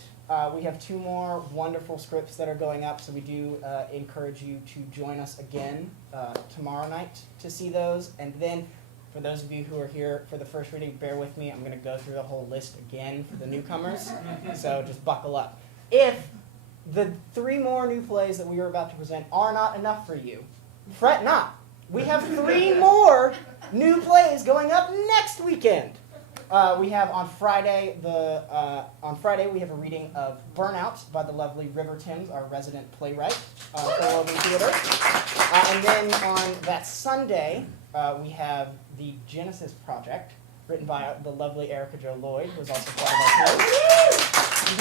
we have 2 more wonderful scripts that are going up, so we do encourage you to join us again tomorrow night to see those. And then, for those of you who are here for the first reading, bear with me. I'm going to go through the whole list again for the newcomers, so just buckle up. If the 3 more new plays that we are about to present are not enough for you, fret not. We have 3 more new plays going up next weekend. We have on Friday we have a reading of Burnout by the lovely River Timms, our resident playwright for Woven Theater. And then on that Sunday, we have the Genesis Project, written by the lovely Erica Jo Lloyd, who is also part of our play. And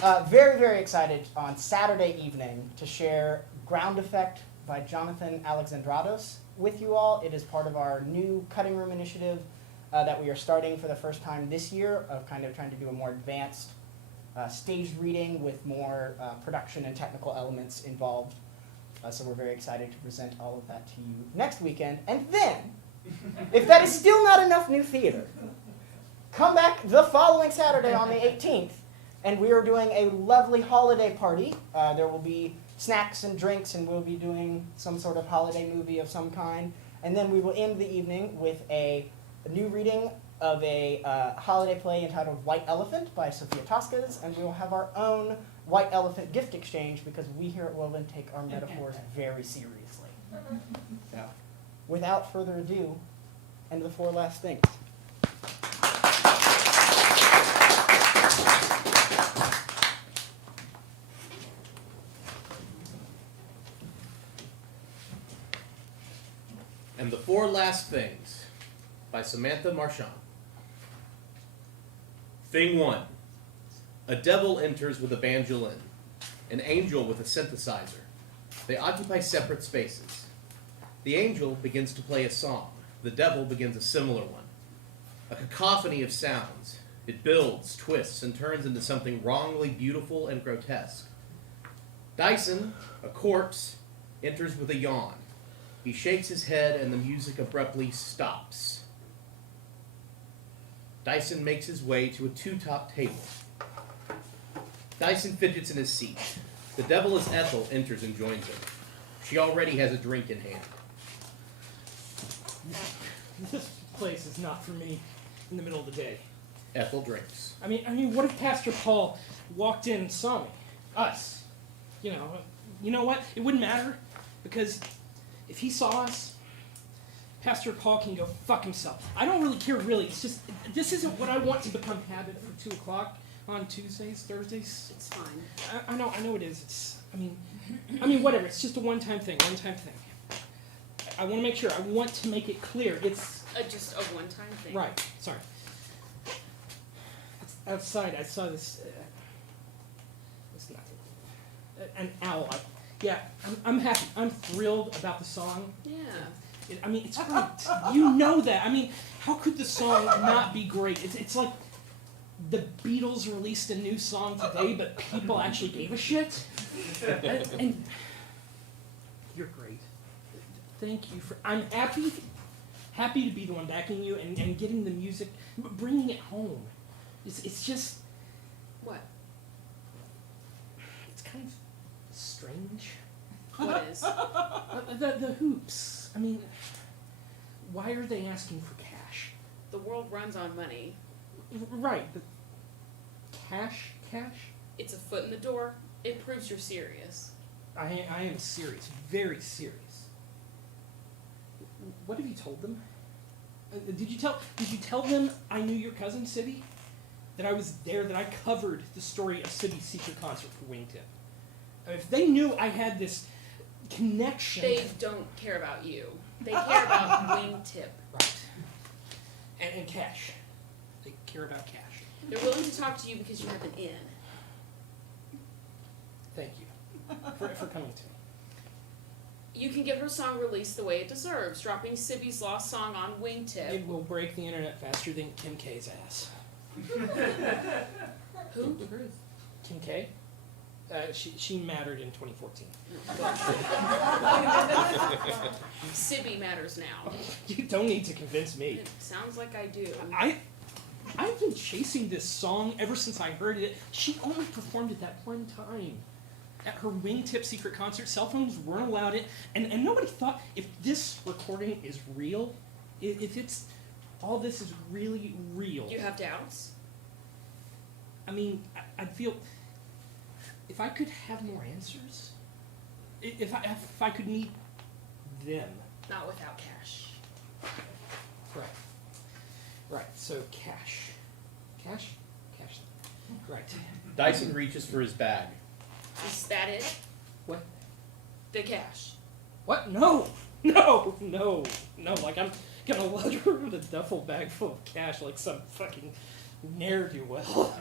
then, very, very excited on Saturday evening to share Ground Effect by Jonathan Alexandrados with you all. It is part of our new Cutting Room initiative that we are starting for the first time this year, of kind of trying to do a more advanced staged reading with more production and technical elements involved. So we're very excited to present all of that to you next weekend. And then, if that is still not enough new theater, come back the following Saturday on the 18th, and we are doing a lovely holiday party. There will be snacks and drinks, and we'll be doing some sort of holiday movie of some kind. And then we will end the evening with a new reading of a holiday play entitled White Elephant by Sophia Toscas, and we will have our own White Elephant gift exchange because we here at Woven take our metaphors very seriously. So, without further ado, And the Four Last Things. And the Four Last Things by Samantha Marchant. Thing 1. A devil enters with a banjolin, an angel with a synthesizer. They occupy separate spaces. The angel begins to play a song. The devil begins a similar one. A cacophony of sounds. It builds, twists, and turns into something wrongly beautiful and grotesque. Dyson, a corpse, enters with a yawn. He shakes his head and the music abruptly stops. Dyson makes his way to a 2-top table. Dyson fidgets in his seat. The devil as Ethel enters and joins him. She already has a drink in hand. This place is not for me in the middle of the day. Ethel drinks. I mean, what if Pastor Paul walked in and saw me? Us. You know what? It wouldn't matter, because if he saw us, Pastor Paul can go fuck himself. I don't really care, really. It's just, this isn't what I want to become habit for 2 o'clock on Tuesdays, Thursdays. It's fine. I know it is. It's, I mean, whatever. It's just a one-time thing. I want to make sure. I want to make it clear. It's Just a one-time thing. right. Sorry. Outside, I saw this. It's nothing. An owl. I'm happy. I'm thrilled about the song. Yeah. It's great. You know that. How could the song not be great? It's like the Beatles released a new song today, but people actually gave a shit. And you're great. Thank you for. I'm happy to be the one backing you and getting the music, bringing it home. It's just. What? It's kind of strange. What is? The hoops. Why are they asking for cash? The world runs on money. Right, but cash? It's a foot in the door. It proves you're serious. I am serious, very serious. What have you told them? Did you tell them I knew your cousin, Sibby? that I was there, that I covered the story of Sibby's secret concert for Wingtip. I mean, if they knew I had this connection... They don't care about you. They care about Wingtip. Right. And cash. They care about cash. They're willing to talk to you because you have an in. Thank you for coming to me. You can get her song released the way it deserves, dropping Sibby's lost song on Wingtip. It will break the internet faster than Kim K's ass. Who? Kim K? She mattered in 2014. Sibby matters now. You don't need to convince me. It sounds like I do. I've been chasing this song ever since I heard it. She only performed it that one time. At her Wingtip secret concert, cell phones weren't allowed it, and nobody thought, if this recording is real, if it's, all this is really real. You have doubts? I mean, I'd feel, if I could have more answers, if I could meet them. Not without cash. Right, so cash. Cash? Cash. Right. Dyson reaches for his bag. Is that it? What? The cash. What? No! Like, I'm gonna load her with a duffel bag full of cash like some fucking ne'er-do-well.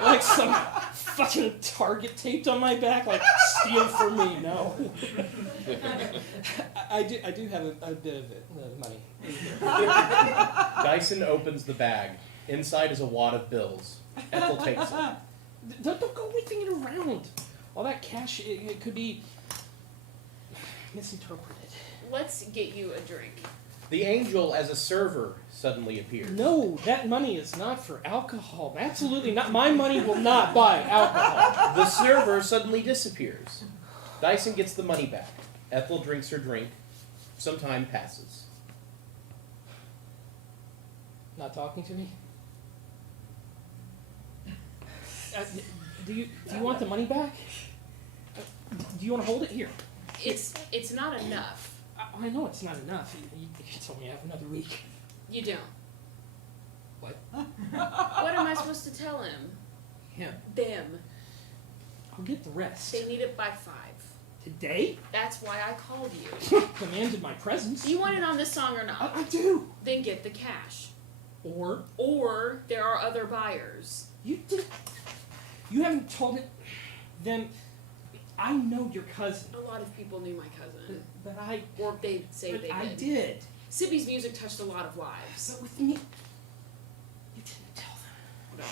Like some fucking target taped on my back, like, steal from me, no. I do have a bit of it, money. Dyson opens the bag. Inside is a wad of bills. Ethel takes it. Don't go whipping it around. All that cash, it could be misinterpreted. Let's get you a drink. The angel, as a server, suddenly appears. No, that money is not for alcohol. Absolutely not. My money will not buy alcohol. The server suddenly disappears. Dyson gets the money back. Ethel drinks her drink. Some time passes. Not talking to me? Do you want the money back? Do you want to hold it? Here. It's not enough. I know it's not enough. You told me I have another week. You don't. What? What am I supposed to tell him? Him. Them. I'll get the rest. They need it by 5. Today? That's why I called you. Commanded my presence. Do you want in on this song or not? I do. Then get the cash. Or there are other buyers. You haven't told it. Then I know your cousin. A lot of people knew my cousin. But Or they'd say they did. I did. Sibby's music touched a lot of lives. But with me, you didn't tell them.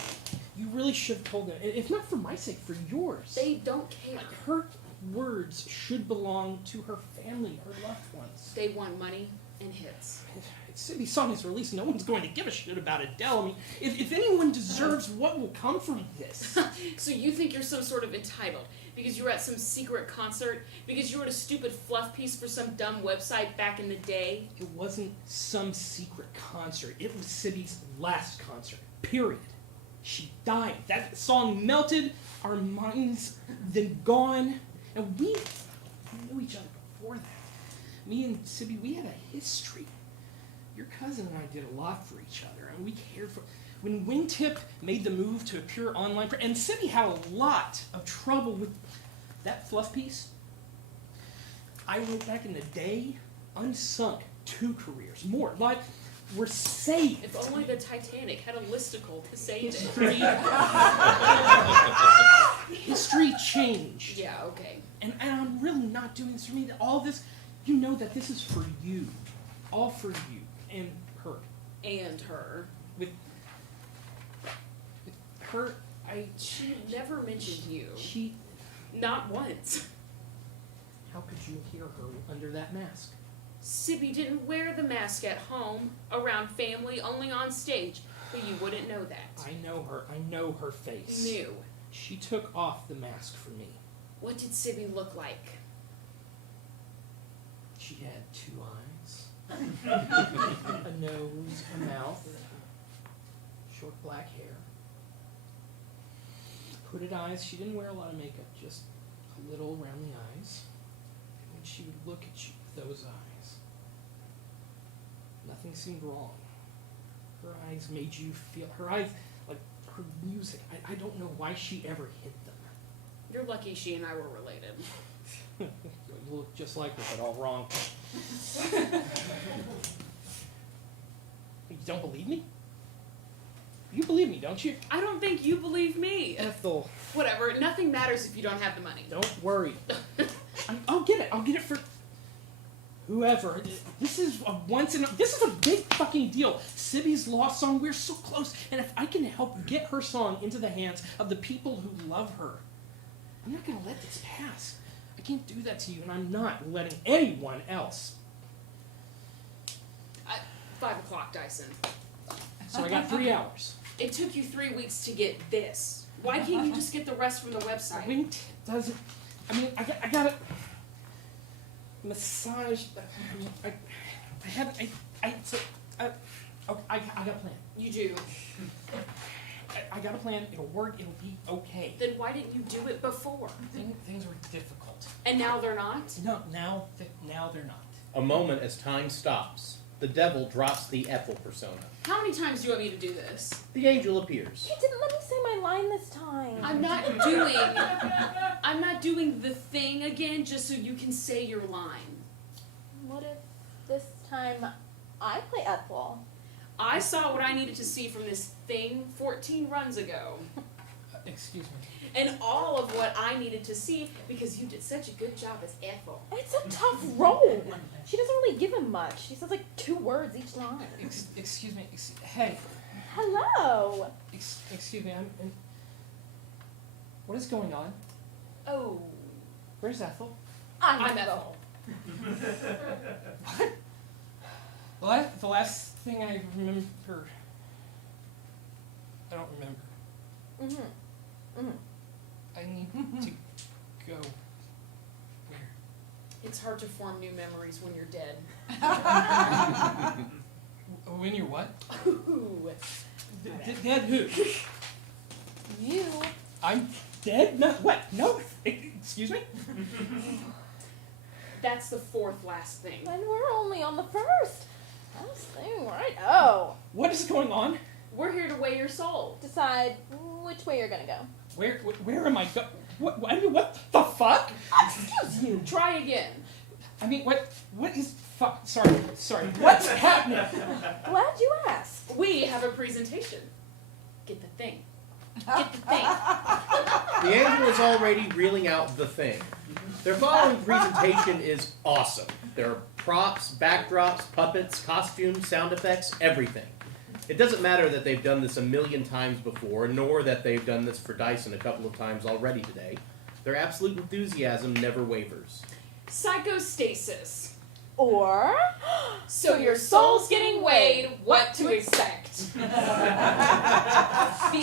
You really should have told them. If not for my sake, for yours. They don't care. Her words should belong to her family, her loved ones. They want money and hits. If Sibby's song is released, no one's going to give a shit about Adele. I mean, if anyone deserves what will come from this. So you think you're some sort of entitled because you were at some secret concert, because you wrote a stupid fluff piece for some dumb website back in the day? It wasn't some secret concert. It was Sibby's last concert. Period. She died. That song melted our minds, then gone. And we knew each other before that. Me and Sibby, we had a history. Your cousin and I did a lot for each other, and we cared for... When Wingtip made the move to a pure online... And Sibby had a lot of trouble with that fluff piece. I wrote back in the day, unsunk 2 careers. More. Like, we're saved. If only the Titanic had a listicle to save it. History changed. Yeah, okay. And I'm really not doing this for me. All this, you know that this is for you. All for you. And her. And her. With her, She never mentioned you. She... Not once. How could you hear her under that mask? Sibby didn't wear the mask at home, around family, only on stage. But you wouldn't know that. I know her. I know her face. Knew. She took off the mask for me. What did Sibby look like? She had 2 eyes. A nose, a mouth, short black hair, hooded eyes. She didn't wear a lot of makeup, just a little around the eyes. And when she would look at you with those eyes, nothing seemed wrong. her eyes made you feel, her eyes, like her music, I don't know why she ever hid them. You're lucky she and I were related. You look just like her, but all wrong. You don't believe me? You believe me, don't you? I don't think you believe me. Ethel. Whatever. Nothing matters if you don't have the money. Don't worry. I'll get it. I'll get it for whoever. This is this is a big fucking deal. Sibby's lost song. We're so close. And if I can help get her song into the hands of the people who love her, I'm not gonna let this pass. I can't do that to you, and I'm not letting anyone else. 5 o'clock, Dyson. So I got 3 hours. It took you 3 weeks to get this. Why can't you just get the rest from the website? Wait, doesn't. I mean, I got it. Massage. I got a plan. You do. I got a plan. It'll work. It'll be okay. Then why didn't you do it before? Things were difficult. And now they're not? No, now they're not. A moment as time stops. The devil drops the Ethel persona. How many times do you want me to do this? The angel appears. You didn't let me say my line this time. I'm not doing the thing again just so you can say your line. What if this time I play Ethel? I saw what I needed to see from this thing 14 runs ago. Excuse me. And all of what I needed to see because you did such a good job as Ethel. It's a tough role. She doesn't really give him much. She says like 2 words each line. Excuse me. Hey. Hello. Excuse me. What is going on? Oh. Where's Ethel? I'm Ethel. What? The last thing I remember. I don't remember. I need to go. Where? It's hard to form new memories when you're dead. When you're what? Ooh. Dead who? You. I'm dead? No, what? No. Excuse me? That's the 4th last thing. And we're only on the 1st. Last thing, right? Oh. What is going on? We're here to weigh your soul. Decide which way you're gonna go. Where am I go? What the fuck? Excuse you. Try again. I mean, what is fuck? Sorry. What's happening? Glad you asked. We have a presentation. Get the thing. Get the thing. The angel is already reeling out the thing. Their following presentation is awesome. There are props, backdrops, puppets, costumes, sound effects, everything. It doesn't matter that they've done this a million times before, nor that they've done this for Dyson a couple of times already today. Their absolute enthusiasm never wavers. Psychostasis. Or... So your soul's getting weighed, what to expect. The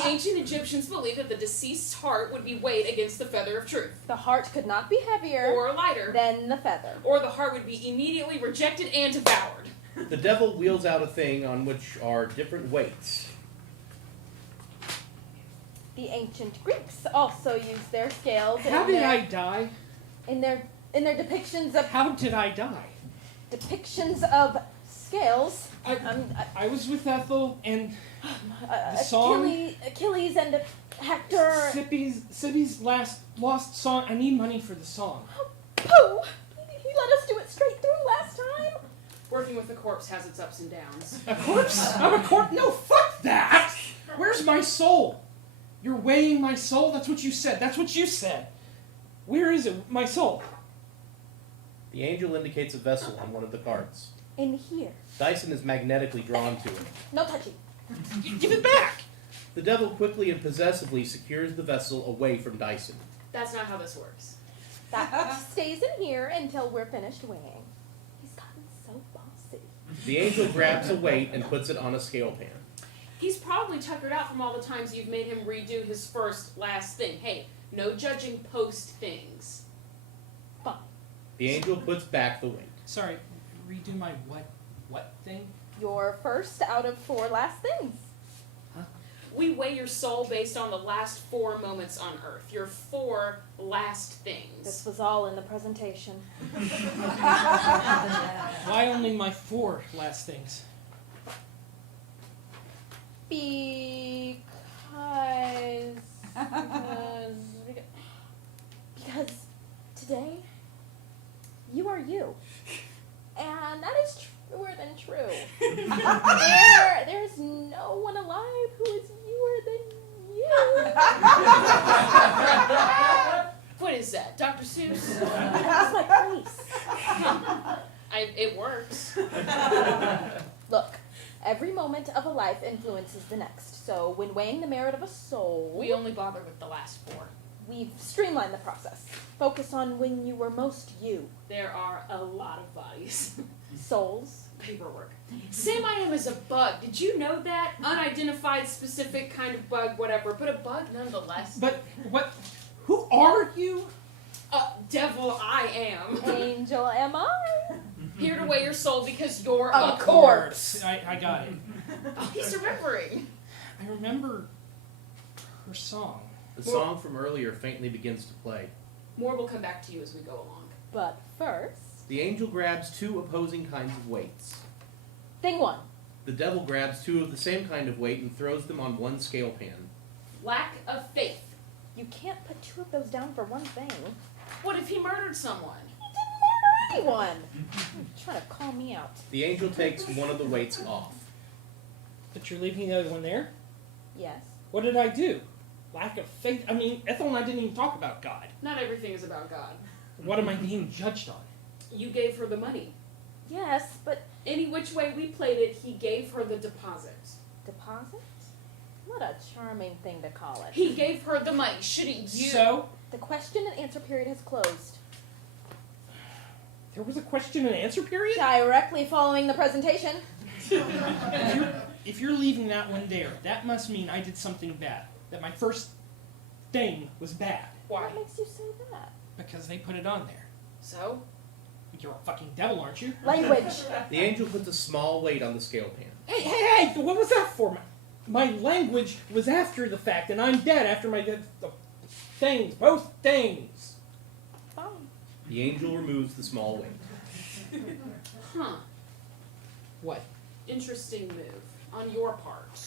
ancient Egyptians believed that the deceased's heart would be weighed against the feather of truth. The heart could not be heavier or lighter than the feather. Or the heart would be immediately rejected and devoured. The devil wheels out a thing on which are different weights. The ancient Greeks also used their scales. How did I die? In their depictions of... How did I die? Depictions of scales. I was with Ethel and the song. Achilles and Hector. Sibby's lost song. I need money for the song. Oh, he let us do it straight through last time. Working with a corpse has its ups and downs. A corpse? I'm a corpse? No, fuck that! Where's my soul? You're weighing my soul? That's what you said. Where is it? My soul? The angel indicates a vessel on one of the cards. In here. Dyson is magnetically drawn to it. No touching. Give it back! The devil quickly and possessively secures the vessel away from Dyson. That's not how this works. That stays in here until we're finished weighing. He's gotten so bossy. The angel grabs a weight and puts it on a scale pan. He's probably tuckered out from all the times you've made him redo his last thing. Hey, no judging post things. Fine. The angel puts back the weight. Sorry, redo my what thing? Your first out of 4 last things. Huh? We weigh your soul based on the last 4 moments on Earth. Your 4 last things. This was all in the presentation. Why only my 4 last things? Because today, you are you. And that is truer than true. There's no one alive who is youer than you. What is that, Dr. Seuss? That's my place. It works. Look, every moment of a life influences the next. So when weighing the merit of a soul... We only bother with the last 4. We've streamlined the process. Focus on when you were most you. There are a lot of bodies. Souls. Paperwork. Same item as a bug. Did you know that? Unidentified, specific kind of bug, whatever. But a bug nonetheless. But what? Who are you? Devil I am. Angel am I. Here to weigh your soul because you're A a corpse. I got it. Oh, he's remembering. I remember her song. The song from earlier faintly begins to play. More will come back to you as we go along. But first... The angel grabs 2 opposing kinds of weights. Thing 1. The devil grabs 2 of the same kind of weight and throws them on one scale pan. Lack of faith. You can't put 2 of those down for one thing. What if he murdered someone? Anyone. You're trying to call me out. The angel takes one of the weights off. But you're leaving the other one there? Yes. What did I do? Lack of faith? I mean, Ethel and I didn't even talk about God. Not everything is about God. What am I being judged on? You gave her the money. Yes, but... Any which way we played it, he gave her the deposit. Deposit? What a charming thing to call it. He gave her the money. Shouldn't you? So? The question and answer period has closed. There was a question and answer period? Directly following the presentation. If you're leaving that one there, that must mean I did something bad. That my first thing was bad. Why? What makes you say that? Because they put it on there. So? You're a fucking devil, aren't you? Language. The angel puts a small weight on the scale pan. Hey! What was that for? My language was after the fact, and I'm dead after my death. Things, both things. Fine. The angel removes the small weight. Huh. What? Interesting move on your part.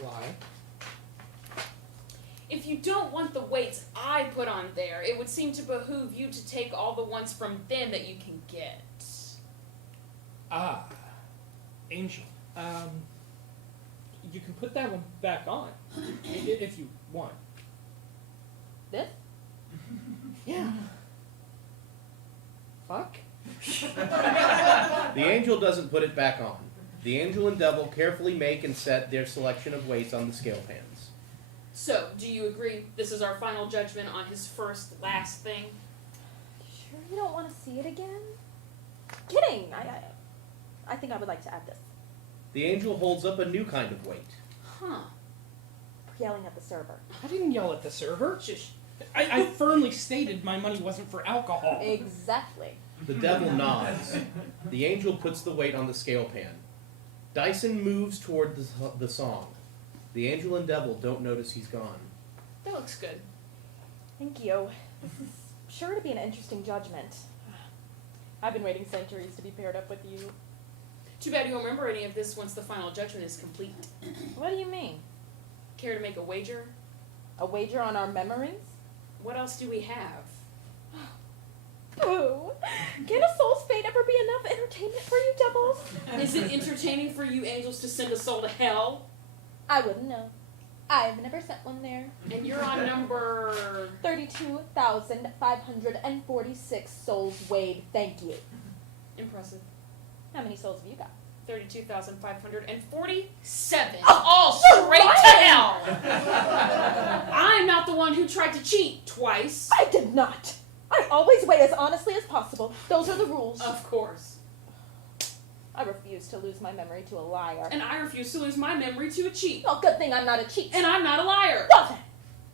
Why? If you don't want the weights I put on there, it would seem to behoove you to take all the ones from them that you can get. Ah. Angel. You can put that one back on. If you want. This? Yeah. Fuck. The angel doesn't put it back on. The angel and devil carefully make and set their selection of weights on the scale pans. So, do you agree this is our final judgment on his last thing? Sure you don't want to see it again? Kidding! I think I would like to add this. The angel holds up a new kind of weight. Huh. Yelling at the server. I didn't yell at the server. Shush. I firmly stated my money wasn't for alcohol. Exactly. The devil nods. The angel puts the weight on the scale pan. Dyson moves toward the song. The angel and devil don't notice he's gone. That looks good. Thank you. This is sure to be an interesting judgment. I've been waiting centuries to be paired up with you. Too bad you won't remember any of this once the final judgment is complete. What do you mean? Care to make a wager? A wager on our memories? What else do we have? Ooh. Can a soul's fate ever be enough entertainment for you devils? Is it entertaining for you angels to send a soul to hell? I wouldn't know. I've never sent one there. And you're on number... 32,546 souls weighed, thank you. Impressive. How many souls have you got? 32,547. Oh, all straight to hell! I'm not the one who tried to cheat twice. I did not! I always weigh as honestly as possible. Those are the rules. Of course. I refuse to lose my memory to a liar. And I refuse to lose my memory to a cheat. Well, good thing I'm not a cheat. And I'm not a liar. Well then.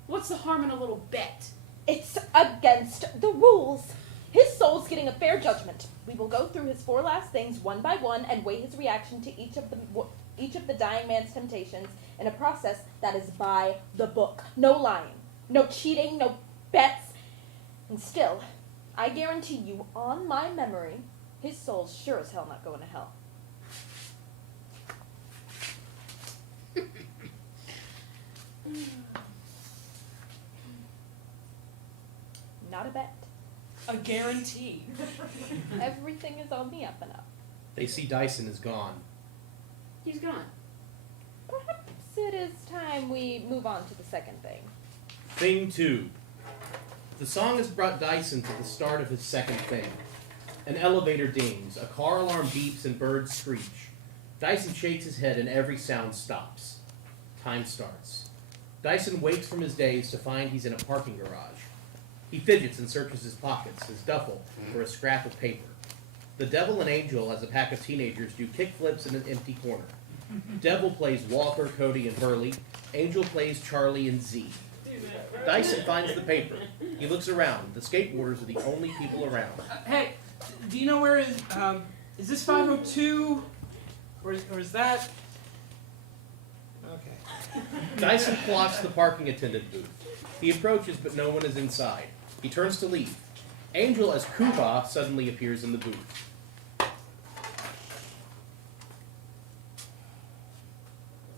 What's the harm in a little bet? It's against the rules. His soul's getting a fair judgment. We will go through his 4 last things one by one and weigh his reaction to each of the dying man's temptations in a process that is by the book. No lying, no cheating, no bets. And still, I guarantee you on my memory, his soul's sure as hell not going to hell. Not a bet. A guarantee. Everything is on the up and up. They see Dyson is gone. He's gone. Perhaps it is time we move on to the second thing. Thing 2. The song has brought Dyson to the start of his second thing. An elevator dings, a car alarm beeps, and birds screech. Dyson shakes his head and every sound stops. Time starts. Dyson wakes from his daze to find he's in a parking garage. He fidgets and searches his pockets, his duffel, for a scrap of paper. The Devil and Angel, as a pack of teenagers, do kickflips in an empty corner. Devil plays Walker, Cody, and Hurley. Angel plays Charlie and Z. Dyson finds the paper. He looks around. The skateboarders are the only people around. Hey, do you know where is this 502? Or is that? Okay. Dyson clocks the parking attendant booth. He approaches, but no one is inside. He turns to leave. Angel, as Kuba, suddenly appears in the booth.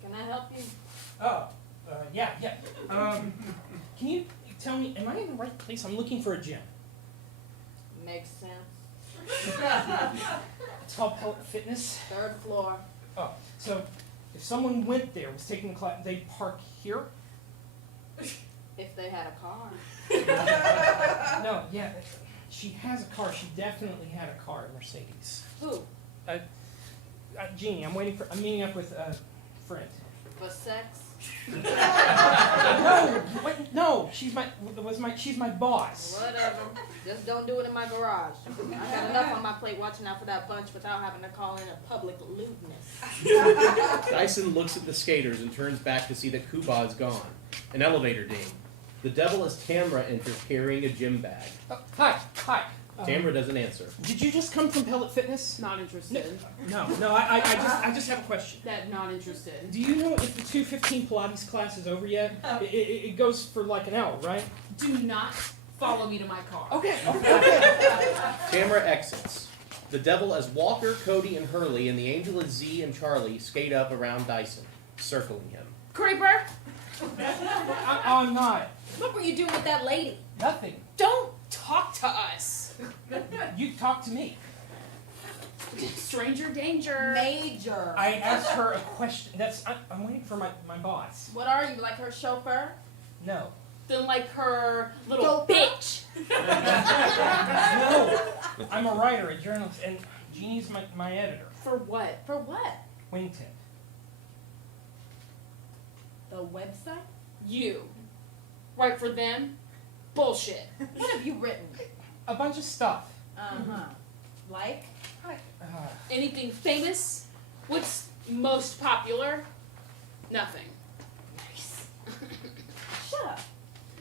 Can I help you? Oh, yeah. Can you tell me, am I in the right place? I'm looking for a gym. Makes sense. It's called Pellet Fitness. 3rd floor. Oh, so if someone went there, was taking the class, they'd park here? If they had a car. No, yeah, she has a car. She definitely had a car, a Mercedes. Who? Jeannie, I'm meeting up with a friend. For sex? No, she's my boss. Whatever. Just don't do it in my garage. I got enough on my plate watching out for that bunch without having to call in a public lewdness. Dyson looks at the skaters and turns back to see that Kuba is gone. An elevator ding. The Devil, as Tamra, enters carrying a gym bag. Hi. Tamra doesn't answer. Did you just come from Pellet Fitness? Not interested. No. I just have a question. That not interested. Do you know if the 2:15 Pilates class is over yet? It goes for like an hour, right? Do not follow me to my car. Okay. Tamra exits. The Devil, as Walker, Cody, and Hurley, and the Angel as Z and Charlie skate up around Dyson, circling him. Creeper! I'm not. What were you doing with that lady? Nothing. Don't talk to us. You talk to me. Stranger danger. Major. I asked her a question. I'm waiting for my boss. What are you, like her chauffeur? No. Then like her little bitch. No. I'm a writer, a journalist, and Jeannie's my editor. For what? For what? Wingtip. The website? You. Write for them? Bullshit. What have you written? A bunch of stuff. Uh-huh. Like? Anything famous? What's most popular? Nothing. Nice. Shut up.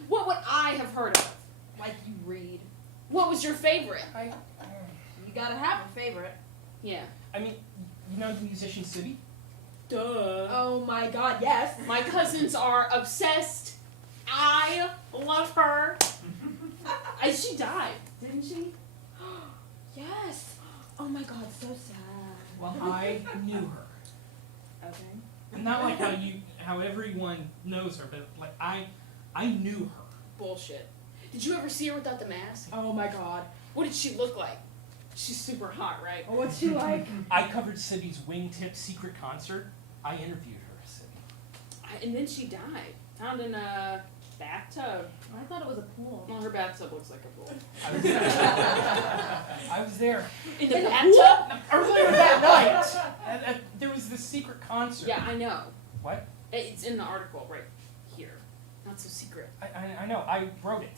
What would I have heard of? Like you read. What was your favorite? You gotta have a favorite. Yeah. I mean, you know the musician Sibby? Duh. Oh my god, yes. My cousins are obsessed. I love her. She died, didn't she? Yes. Oh my god, so sad. Well, I knew her. Okay. Not like how everyone knows her, but like I knew her. Bullshit. Did you ever see her without the mask? Oh my god. What did she look like? She's super hot, right? What's she like? I covered Sibby's Wingtip secret concert. I interviewed her, Sibby. And then she died. Found in a bathtub. I thought it was a pool. Well, her bathtub looks like a pool. I was there. In the bathtub? Earlier that night. There was this secret concert. Yeah, I know. What? It's in the article right here. Not so secret. I know. I wrote it.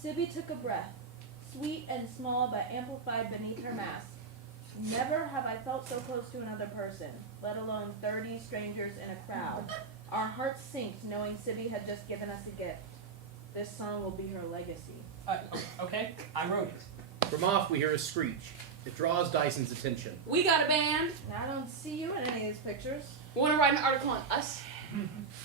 Sibby took a breath, sweet and small but amplified beneath her mask. Never have I felt so close to another person, let alone 30 strangers in a crowd. Our hearts synced knowing Sibby had just given us a gift. This song will be her legacy. Okay, I wrote it. From off, we hear a screech. It draws Dyson's attention. We got a band. I don't see you in any of these pictures. Want to write an article on us?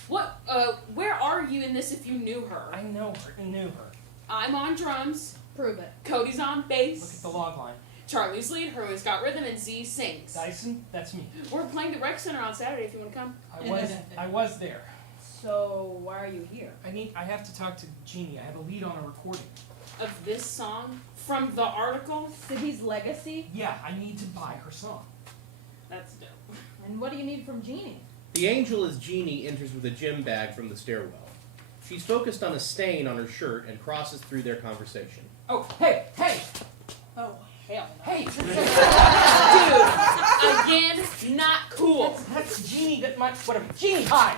Where are you in this if you knew her? I know her. I knew her. I'm on drums. Prove it. Cody's on bass. Look at the log line. Charlie's lead, Hurley's got rhythm, and Z sings. Dyson, that's me. We're playing the rec center on Saturday if you want to come. I was there. So why are you here? I have to talk to Jeannie. I have a lead on a recording. Of this song from the article. City's Legacy? Yeah, I need to buy her song. That's dope. And what do you need from Jeannie? The angel as Jeannie enters with a gym bag from the stairwell. She's focused on a stain on her shirt and crosses through their conversation. Oh, hey! Oh, hell no. Hey! Dude, again, not cool. That's Jeannie, whatever. Jeannie, hi!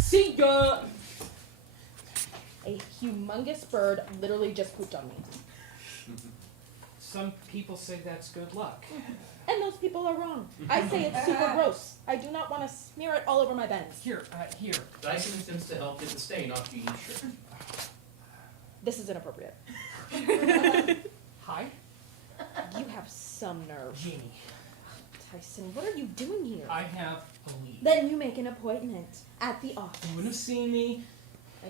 See ya! A humongous bird literally just pooped on me. Some people say that's good luck. And those people are wrong. I say it's super gross. I do not want to smear it all over my Benz. Here. Dyson attempts to help get the stain off Jeannie's shirt. This is inappropriate. Hi? You have some nerve. Jeannie. Tyson, what are you doing here? I have a lead. Then you make an appointment at the office. You wouldn't have seen me.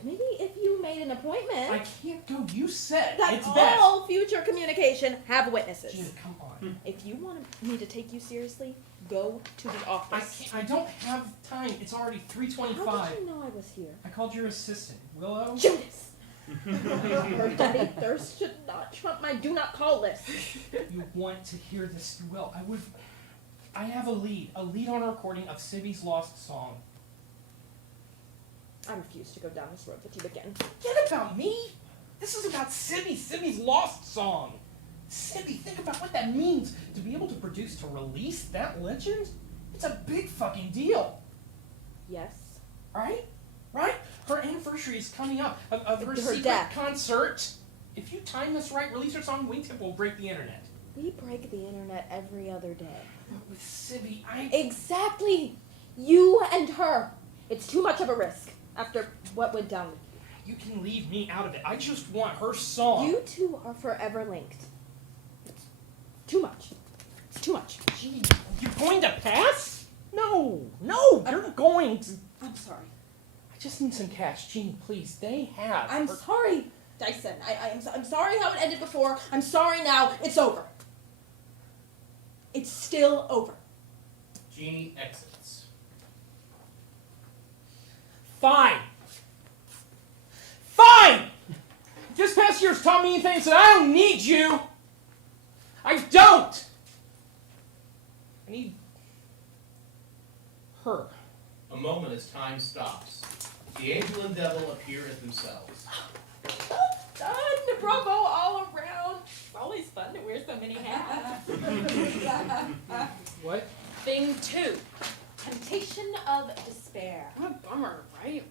Maybe if you made an appointment. I can't go. You said that it's all best. future communication have witnesses. Jeannie, come on. If you want me to take you seriously, go to the office. I don't have time. It's already 3:25. How did you know I was here? I called your assistant, Willow. Jonas! Her daddy thirst should not trump my do not call list. You want to hear this? Well, I have a lead on a recording of Sibby's lost song. I refuse to go down this road with you again. Forget about me. This is about Sibby's lost song. Sibby, think about what that means to be able to release that legend. It's a big fucking deal. Yes. Right? Her anniversary is coming up of her secret death. concert. If you time this right, release her song, Wingtip will break the internet. We break the internet every other day. But with Sibby, Exactly! You and her. It's too much of a risk after what went down with you. You can leave me out of it. I just want her song. You two are forever linked. It's too much. It's too much. Gee, you're going to pass? No, you're going to. I'm sorry. I just need some cash. Jeannie, please. They have. I'm sorry, Dyson. I'm sorry how it ended before. I'm sorry now. It's over. It's still over. Jeannie exits. Fine. This past year's taught me things that I don't need you. I don't. I need her. A moment as time stops. The angel and devil appear as themselves. Done. Bravo all around. It's always fun to wear so many hats. What? Thing 2. Temptation of despair. What a bummer, right?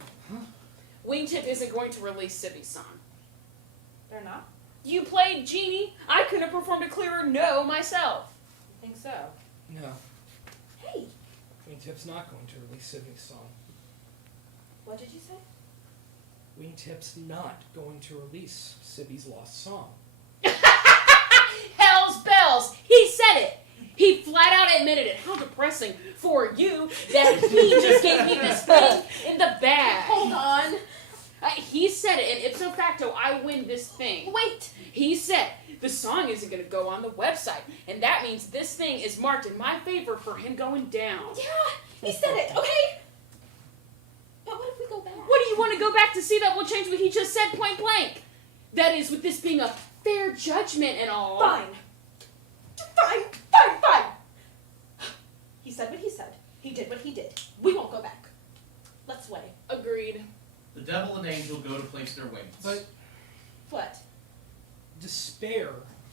Wingtip isn't going to release Sibby's song. They're not? You played Jeannie. I couldn't have performed a clearer no myself. You think so? No. Hey. Wingtip's not going to release Sibby's song. What did you say? Wingtip's not going to release Sibby's lost song. Hell's bells. He said it. He flat out admitted it. How depressing for you that he just gave me this thing in the bag. Hold on. He said it, and ipso facto, I win this thing. Wait. He said the song isn't going to go on the website, and that means this thing is marked in my favor for him going down. Yeah, he said it, okay? But what if we go back? What do you want to go back to see that will change what he just said point blank? That is, with this being a fair judgment and all. Fine. He said what he said. He did what he did. We won't go back. Let's weigh. Agreed. The devil and angel go to place their weights. But What? despair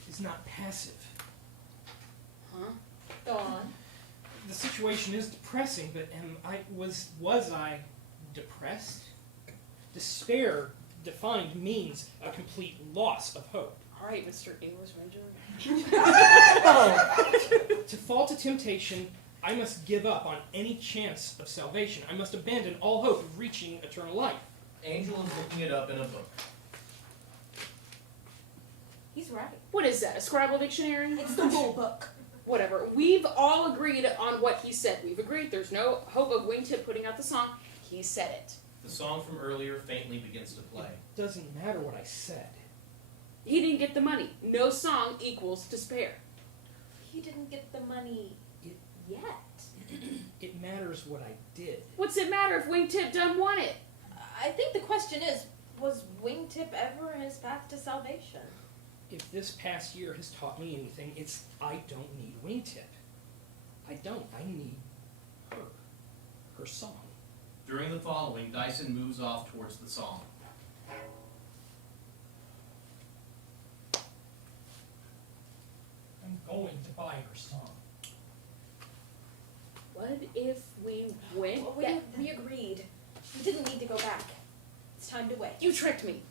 is not passive. Huh? Go on. The situation is depressing, but was I depressed? Despair, defined, means a complete loss of hope. All right, Mr. English Major. To fall to temptation, I must give up on any chance of salvation. I must abandon all hope of reaching eternal life. Angel is looking it up in a book. He's right. What is that, a Scrabble dictionary? It's the rule book. Whatever. We've all agreed on what he said. We've agreed there's no hope of Wingtip putting out the song. He said it. The song from earlier faintly begins to play. It doesn't matter what I said. He didn't get the money. No song equals despair. he didn't get the money yet. It matters what I did. What's it matter if Wingtip done want it? I think the question is, was Wingtip ever his path to salvation? If this past year has taught me anything, it's I don't need Wingtip. I don't. I need her. Her song. During the following, Dyson moves off towards the song. I'm going to buy her song. What if we went Well, back? we agreed. We didn't need to go back. It's time to wait. You tricked me.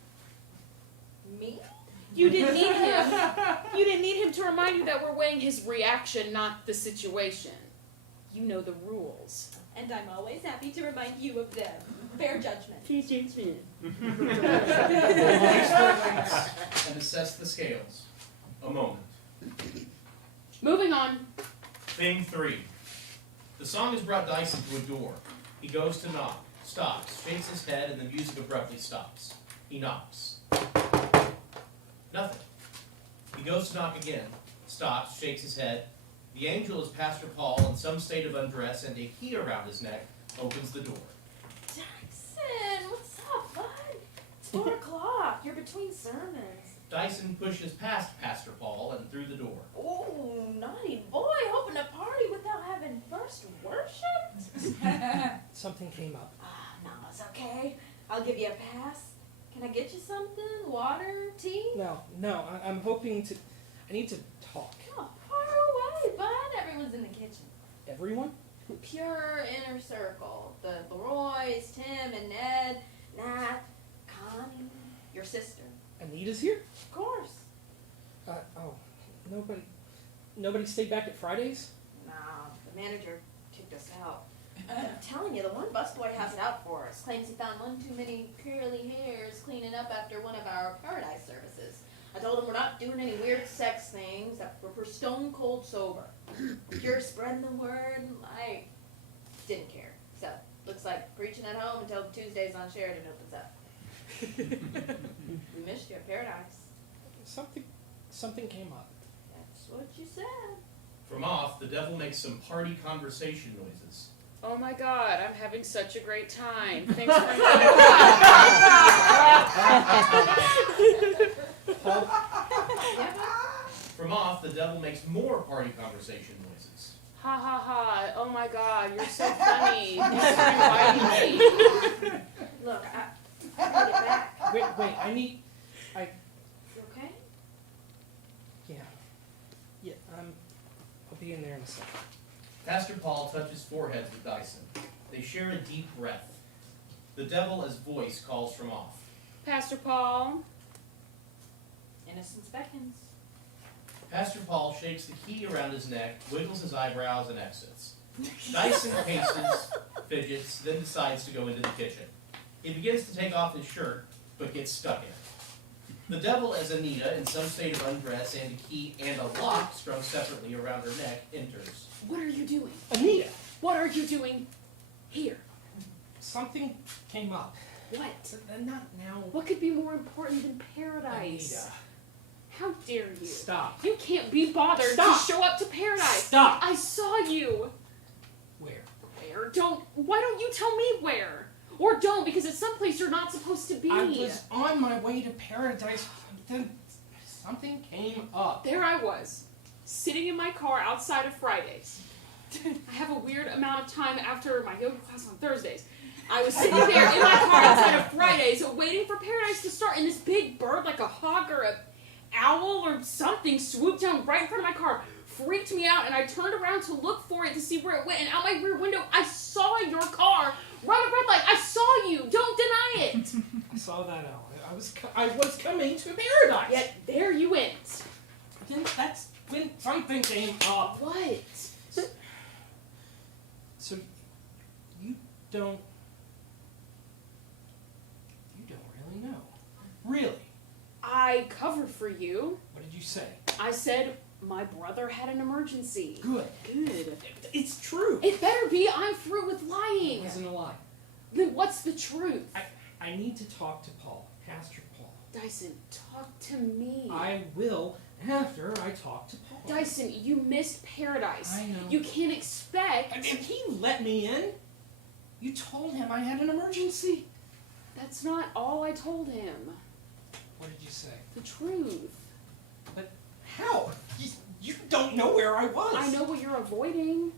Me? You didn't need him. You didn't need him to remind you that we're weighing his reaction, not the situation. You know the rules. And I'm always happy to remind you of them. Fair judgment. And assess the scales. A moment. Moving on. Thing 3. The song has brought Dyson to a door. He goes to knock, stops, shakes his head, and the music abruptly stops. He knocks. Nothing. He goes to knock again, stops, shakes his head. The angel is Pastor Paul in some state of undress, and a key around his neck opens the door. Jackson, what's up, bud? It's 4 o'clock. You're between sermons. Dyson pushes past Pastor Paul and through the door. Oh, naughty boy, hoping to party without having first worship? Something came up. No, it's okay. I'll give you a pass. Can I get you something? Water, tea? No, I'm hoping to. I need to talk. Oh, far away, bud. Everyone's in the kitchen. Everyone? Pure inner circle. The Leroys, Tim and Ned, Nat, Connie, your sister. Anita's here? Of course. Nobody stayed back at Fridays? No, the manager kicked us out. I'm telling you, the one busboy has it out for us. Claims he found one too many curly hairs cleaning up after one of our paradise services. I told him we're not doing any weird sex things, that we're stone cold sober. You're spreading the word. I didn't care. So, looks like preaching at home until Tuesdays on Sheridan opens up. We missed you at paradise. Something came up. That's what you said. From off, the devil makes some party conversation noises. Oh my God, I'm having such a great time. Thanks for From off, the devil makes more party conversation noises. Ha ha ha. Oh my God, you're so funny. Thanks for inviting me. Look, I gotta get back. Wait, You okay? Yeah, I'll be in there in a second. Pastor Paul touches foreheads with Dyson. They share a deep breath. The devil as voice calls from off. Pastor Paul. Innocence beckons. Pastor Paul shakes the key around his neck, wiggles his eyebrows, and exits. Dyson paces, fidgets, then decides to go into the kitchen. He begins to take off his shirt, but gets stuck in it. The devil as Anita, in some state of undress, and a key and a lock strung separately around her neck, enters. What are you doing? Anita! What are you doing here? Something came up. What? Not now. What could be more important than paradise? Anita. How dare you? Stop. You can't be bothered Stop. to show up to paradise. Stop. I saw you. Where? Where? Why don't you tell me where? Or don't, because it's someplace you're not supposed to be. I was on my way to paradise, then something came up. There I was, sitting in my car outside of Fridays. I have a weird amount of time after my yoga class on Thursdays. I was sitting there in my car outside of Fridays, waiting for paradise to start, and this big bird, like a hawk or a owl or something, swooped down right in front of my car, freaked me out, and I turned around to look for it to see where it went, and out my rear window, I saw your car run a red light. I saw you. Don't deny it. I saw that owl. I was coming to paradise. Yet there you went. Then that's when something came up. What? So you don't really know. Really? I covered for you. What did you say? I said my brother had an emergency. Good. Good. It's true. It better be. I'm through with lying. It wasn't a lie. Then what's the truth? I need to talk to Paul, Pastor Paul. Dyson, talk to me. I will, after I talked to Paul. Dyson, you missed paradise. I know. You can't expect. And he let me in. You told him I had an emergency. That's not all I told him. What did you say? The truth. But how? You don't know where I was. I know what you're avoiding.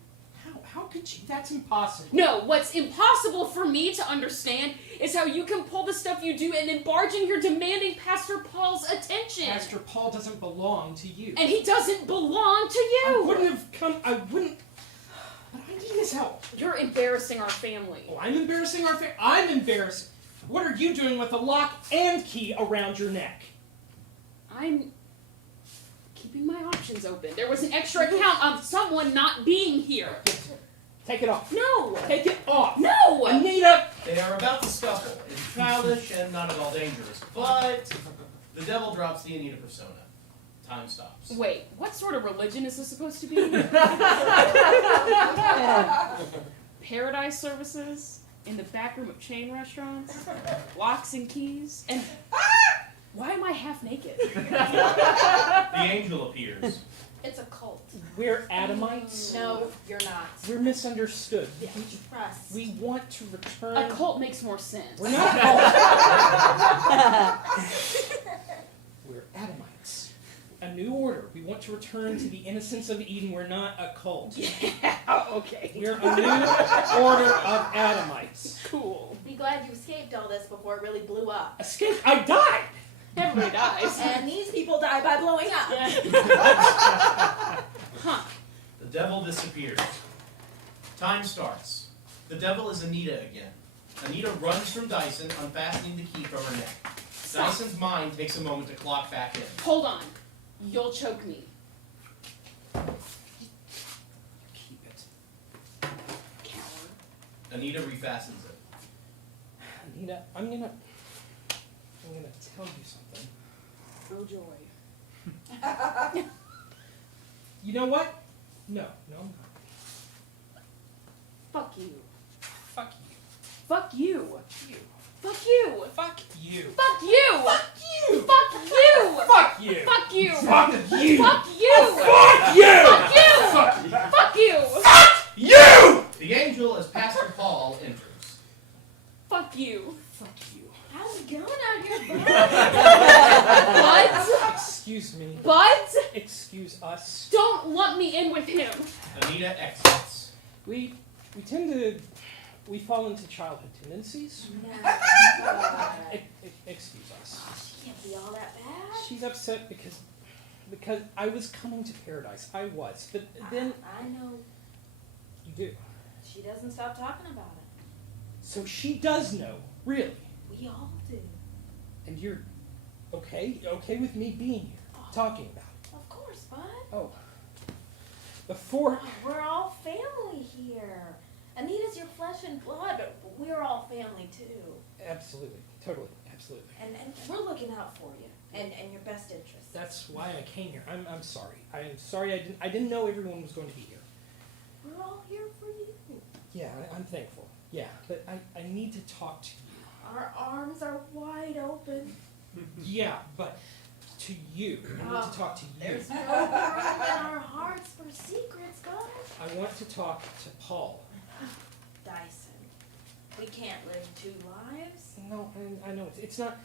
How could you? That's impossible. No, what's impossible for me to understand is how you can pull the stuff you do and then barge in here demanding Pastor Paul's attention. Pastor Paul doesn't belong to you. And he doesn't belong to you. I wouldn't. But I need his help. You're embarrassing our family. Oh, I'm embarrassing our family. I'm embarrassing. What are you doing with a lock and key around your neck? I'm keeping my options open. There was an extra account of someone not being here. Take it off. No. Take it off. No. Anita. They are about to scuffle. It's childish and not at all dangerous, but the devil drops the Anita persona. Time stops. Wait, what sort of religion is this supposed to be? Paradise services in the back room of chain restaurants, locks and keys, and why am I half naked? The angel appears. It's a cult. We're Adamites. No, you're not. We're misunderstood. Trust. We want to return. A cult makes more sense. We're not a cult. We're Adamites. A new order. We want to return to the innocence of Eden. We're not a cult. Yeah, okay. We're a new order of Adamites. Cool. Be glad you escaped all this before it really blew up. Escape? I died! Everybody dies. And these people die by blowing up. Huh. The devil disappears. Time starts. The devil is Anita again. Anita runs from Dyson, unfastening the key from her neck. Dyson's mind takes a moment to clock back in. Hold on. You'll choke me. Keep it. Coward. Anita refastens it. Anita, I'm gonna tell you something. Oh joy. You know what? No, I'm not. Fuck you. Fuck you. Fuck you. You. Fuck you. Fuck you. Fuck you. Fuck you. Fuck you. Fuck you. Fuck you. Fuck you. Fuck you. Fuck you. Fuck you. Fuck you. Fuck you. Fuck you. The angel, as Pastor Paul, enters. Fuck you. Fuck you. How's it going out here, Bud? Excuse me. Bud? Excuse us. Don't lump me in with him. Anita exits. We tend to fall into childhood tendencies. Excuse us. She can't be all that bad. She's upset because I was coming to paradise. I was, but then I know. you do. She doesn't stop talking about it. So she does know, really. We all do. And you're okay with me being here, talking about it. Of course, bud. Oh. Before We're all family here. Anita's your flesh and blood, but we're all family too. absolutely, totally, absolutely. And we're looking out for you and your best interests. That's why I came here. I'm sorry. I'm sorry I didn't know everyone was going to be here. We're all here for you. Yeah, I'm thankful. Yeah, but I need to talk to you. Our arms are wide open. Yeah, but to you. I need to talk to you. There's no room in our hearts for secrets, bud. I want to talk to Paul. Dyson, we can't live two lives. No, I know it's not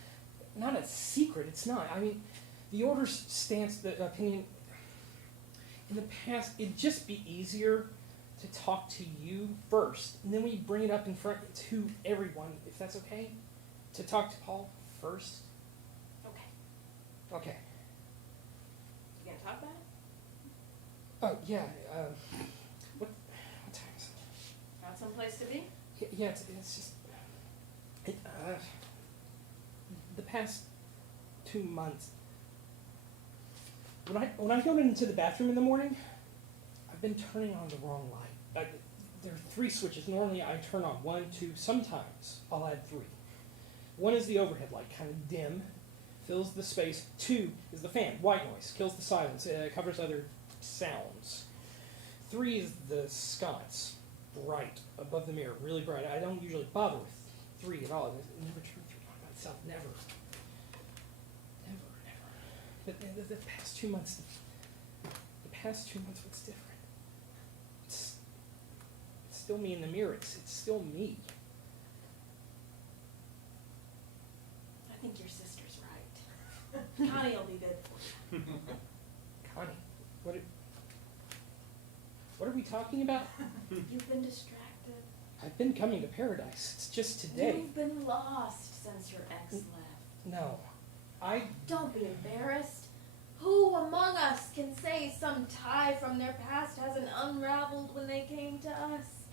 a secret. It's not. I mean, the order's stance, the opinion. In the past, it'd just be easier to talk to you first, and then we bring it up in front to everyone, if that's okay. To talk to Paul first. Okay. Okay. You gonna talk about it? Oh yeah. What time is it? Not someplace to be? Yeah, it's just the past 2 months. When I go into the bathroom in the morning, I've been turning on the wrong light. There are 3 switches. Normally I turn on 1, 2, sometimes I'll add 3. 1 is the overhead light, kind of dim, fills the space. 2 is the fan, white noise, kills the silence, covers other sounds. 3 is the sconce, bright, above the mirror, really bright. I don't usually bother with 3 at all. I never turn 3 on by itself, never. The past 2 months, what's different? It's still me in the mirror. It's still me. I think your sister's right. Connie will be good for you. Connie, what are we talking about? You've been distracted. I've been coming to paradise. It's just today. You've been lost since your ex left. No, Don't be embarrassed. Who among us can say some tie from their past hasn't unraveled when they came to us?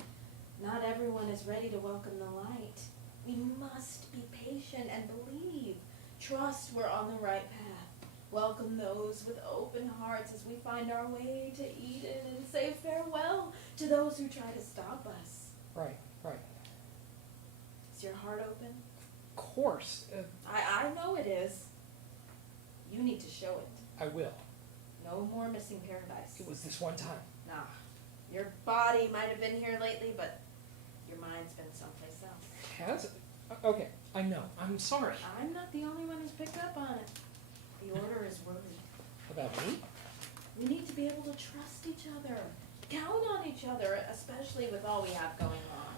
Not everyone is ready to welcome the light. We must be patient and believe. Trust we're on the right path. Welcome those with open hearts as we find our way to Eden and say farewell to those who try to stop us. Right. Is your heart open? Of course. I know it is. You need to show it. I will. No more missing paradise. It was this one time. Nah. Your body might have been here lately, but your mind's been someplace else. Has it? Okay, I know. I'm sorry. I'm not the only one who's picked up on it. The Order is worried. About me? We need to be able to trust each other. Count on each other, especially with all we have going on.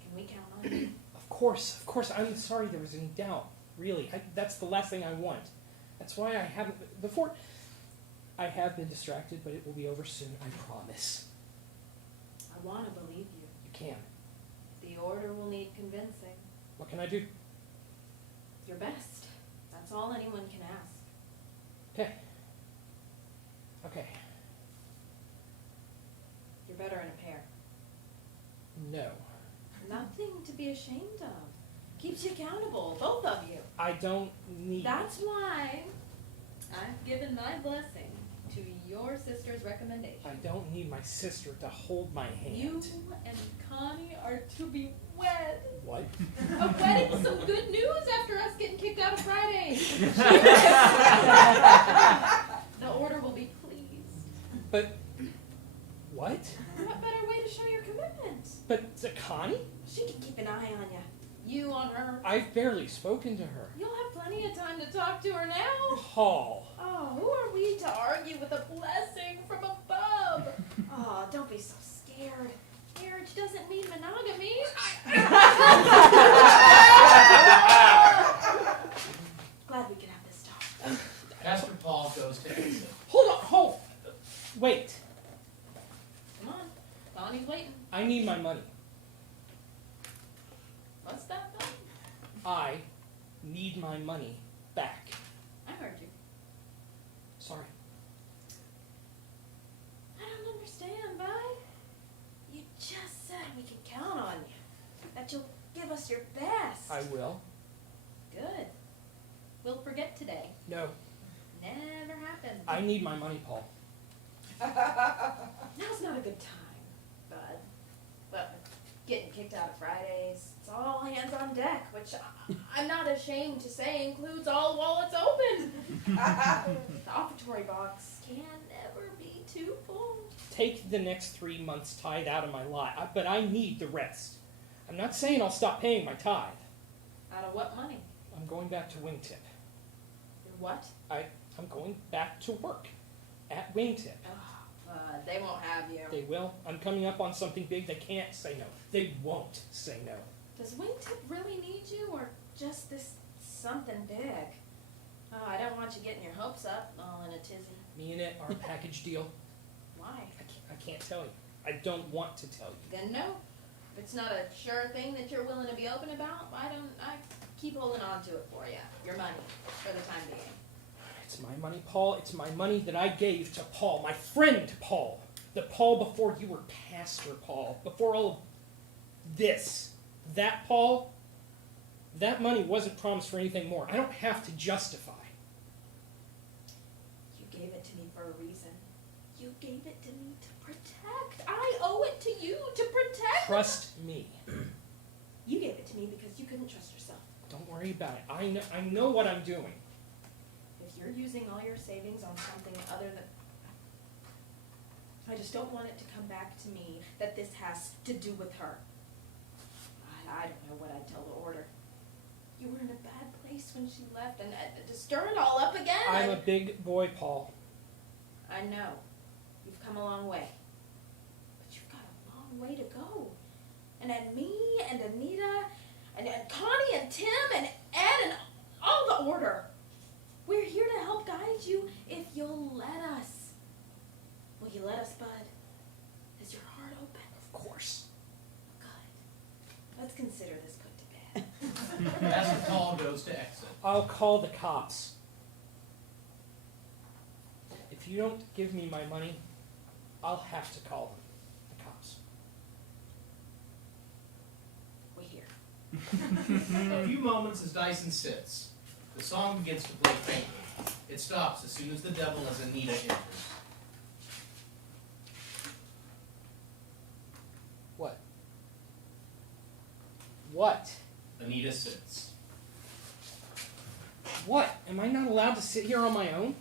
Can we count on you? Of course. I'm sorry there was any doubt. Really, that's the last thing I want. That's why I haven't, before, I have been distracted, but it will be over soon, I promise. I want to believe you. You can. The Order will need convincing. What can I do? Your best. That's all anyone can ask. Okay. You're better in a pair. No. Nothing to be ashamed of. Keeps you accountable, both of you. I don't need... That's why I've given my blessing to your sister's recommendation. I don't need my sister to hold my hand. You and Connie are to be wed. What? A wedding, some good news after us getting kicked out of Friday. The Order will be pleased. But... What? What better way to show your commitment? But to Connie? She can keep an eye on you. You on her. I've barely spoken to her. You'll have plenty of time to talk to her now. Paul. Oh, who are we to argue with a blessing from above? Oh, don't be so scared. Marriage doesn't mean monogamy. Glad we could have this talk. Pastor Paul goes to exit. Hold. Wait. Come on. Donnie's waiting. I need my money. What's that, Don? I need my money back. I heard you. Sorry. I don't understand, bud. You just said we could count on you. That you'll give us your best. I will. Good. We'll forget today. No. Never happened. I need my money, Paul. Now's not a good time, bud. But getting kicked out of Fridays, it's all hands on deck, which I'm not ashamed to say includes all wallets open. The offertory box can never be too full. Take the next 3 months tithe out of my lot, but I need the rest. I'm not saying I'll stop paying my tithe. Out of what money? I'm going back to Wingtip. Your what? I'm going back to work at Wingtip. They won't have you. They will. I'm coming up on something big. They can't say no. They won't say no. Does Wingtip really need you, or just this something big? Oh, I don't want you getting your hopes up all in a tizzy. Me and it, our package deal. Why? I can't tell you. I don't want to tell you. Then no. If it's not a sure thing that you're willing to be open about, why don't I keep holding on to it for you? Your money, for the time being. It's my money, Paul. It's my money that I gave to Paul, my friend Paul. The Paul before you were Pastor Paul. Before all of this. That Paul, that money wasn't promised for anything more. I don't have to justify. You gave it to me for a reason. You gave it to me to protect. I owe it to you to protect. Trust me. You gave it to me because you couldn't trust yourself. Don't worry about it. I know what I'm doing. If you're using all your savings on something other than... I just don't want it to come back to me that this has to do with her. I don't know what I'd tell the Order. You were in a bad place when when she left, and to stir it all up again. I'm a big boy, Paul. I know. You've come a long way. But you've got a long way to go. And me and Anita and Connie and Tim and Ed and all the order. We're here to help guide you if you'll let us. Will you let us, Bud? Is your heart open? Of course. Good. Let's consider this put to bed. As the call goes to exit. I'll call the cops. If you don't give me my money, I'll have to call them. The cops. We're here. A few moments as Dyson sits. The song begins to play faintly. It stops as soon as the devil as Anita enters. What? What? Anita sits. What? Am I not allowed to sit here on my own?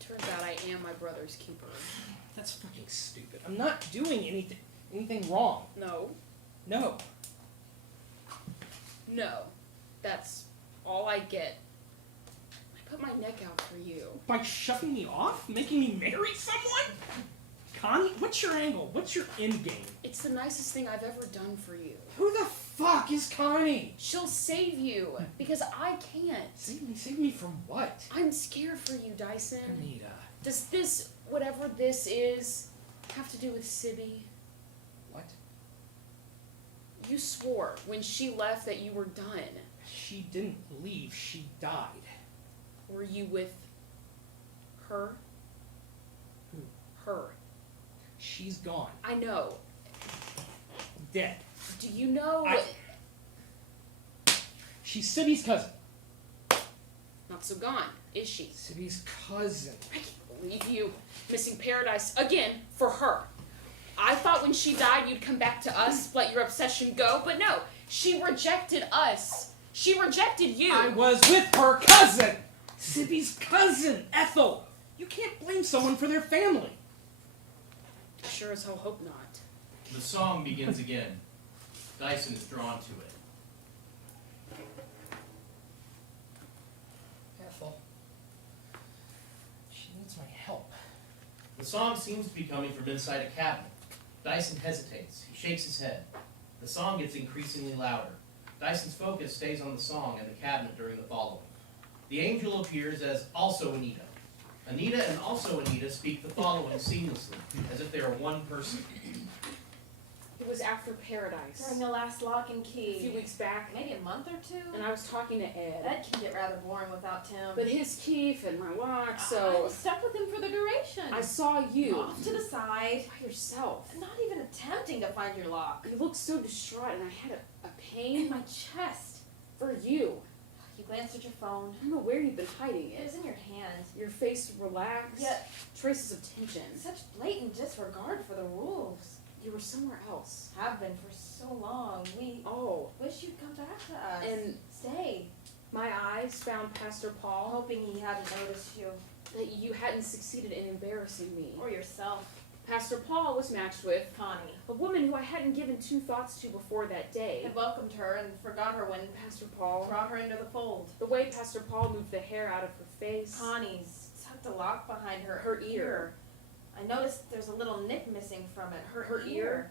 Turns out I am my brother's keeper. That's fucking stupid. I'm not doing anything wrong. No. No. No. That's all I get. I put my neck out for you. By shoving me off? Making me marry someone? Connie, what's your angle? What's your end game? It's the nicest thing I've ever done for you. Who the fuck is Connie? She'll save you, because I can't. Save me from what? I'm scared for you, Dyson. Anita. Does this, whatever this is, have to do with Sibby? What? You swore when she left that you were done. She didn't leave, she died. Were you with her? Who? Her. She's gone. I know. Dead. Do you know... She's Sibby's cousin. Not so gone, is she? Sibby's cousin. I can't believe you. Missing paradise again for her. I thought when she died you'd come back to us, let your obsession go, but no. She rejected us. She rejected you. I was with her cousin! Sibby's cousin, Ethel! You can't blame someone for their family. Sure as hell hope not. The song begins again. Dyson is drawn to it. Ethel. She needs my help. The song seems to be coming from inside a cabinet. Dyson hesitates. He shakes his head. The song gets increasingly louder. Dyson's focus stays on the song and the cabinet during the following. The angel appears as also Anita. Anita and also Anita speak the following seamlessly, as if they are one person. It was after paradise. During the last lock and A key. few weeks back. Maybe a month or two? And I was talking to Ed. Ed can get rather boring without Tim. But his key fit my lock, I so... was stuck with him for the duration. I saw you. Off to the side. By yourself. Not even attempting to find your lock. You looked so distraught and I had a pain. In my chest. For you. You glanced at your phone. I don't know where you've been hiding It it. was in your hand. Your face relaxed. Yet traces of tension. such blatant disregard for the rules. You were somewhere else. Have been for so long. We Oh. wish you'd come back to us. And stay. my eyes found Pastor Paul. Hoping he hadn't noticed you. That you hadn't succeeded in embarrassing me. Or yourself. Pastor Paul was matched with Connie. a woman who I hadn't given two thoughts to before that day. I welcomed her and forgot her when Pastor Paul. brought her into the fold. The way Pastor Paul moved the hair out of her face. Connie's tucked a lock behind Her ear. I noticed there's a little nick missing from it. Her ear.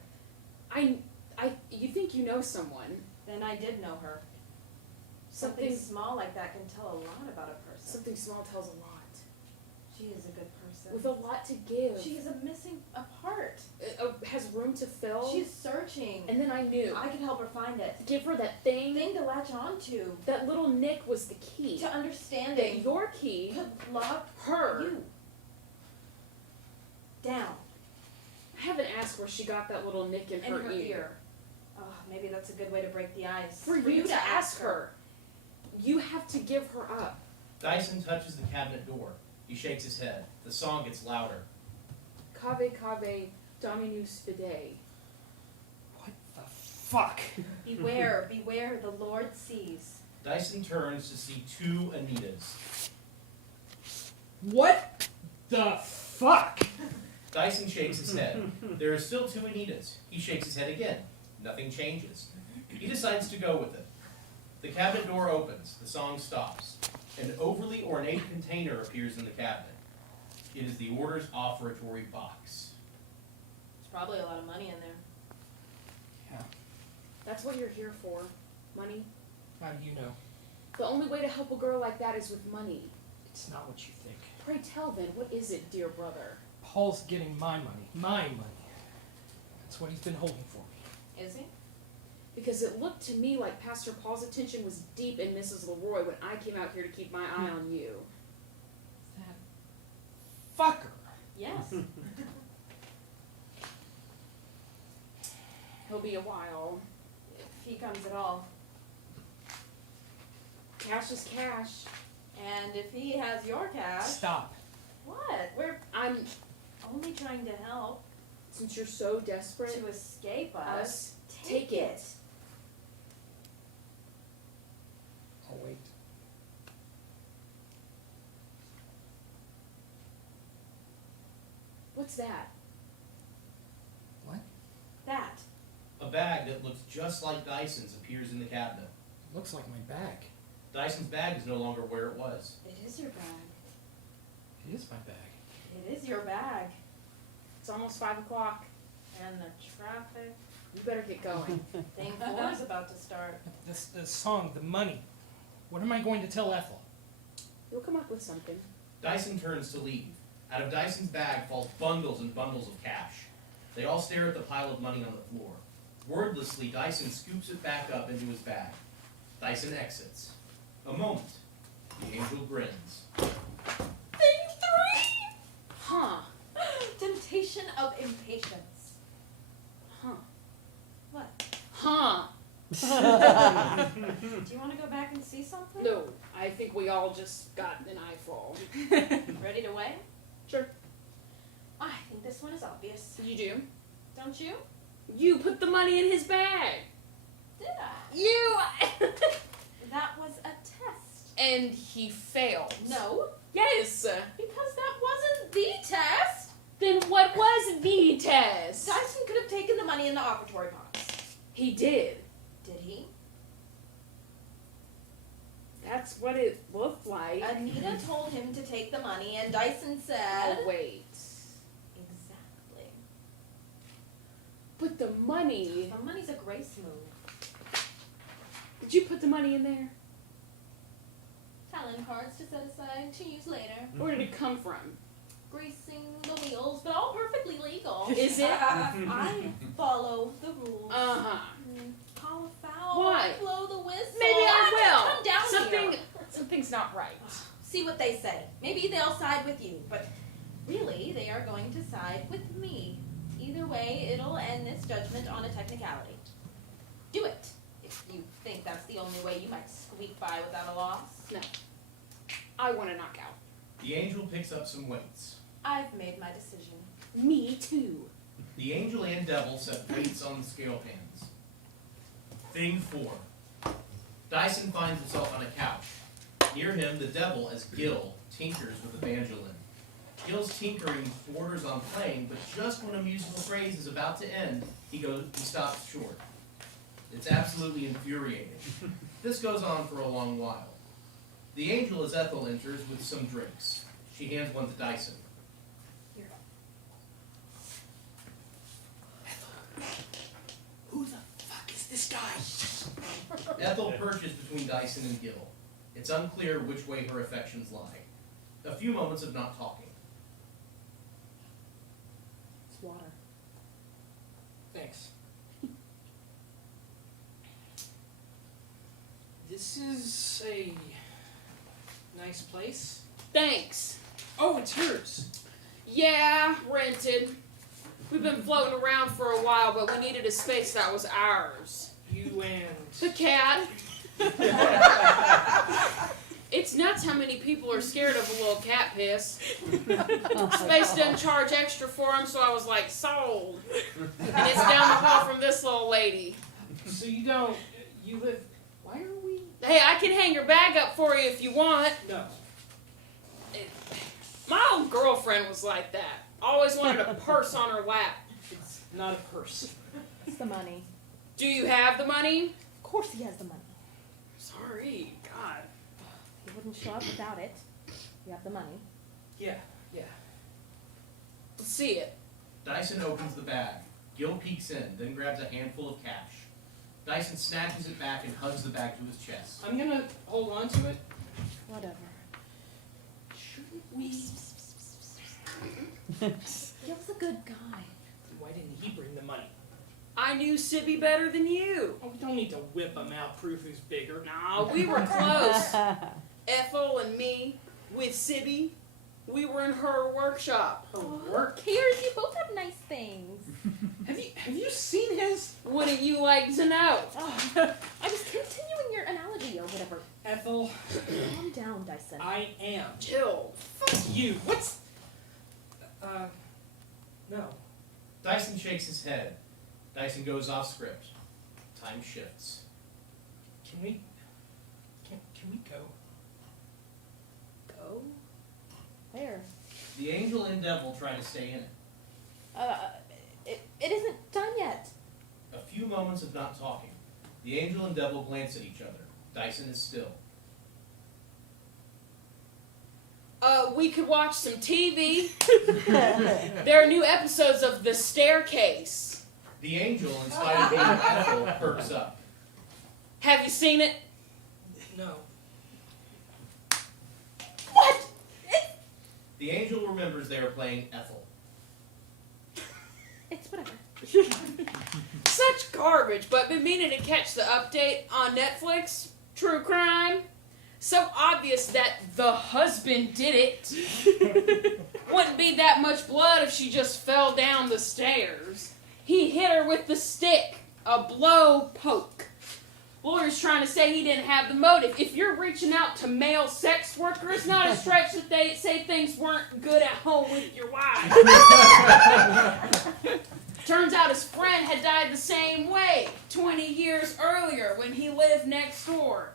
You think you know someone. Then I did know her. Something Something small like that can tell a lot about a person. Something small tells a lot. She is a good person. With a lot to give. She is a part. Has room to fill. She's searching. And then I knew. I could help her find it. Give her that thing. Thing to latch onto. That little nick was the key. To understanding. That your key could lock her. You. Down. I haven't asked where she got that little nick in her ear. Oh, maybe that's a good way to break the ice. For you to ask her. You have to give her up. Dyson touches the cabinet door. He shakes his head. The song gets louder. Cave cave dominus fide. What the fuck? Beware, beware, the Lord sees. Dyson turns to see two Anitas. What the fuck? Dyson shakes his head. There are still two Anitas. He shakes his head again. Nothing changes. He decides to go with it. The cabinet door opens. The song stops. An overly ornate container appears in the cabinet. It is the order's offertory box. There's probably a lot of money in there. Yeah. That's what you're here for. Money. How do you know? The only way to help a girl like that is with money. It's not what you think. Pray tell then, what is it, dear brother? Paul's getting my money. My money. That's what he's been holding for me. Is he? Because it looked to me like Pastor Paul's attention was deep in Mrs. Leroy when I came out here to keep my eye on you. Fucker. Yes. He'll be a while. If he comes at all. Cash is cash. And if he has your cash. Stop. What? I'm only trying to help. Since you're so desperate to escape us, take it. I'll wait. What's that? What? That. A bag that looks just like Dyson's appears in the cabinet. Looks like my bag. Dyson's bag is no longer where it was. It is your bag. It is my bag. It is your bag. It's almost 5 o'clock. And the traffic. You better get going. Thing 4 is about to start. The song, the money. What am I going to tell Ethel? You'll come up with something. Dyson turns to leave. Out of Dyson's bag falls bundles and bundles of cash. They all stare at the pile of money on the floor. Wordlessly, Dyson scoops it back up into his bag. Dyson exits. A moment. The angel grins. Thing 3! Huh. Temptation of impatience. Huh. What? Huh. Do you want to go back and see something? No, I think we all just got an eyeful. Ready to weigh? Sure. I think this one is obvious. You do? Don't you? You put the money in his bag. Did I? You! That was a test. And he failed. No. Yes. Because that wasn't the test. Then what was the test? Dyson could have taken the money in the offertory box. He did. Did he? That's what it looked like. Anita told him to take the money, and Dyson said... Oh, wait. Exactly. But the money... The money's a grace move. Did you put the money in there? Talon cards to set aside to use later. Where did it come from? Greasing the wheels, but all perfectly legal. Is it? I follow the rules. Uh-huh. Call a foul. Why? Blow the whistle. Maybe I will. Come down here. Something's not right. See what they say. Maybe they'll side with you, but really, they are going to side with me. Either way, it'll end this judgment on a technicality. Do it, if you think that's the only way you might squeak by without a loss. No. I want to knock out. The angel picks up some weights. I've made my decision. Me too. The angel and devil set weights on the scale pans. Thing 4. Dyson finds himself on a couch. Near him, the devil, as Gil, tinkers with a banjolin. Gil's tinkering borders on playing, but just when a musical phrase is about to end, he stops short. It's absolutely infuriating. This goes on for a long while. The angel, as Ethel enters, with some drinks. She hands one to Dyson. Here. Who the fuck is this guy? Ethel perches between Dyson and Gil. It's unclear which way her affections lie. A few moments of not talking. It's water. Thanks. This is a nice place. Thanks. Oh, it's hers. Yeah, rented. We've been floating around for a while, but we needed a space that was ours. You and... The cat. It's nuts how many people are scared of a little cat piss. Space doesn't charge extra for him, so I was like, sold. And it's down the hall from this little lady. So you live... Why are we... Hey, I can hang your bag up for you if you want. No. My old girlfriend was like that. Always wanted a purse on her lap. It's not a purse. It's the money. Do you have the money? Of course he has the money. Sorry, God. He wouldn't show up without it. You have the money. Yeah. Let's see it. Dyson opens the bag. Gil peeks in, then grabs a handful of cash. Dyson snatches it back and hugs the bag to his chest. I'm gonna hold on to it. Whatever. Shouldn't we? Gil's a good guy. Why didn't he bring the money? I knew Sibby better than you. Oh, we don't need to whip him out. Prove who's bigger. No, we were close. Ethel and me, with Sibby, we were in her workshop. Her work? Cares? You both have nice things. Have you seen his? Wouldn't you like to know? I was continuing your analogy or whatever. Ethel. Calm down, Dyson. I am. Jill. Fuck you. What's? No. Dyson shakes his head. Dyson goes off script. Time shifts. Can we go? Go? Where? The angel and devil try to stay in it. It isn't done yet. A few moments of not talking. The angel and devil glance at each other. Dyson is still. We could watch some TV. There are new episodes of The Staircase. The angel, in spite of being Ethel, perks up. Have you seen it? No. What? The angel remembers they are playing Ethel. It's whatever. Such garbage, but been meaning to catch the update on Netflix. True crime. So obvious that the husband did it. Wouldn't be that much blood if she just fell down the stairs. He hit her with the stick. A blow poke. Lawyer's trying to say he didn't have the motive. If you're reaching out to male sex workers, not a stretch that they say things weren't good at home with your wife. Turns out his friend had died the same way 20 years earlier when he lived next door.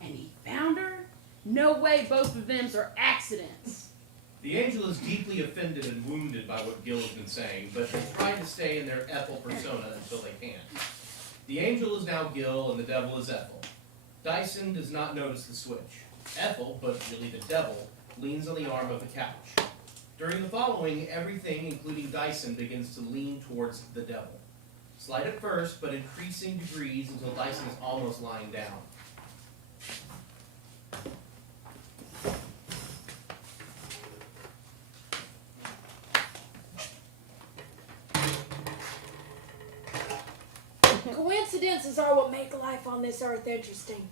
And he found her? No way both of them are accidents. The angel is deeply offended and wounded by what Gil has been saying, but they try to stay in their Ethel persona until they can. The angel is now Gil and the devil is Ethel. Dyson does not notice the switch. Ethel, but really the devil, leans on the arm of the couch. During the following, everything, including Dyson, begins to lean towards the devil. Slight at first, but increasing degrees until Dyson is almost lying down. Coincidences are what make life on this earth interesting.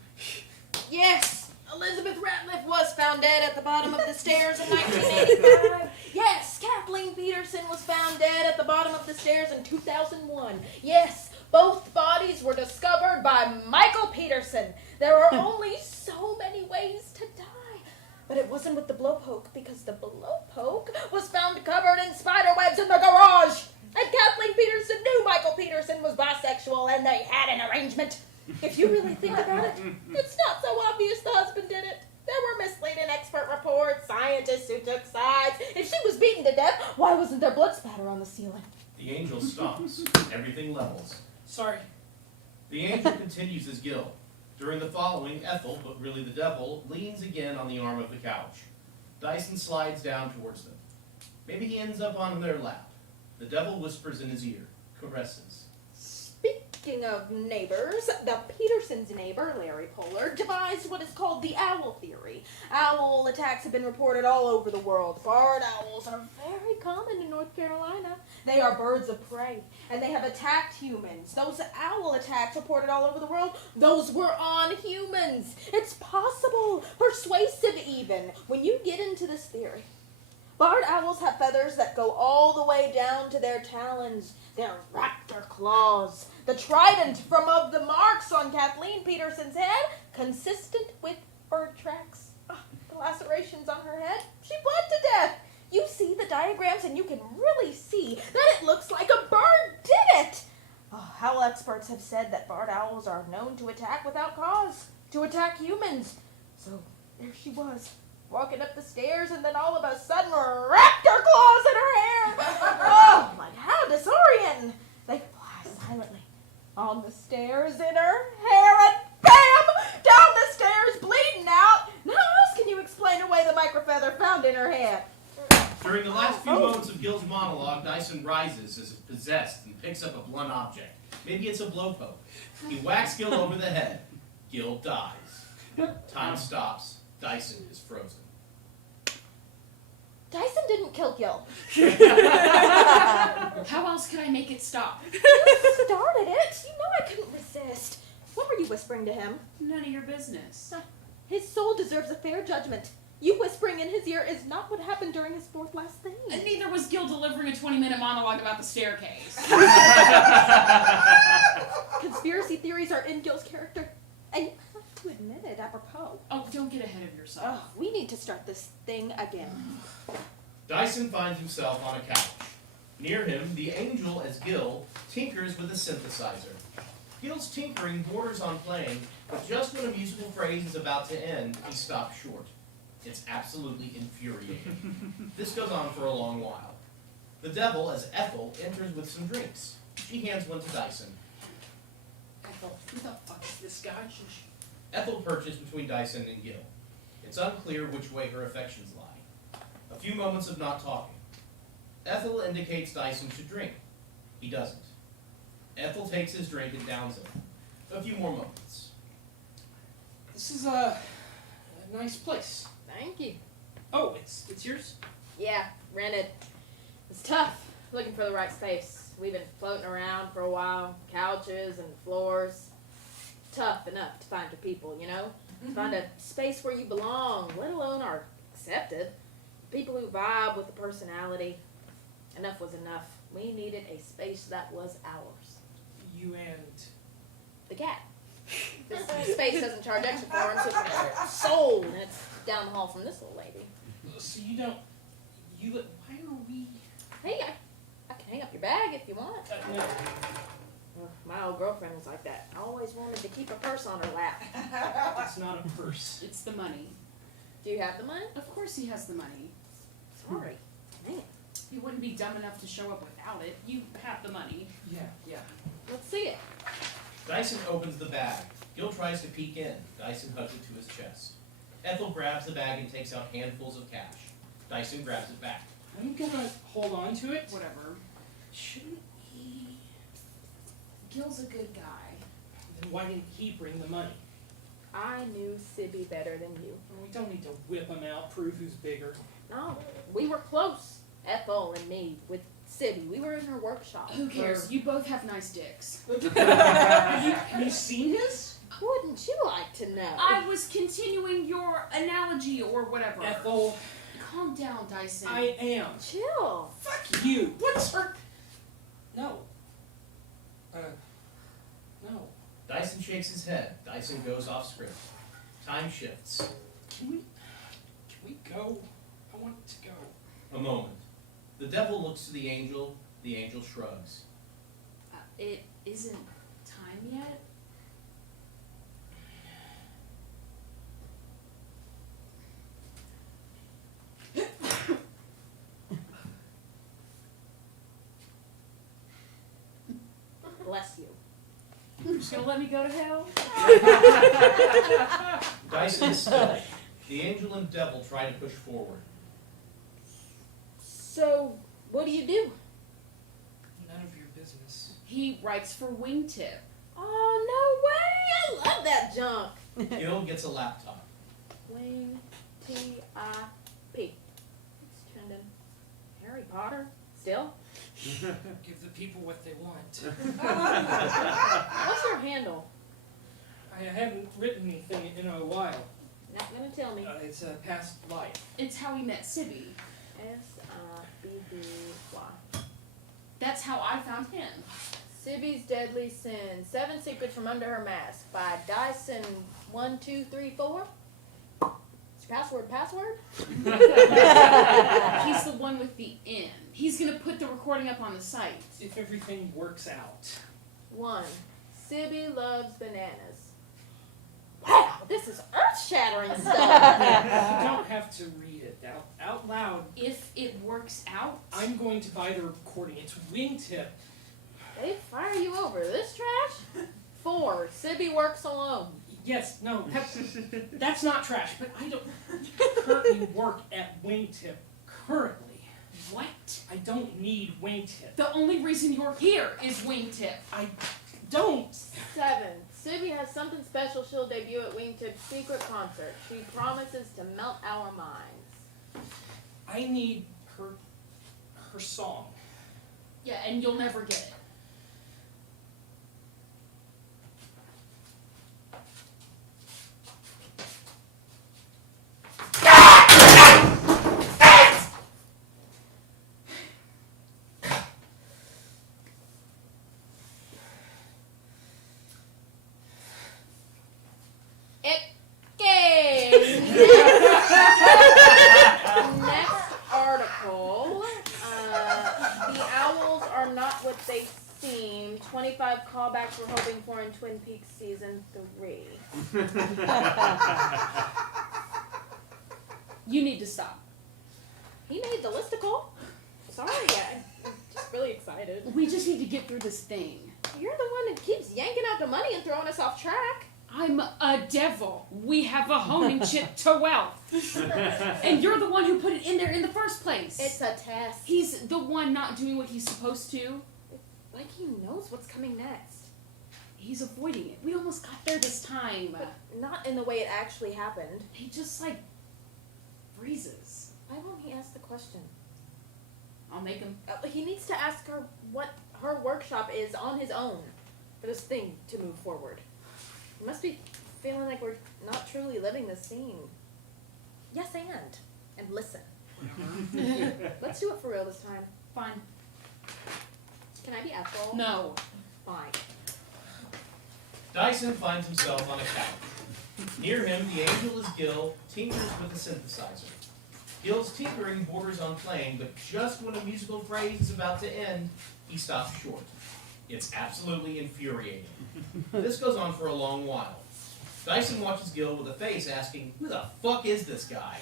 Yes, Elizabeth Ratliff was found dead at the bottom of the stairs in 1985. Yes, Kathleen Peterson was found dead at the bottom of the stairs in 2001. Yes, both bodies were discovered by Michael Peterson. There are only so many ways to die. But it wasn't with the blowpoke, because the blowpoke was found covered in spiderwebs in the garage. And Kathleen Peterson knew Michael Peterson was bisexual, and they had an arrangement. If you really think about it, it's not so obvious the husband did it. There were misleading expert reports, scientists who took sides. If she was beaten to death, why wasn't there blood spatter on the ceiling? The angel stomps. Everything levels. Sorry. The angel continues as Gil. During the following, Ethel, but really the devil, leans again on the arm of the couch. Dyson slides down towards them. Maybe he ends up on their lap. The devil whispers in his ear, caresses. Speaking of neighbors, the Petersons' neighbor, Larry Pollard, devised what is called the owl theory. Owl attacks have been reported all over the world. Barred owls are very common in North Carolina. They are birds of prey, and they have attacked humans. Those owl attacks reported all over the world, those were on humans. It's possible, persuasive even, when you get into this theory. Barred owls have feathers that go all the way down to their talons, their raptor claws. The trident from of the marks on Kathleen Peterson's head, consistent with bird tracks. The lacerations on her head, she bled to death. You see the diagrams and you can really see that it looks like a bird did it. Owl experts have said that barred owls are known to attack without cause, to attack humans. So there she was, walking up the stairs, and then all of a sudden raptor claws in her hair. Oh, like how disorienting. They fly silently on the stairs in her hair, and bam, down the During the last few moments of Gil's monologue, Dyson rises as if possessed and picks up a blunt object. Maybe it's a blowpoke. He whacks Gil over the head. Gil dies. Time stops. Dyson is frozen. Dyson didn't kill Gil. How else could I make it stop? You started it. You know I couldn't resist. What were you whispering to him? None of your business. His soul deserves a fair judgment. You whispering in his ear is not what happened during his fourth last thing. And neither was Gil delivering a 20-minute monologue about the staircase. Conspiracy theories are in Gil's character. And you have to admit it, apropos. Oh, don't get ahead of yourself. Oh, we need to start this thing again. Dyson finds himself on a couch. Near him, the angel, as Gil, tinkers with a synthesizer. Gil's tinkering borders on playing, but just when a musical phrase is about to end, he stops short. It's absolutely infuriating. This goes on for a long while. The devil, as Ethel, enters with some drinks. She hands one to Dyson. Ethel, who the fuck is this guy? Ethel perches between Dyson and Gil. It's unclear which way her affections lie. A few moments of not talking. Ethel indicates Dyson should drink. He doesn't. Ethel takes his drink and downs it. A few more moments. This is a nice place. Thank you. Oh, it's yours? Yeah, rented. It's tough looking for the right space. We've been floating around for a while, couches and floors. Tough enough to find your people, you know? To find a space where you belong, let alone are accepted. People who vibe with the personality. Enough was enough. We needed a space that was ours. You and the cat. This space doesn't charge extra for him, so it's sold, and it's down the hall from this little lady. So why are we? Hey, I can hang up your bag if you want. No. Ugh, my old girlfriend was like that. I always wanted to keep a purse on her lap. It's not a purse. It's the money. Do you have the money? Of course he has the money. Sorry. Man. He wouldn't be dumb enough to show up without it. You have the money. Yeah. Let's see it. Dyson opens the bag. Gil tries to peek in. Dyson hugs it to his chest. Ethel grabs the bag and takes out handfuls of cash. Dyson grabs it back. I'm gonna hold on to it. Whatever. Shouldn't he? Gil's a good guy. Then why didn't he bring the money? I knew Sibby better than you. We don't need to whip him out, prove who's bigger. No, we were close. Ethel and me with Sibby. We were in her workshop. Who cares? You both have nice dicks. Have you seen his? Wouldn't you like to know? I was continuing your analogy or whatever. Ethel. Calm down, Dyson. I am. Chill. Fuck you. What's her? No. No. Dyson shakes his head. Dyson goes off script. Time shifts. Can we go? I want to go. A moment. The devil looks to the angel shrugs. It isn't time yet. Bless you. You're just gonna let me go to hell? Dyson is still. The angel and devil try to push forward. So, what do you do? None of your business. He writes for Wingtip. Oh, no way! I love that junk. Gil gets a laptop. Wing T-I-P. It's trending. Harry Potter? Still? Give the people what they want. What's your handle? I haven't written anything in a while. Not gonna tell me. It's a past life. It's how we met Sibby. S-I-B-B-Y. That's how I found him. Sibby's Deadly Sin. 7 Secrets from Under Her Mask by Dyson 1234. It's your password? He's the one with the N. He's gonna put the recording up on the site. If everything works out. 1. Sibby loves bananas. Wow, this is earth-shattering stuff. You don't have to read it out loud. If it works out, I'm going to buy the recording. It's Wingtip. They fire you over this trash? 4. Sibby works alone. Yes, no, that's not trash, but I don't currently work at Wingtip currently. What? I don't need wingtip. The only reason you're here is Wingtip. I don't. 7. Sibby has something special she'll debut at Wingtip's secret concert. She promises to melt our minds. I need her song. Yeah, and you'll never get it. Next article. The owls are not what they seem. 25 callbacks we're hoping for in Twin Peaks season 3. You need to stop. He made the listicle. Sorry, I'm just really excited. We just need to get through this thing. You're the one that keeps yanking out the money and throwing us off track. I'm a devil. We have a homing chip to wealth. And you're the one who put it in there in the first place. It's a test. He's the one not doing what he's supposed to. Like he knows what's coming next. He's avoiding it. We almost got there this time. But not in the way it actually happened. He just, like, freezes. Why won't he ask the question? I'll make him. He needs to ask her what her workshop is on his own for this thing to move forward. He must be feeling like we're not truly living this scene. Yes, and listen. Let's do it for real this time. Fine. Can I be Ethel? No. Fine. Dyson finds himself on a couch. Near him, the angel is Gil, tinkers with a synthesizer. Gil's tinkering borders on playing, but just when a musical phrase is about to end, he stops short. It's absolutely infuriating. This goes on for a long while. Dyson watches Gil with a face asking, who the fuck is this guy?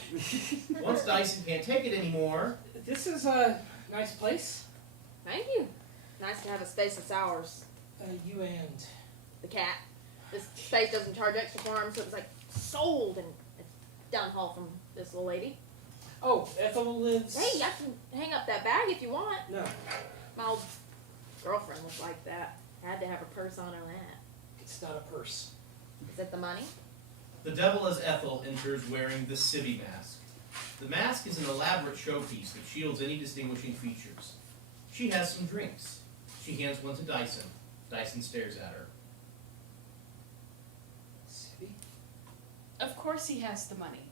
Once Dyson can't take it anymore... This is a nice place. Thank you. Nice to have a space that's ours. You and... The cat. This space doesn't charge extra for him, so it's like sold, and it's down the hall from this little lady. Oh, Ethel lives... Hey, I can hang up that bag if you want. No. My old girlfriend was like that. Had to have her purse on her lap. It's not a purse. Is it the money? The devil as Ethel enters wearing the Civvy mask. The mask is an elaborate showpiece that shields any distinguishing features. She has some drinks. She hands one to Dyson. Dyson stares at her. Civvy? Of course he has the money.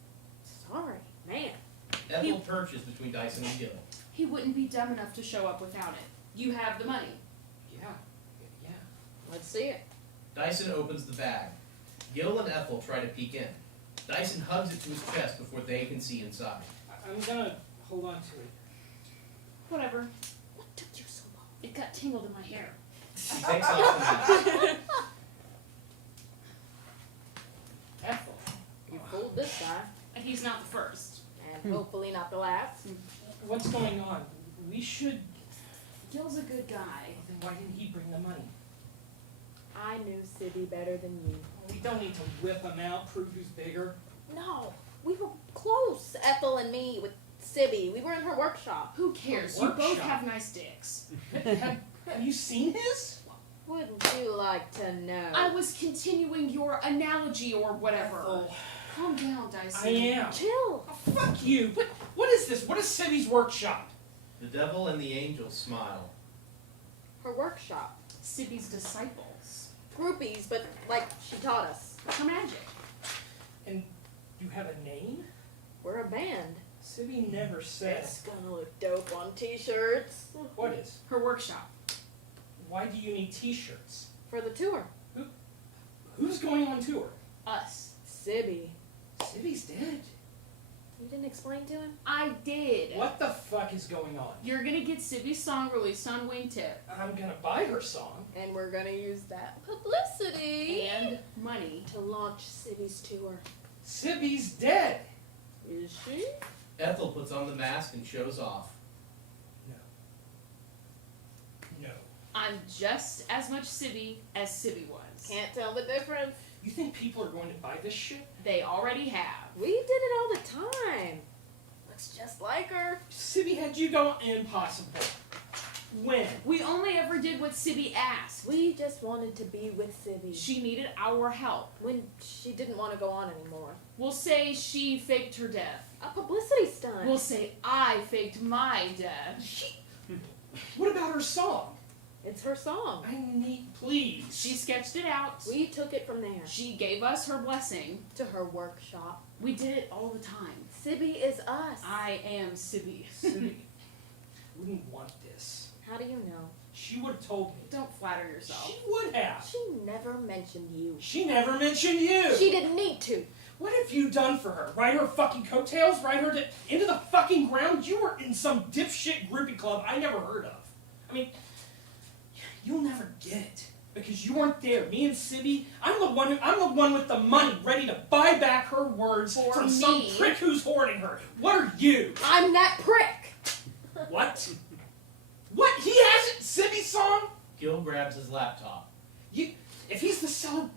Sorry, man. Ethel perches between Dyson and Gil. He wouldn't be dumb enough to show up without it. You have the money. Yeah. Let's see it. Dyson opens the bag. Gil and Ethel try to peek in. Dyson hugs it to his chest before they can see inside. I'm gonna hold on to it. Whatever. What took you so long? It got tangled in my hair. He takes off the mask. Ethel. You fooled this guy. And he's not the first. And hopefully not the last. What's going on? We should... Gil's a good guy. Then why didn't he bring the money? I knew Civvy better than you. We don't need to whip him out, prove who's bigger. No, we were close, Ethel and me, with Civvy. We were in her workshop. Who cares? A You both workshop? have nice dicks. Have you seen his? Wouldn't you like to know? I was continuing your analogy or whatever. Ethel. Calm down, Dyson. I am. Chill. Oh, fuck you. What is this? What is Civvy's workshop? The devil and the angel smile. Her workshop. Sibby's disciples. Groupies, but like she taught us. Her magic. And you have a name? We're a band. Civvy never said. It's gonna look dope on t-shirts. What is? Her workshop. Why do you need t-shirts? For the tour. Who's going on tour? Us. Civvy. Civvy's dead. You didn't explain to him? I did. What the fuck is going on? You're gonna get Sibby's song released on Wingtip. I'm gonna buy her song. And we're gonna use that publicity And money. to launch Civvy's tour. Civvy's dead. Is she? Ethel puts on the mask and shows off. No. I'm just as much Sibby as Sibby was. Can't tell the difference. You think people are going to buy this shit? They already have. We did it all the time. looks just like her. Sibby had you go impossible. When? We only ever did what Sibby asked. We just wanted to be with Sibby. She needed our help. When she didn't want to go on anymore. We'll say she faked her death. A publicity stunt. We'll say I faked my death. What about her song? It's her song. I need, please. She sketched it out. We took it from there. She gave us her blessing. To her workshop. We did it all the time. Sibby is us. I am Sibby. Sibby wouldn't want this. How do you know? She would have told me. Don't flatter yourself. She would have. She never mentioned you. She never mentioned you. She didn't need to. What have you done for her? Ride her fucking coattails? Ride her into the fucking ground? You were in some dipshit groupie club I never heard of. I mean, you'll never get it because you weren't there. Me and Sibby, I'm the one with the money ready to buy back her words from some prick who's hoarding her. What are you? I'm that prick. What? What? He hasn't Sibby's song? Gil grabs his laptop. If he's the seller,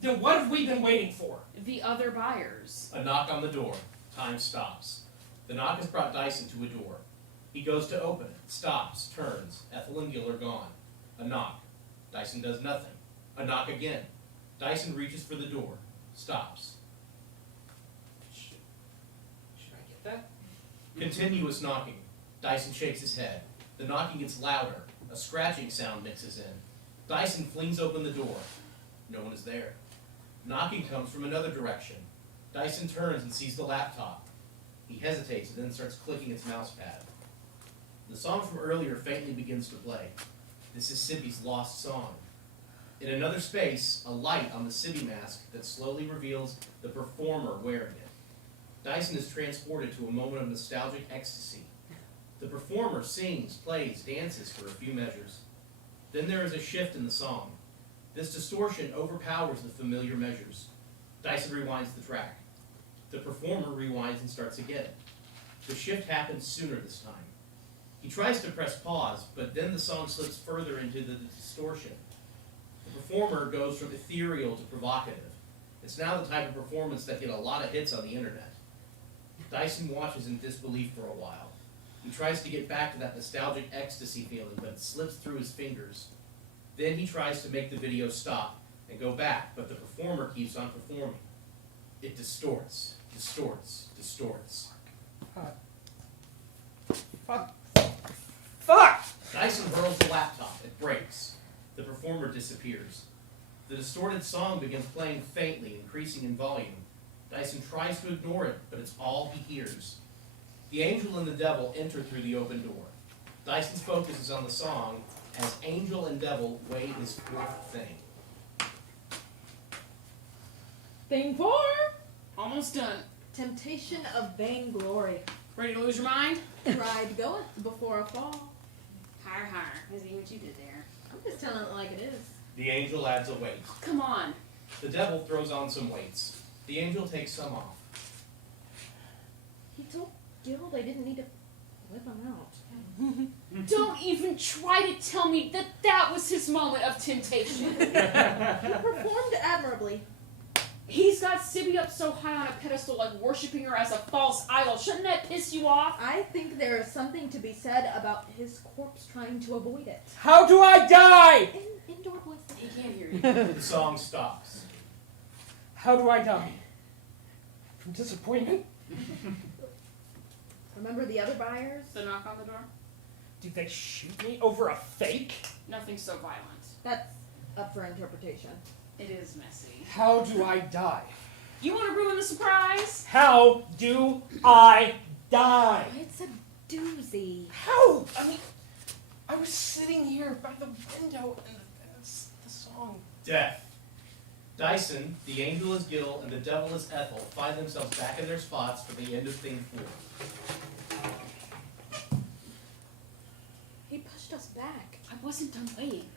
then what have we been waiting for? The other buyers. A knock on the door. Time stops. The knock has brought Dyson to a door. He goes to open it, stops, turns. Ethel and Gil are gone. A knock. Dyson does nothing. A knock again. Dyson reaches for the door, stops. Should I get that? Continuous knocking. Dyson shakes his head. The knocking gets louder. A scratching sound mixes in. Dyson flings open the door. No one is there. Knocking comes from another direction. Dyson turns and sees the laptop. He hesitates and then starts clicking its mouse pad. The song from earlier faintly begins to play. This is Sibby's lost song. In another space, a light on the Sibby mask that slowly reveals the performer wearing it. Dyson is transported to a moment of nostalgic ecstasy. The performer sings, plays, dances for a few measures. Then there is a shift in the song. This distortion overpowers the familiar measures. Dyson rewinds the track. The performer rewinds and starts again. The shift happens sooner this time. He tries to press pause, but then the song slips further into the distortion. The performer goes from ethereal to provocative. It's now the type of performance that get a lot of hits on the internet. Dyson watches in disbelief for a while. He tries to get back to that nostalgic ecstasy feeling, but it slips through his fingers. Then he tries to make the video stop and go back, but the performer keeps on performing. It distorts, distorts, distorts. Fuck! Dyson hurls the laptop. It breaks. The performer disappears. The distorted song begins playing faintly, increasing in volume. Dyson tries to ignore it, but it's all he hears. The angel and the devil enter through the open door. Dyson's focus is on the song as angel and devil weigh this fourth thing. Thing 4. Almost done. Temptation of vainglory. Ready to lose your mind? Pride goeth before a fall. Higher, higher. I see what you did there. I'm just telling it like it is. The angel adds a weight. Oh, come on. The devil throws on some weights. The angel takes some off. He told Gil they didn't need to whip him out. Don't even try to tell me that that was his moment of temptation. He performed admirably. He's got Sibby up so high on a pedestal like worshipping her as a false idol. Shouldn't that piss you off? I think there is something to be said about his corpse trying to avoid it. How do I die? Indoor voice. He can't hear you. The song stops. How do I die? From disappointment? Remember the other buyers? The knock on the door? Do they shoot me over a fake? Nothing so violent. That's up for interpretation. It is messy. How do I die? You want to ruin the surprise? How do I die? It's a doozy. How? I mean, I was sitting here by the window and the song. Death. Dyson, the angel is Gil, and the devil is Ethel find themselves back in their spots for the end of thing 4. He pushed us back. I wasn't done waiting.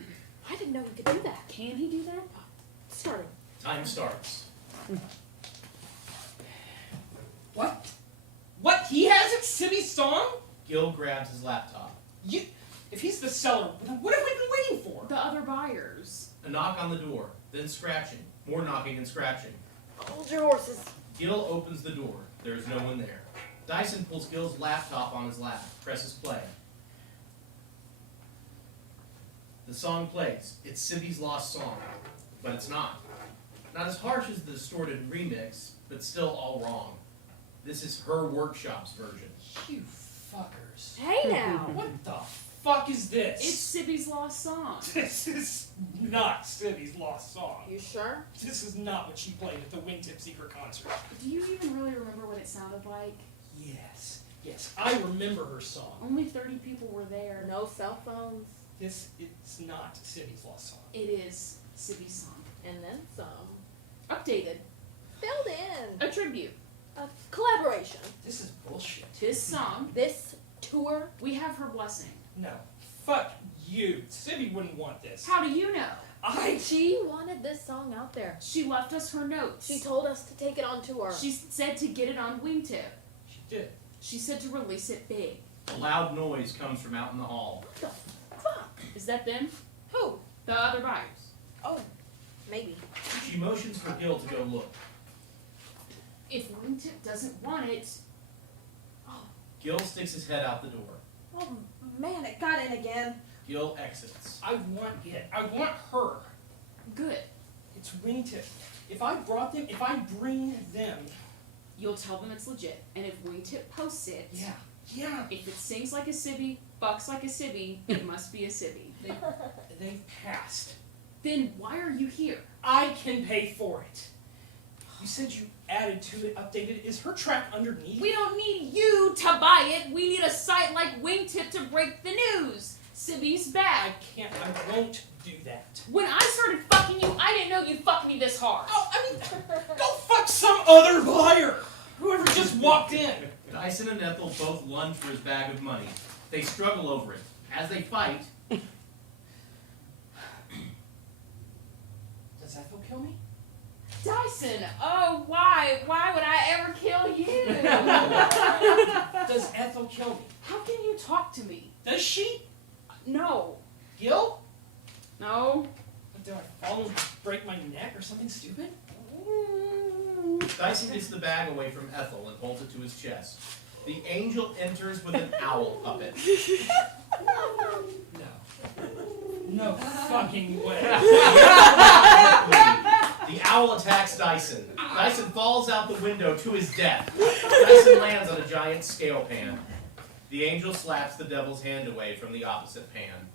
I didn't know he could do that. Can he do that? Starting. Time starts. What? What? He hasn't Sibby's song? Gil grabs his laptop. If he's the seller, then what have we been waiting for? The other buyers. A knock on the door, then scratching. More knocking and scratching. Hold your horses. Gil opens the door. There is no one there. Dyson pulls Gil's laptop on his lap, presses play. The song plays. It's Sibby's lost song, but it's not. Not as harsh as the distorted remix, but still all wrong. This is her workshop's version. You fuckers. Hey now. What the fuck is this? It's Sibby's lost song. This is not Sibby's lost song. You sure? This is not what she played at the Wingtip Secret concert. Do you even really remember what it sounded like? Yes, I remember her song. Only 30 people were there. No cell phones. This is not Sibby's lost song. It is Sibby's song. And then some. Updated. Filled in. A tribute. A collaboration. This is bullshit. His song. This tour. We have her blessing. No. Fuck you. Sibby wouldn't want this. How do you know? She wanted this song out there. She left us her notes. She told us to take it on tour. She said to get it on Wingtip. She did. She said to release it big. A loud noise comes from out in the hall. What the fuck? Is that them? Who? The other buyers. Oh, maybe. She motions for Gil to go look. If Wingtip doesn't want it... Gil sticks his head out the door. Oh man, it got in again. Gil exits. I want it. I want her. Good. It's Wingtip. If I bring them... You'll tell them it's legit. And if Wingtip posts it... Yeah. If it sings like a Sibby, bucks like a Sibby, it must be a Sibby. They've passed. Then why are you here? I can pay for it. You said you added to it, updated it. Is her track underneath? We don't need you to buy it. We need a site like Wingtip to break the news. Sibby's bad. I won't do that. When I started fucking you, I didn't know you'd fuck me this hard. Oh, I mean, go fuck some other buyer. Whoever just walked in. Dyson and Ethel both lunge for his bag of money. They struggle over it. As they fight... Does Ethel kill me? Dyson, oh, why? Why would I ever kill you? Does Ethel kill me? How can you talk to me? Does she? No. Gil? No. Do I fall and break my neck or something stupid? Dyson gets the bag away from Ethel and holds it to his chest. The angel enters with an owl puppet. No fucking way. The owl attacks Dyson. Dyson falls out the window to his death. Dyson lands on a giant scale pan. The angel slaps the devil's hand away from the opposite pan.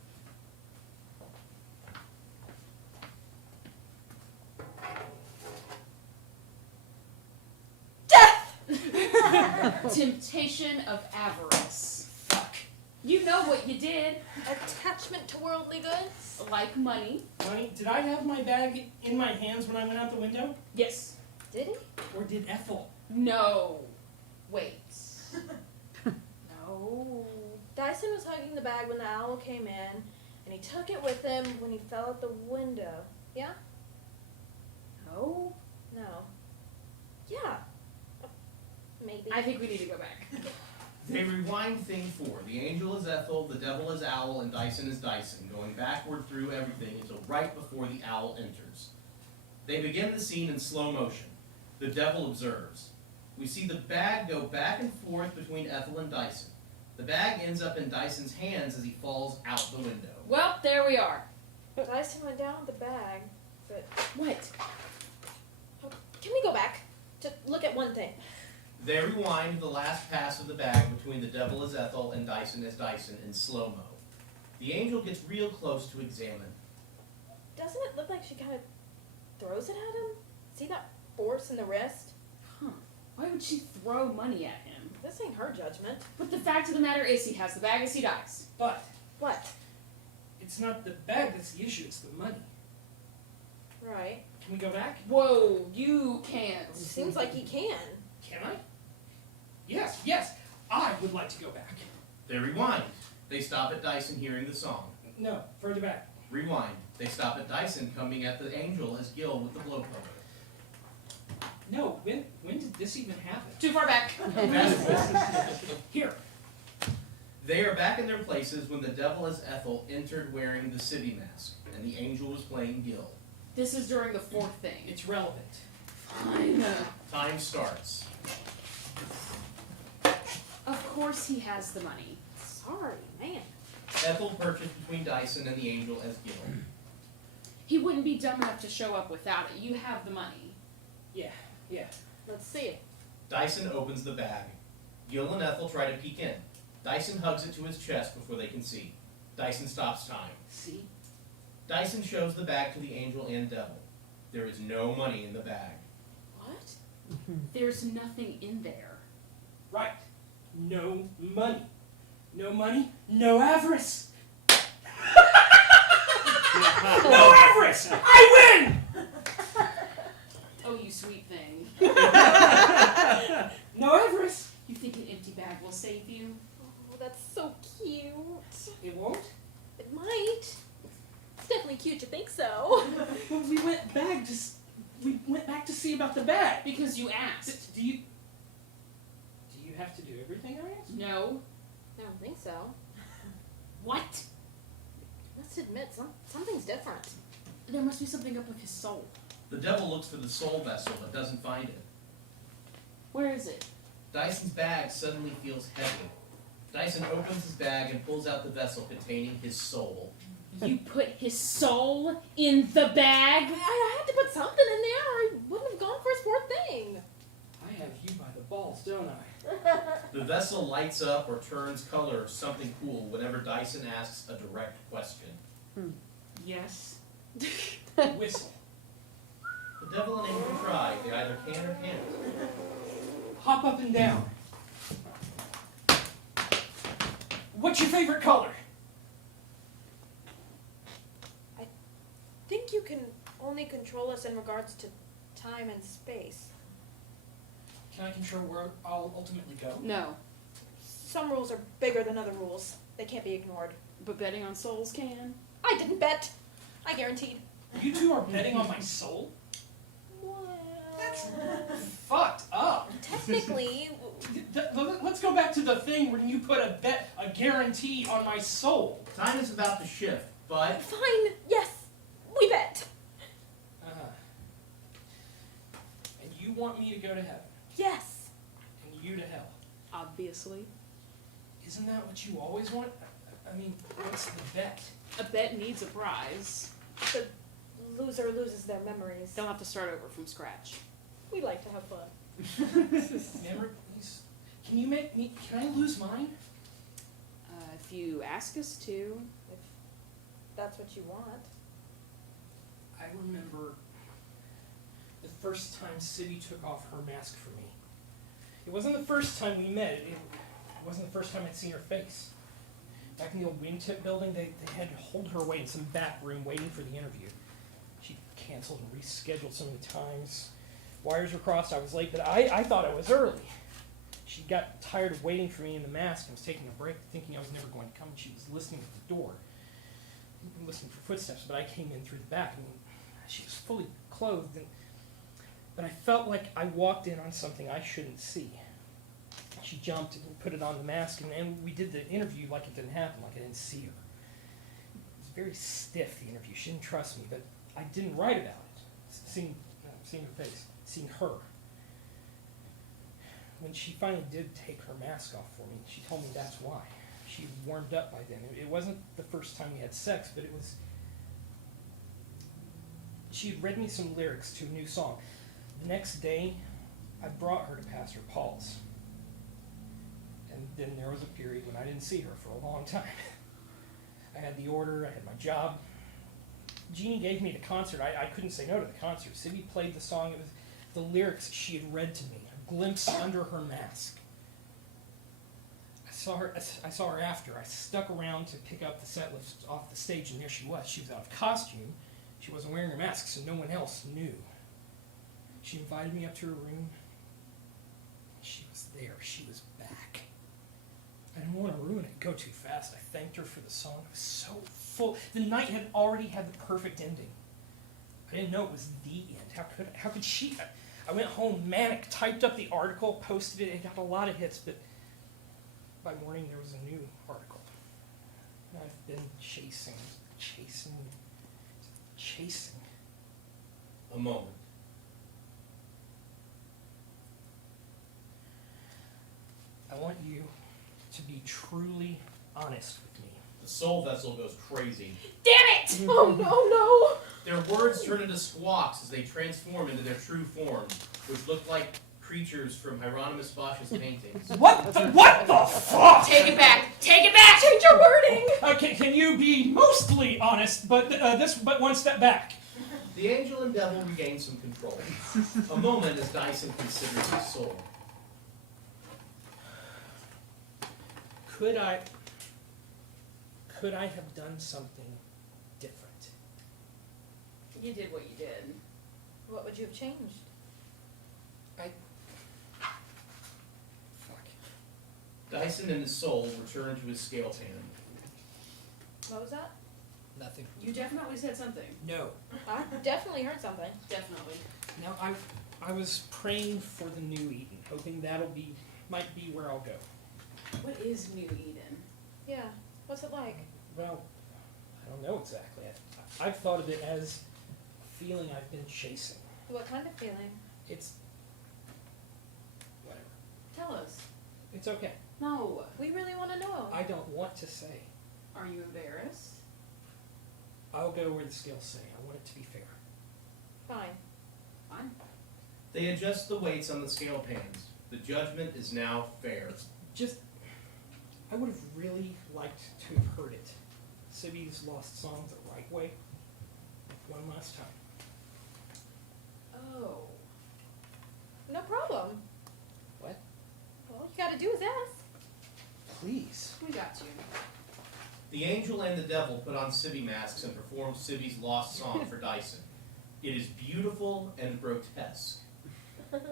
Temptation of avarice. Fuck. You know what you did. Attachment to worldly goods? Like money. Money? Did I have my bag in my hands when I went out the window? Yes. Did he? Or did Ethel? No. Wait. No. Dyson was hugging the bag when the owl came in, and he took it with him when he fell out the window. Yeah? No. No. Yeah. Maybe. I think we need to go back. They rewind thing 4. The angel is Ethel, the devil is Owl, and Dyson is Dyson, going backward through everything until right before the owl enters. They begin the scene in slow motion. The devil observes. We see the bag go back and forth between Ethel and Dyson. The bag ends up in Dyson's hands as he falls out the window. Well, there we are. Dyson went down with the bag, but... What? Can we go back to look at one thing? They rewind the last pass of the bag between the devil as Ethel and Dyson as Dyson in slow-mo. The angel gets real close to examine. Doesn't it look like she kind of throws it at him? See that force in the wrist? Huh. Why would she throw money at him? This ain't her judgment. But the fact of the matter is he has the bag as he dies. But What? it's not the bag that's the issue, it's the money. Right. Can we go back? Whoa, you can't. Seems like he can. Can I? Yes, I would like to go back. They rewind. They stop at Dyson hearing the song. No, further back. Rewind. They stop at Dyson coming at the angel as Gil with the blow poker. No, when did this even happen? Too far back. Here. They are back in their places when the devil as Ethel entered wearing the Sibby mask, and the angel was playing Gil. This is during the 4th thing. It's relevant. Fine. Time starts. course he has the money. Sorry, man. Ethel purchased between Dyson and the angel as Gil. He wouldn't be dumb enough to show up without it. You have the money. Yeah. Let's see it. Dyson opens the bag. Gil and Ethel try to peek in. Dyson hugs it to his chest before they can see. Dyson stops time. See? Dyson shows the bag to the angel and devil. There is no money in the bag. What? There's nothing in there. Right. No money. No money, no avarice. No avarice! I win! Oh, you sweet thing. No avarice. You think an empty bag will save you? Oh, that's so cute. It won't? It might. It's definitely cute to think so. But we went back to see about the bag. Because you asked. Do you have to do everything I asked? No. I don't think so. What? Let's admit, something's different. There must be something up with his soul. The devil looks for the soul vessel but doesn't find it. Where is it? Dyson's bag suddenly feels heavy. Dyson opens his bag and pulls out the vessel containing his soul. You put his soul in the bag? I had to put something in there or I wouldn't have gone for his poor thing. I have you by the balls, don't I? The vessel lights up or turns color or something cool whenever Dyson asks a direct question. Yes. Whistle. The devil and angel try. They either can or can't. Hop up and down. What's your favorite color? I think you can only control us in regards to time and space. Can I control where I'll ultimately go? No. Some rules are bigger than other rules. They can't be ignored. But betting on souls can. I didn't bet. I guaranteed. You two are betting on my soul? Well, That's fucked up. technically, Let's go back to the thing where you put a guarantee on my soul. Time is about to shift, but fine. Yes, we bet. And you want me to go to heaven, Yes. and you to hell. Obviously. Isn't that what you always want? I mean, what's the bet? A bet needs a prize. The loser loses their memories. They'll have to start over from scratch. We like to have fun. Memories? Can I lose mine? If you ask us to. If that's what you want. I remember the first time Sibby took off her mask for me. It wasn't the first time we met. It wasn't the first time I'd seen her face. Back in the old wingtip building, they had to hold her away in some back room waiting for the interview. She canceled and rescheduled so many times. Wires were crossed, I was late, but I thought I was early. She got tired of waiting for me in the mask and was taking a break, thinking I was never going to come. She was listening at the door, listening for footsteps, but I came in through the back. She was fully clothed, but I felt like I walked in on something I shouldn't see. She jumped and put it on the mask, and we did the interview like it didn't happen, like I didn't see her. It was very stiff, the interview. She didn't trust me, but I didn't write about it. Seeing her face, seeing her. When she finally did take her mask off for me, she told me that's why. She warmed up by then. It wasn't the first time we had sex, but it was... She had read me some lyrics to a new song. The next day, I brought her to Pastor Paul's. And then there was a period when I didn't see her for a long time. I had the order, I had my job. Jeannie gave me the concert. I couldn't say no to the concert. Sibby played the song. It was the lyrics she had read to me. A glimpse under her mask. I saw her after. I stuck around to pick up the set list off the stage, and there she was. She was out of costume. She wasn't wearing her mask, so no one else knew. She invited me up to her room. She was there. She was back. I didn't want to ruin it, go too fast. I thanked her for the song. It was so full. The night had already had the perfect ending. I didn't know it was the end. How could she? I went home manic, typed up the article, posted it. It got a lot of hits, but by morning there was a new article. And I've been chasing. A moment. I want you to be truly honest with me. The soul vessel goes crazy. Damn it! Oh no, Their words turn into squawks as they transform into their true forms, which look like creatures from Hieronymus Bosch's paintings. What the fuck? Take it back! Take it back! Change your wording! Can you be mostly honest, but but one step back? The angel and devil regain some control. A moment as Dyson considers his soul. Could I have done something different? You did what you did. What would you have changed? Dyson and his soul return to his scale pan. What was that? Nothing. You definitely said something. No. I definitely heard something. Definitely. No, I was praying for the new Eden, hoping might be where I'll go. What is New Eden? Yeah. What's it like? Well, I don't know exactly. I've thought of it as a feeling I've been chasing. What kind of feeling? It's whatever. Tell us. It's okay. No. We really want to know. I don't want to say. Are you embarrassed? I'll go where the scales say. I want it to be fair. Fine. Fine. They adjust the weights on the scale pans. The judgment is now fair. Just, I would have really liked to have heard it. Sibby's lost song the right way. One last time. Oh. No problem. What? All you gotta do is ask. Please. We got you. The angel and the devil put on Sibby masks and perform Sibby's lost song for Dyson. It is beautiful and grotesque. Thank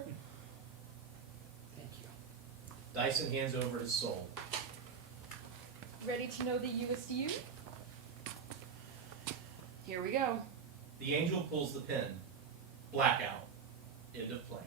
you. Dyson hands over his soul. Ready to know the newest you? Here we go. The angel pulls the pin. Blackout. End of play.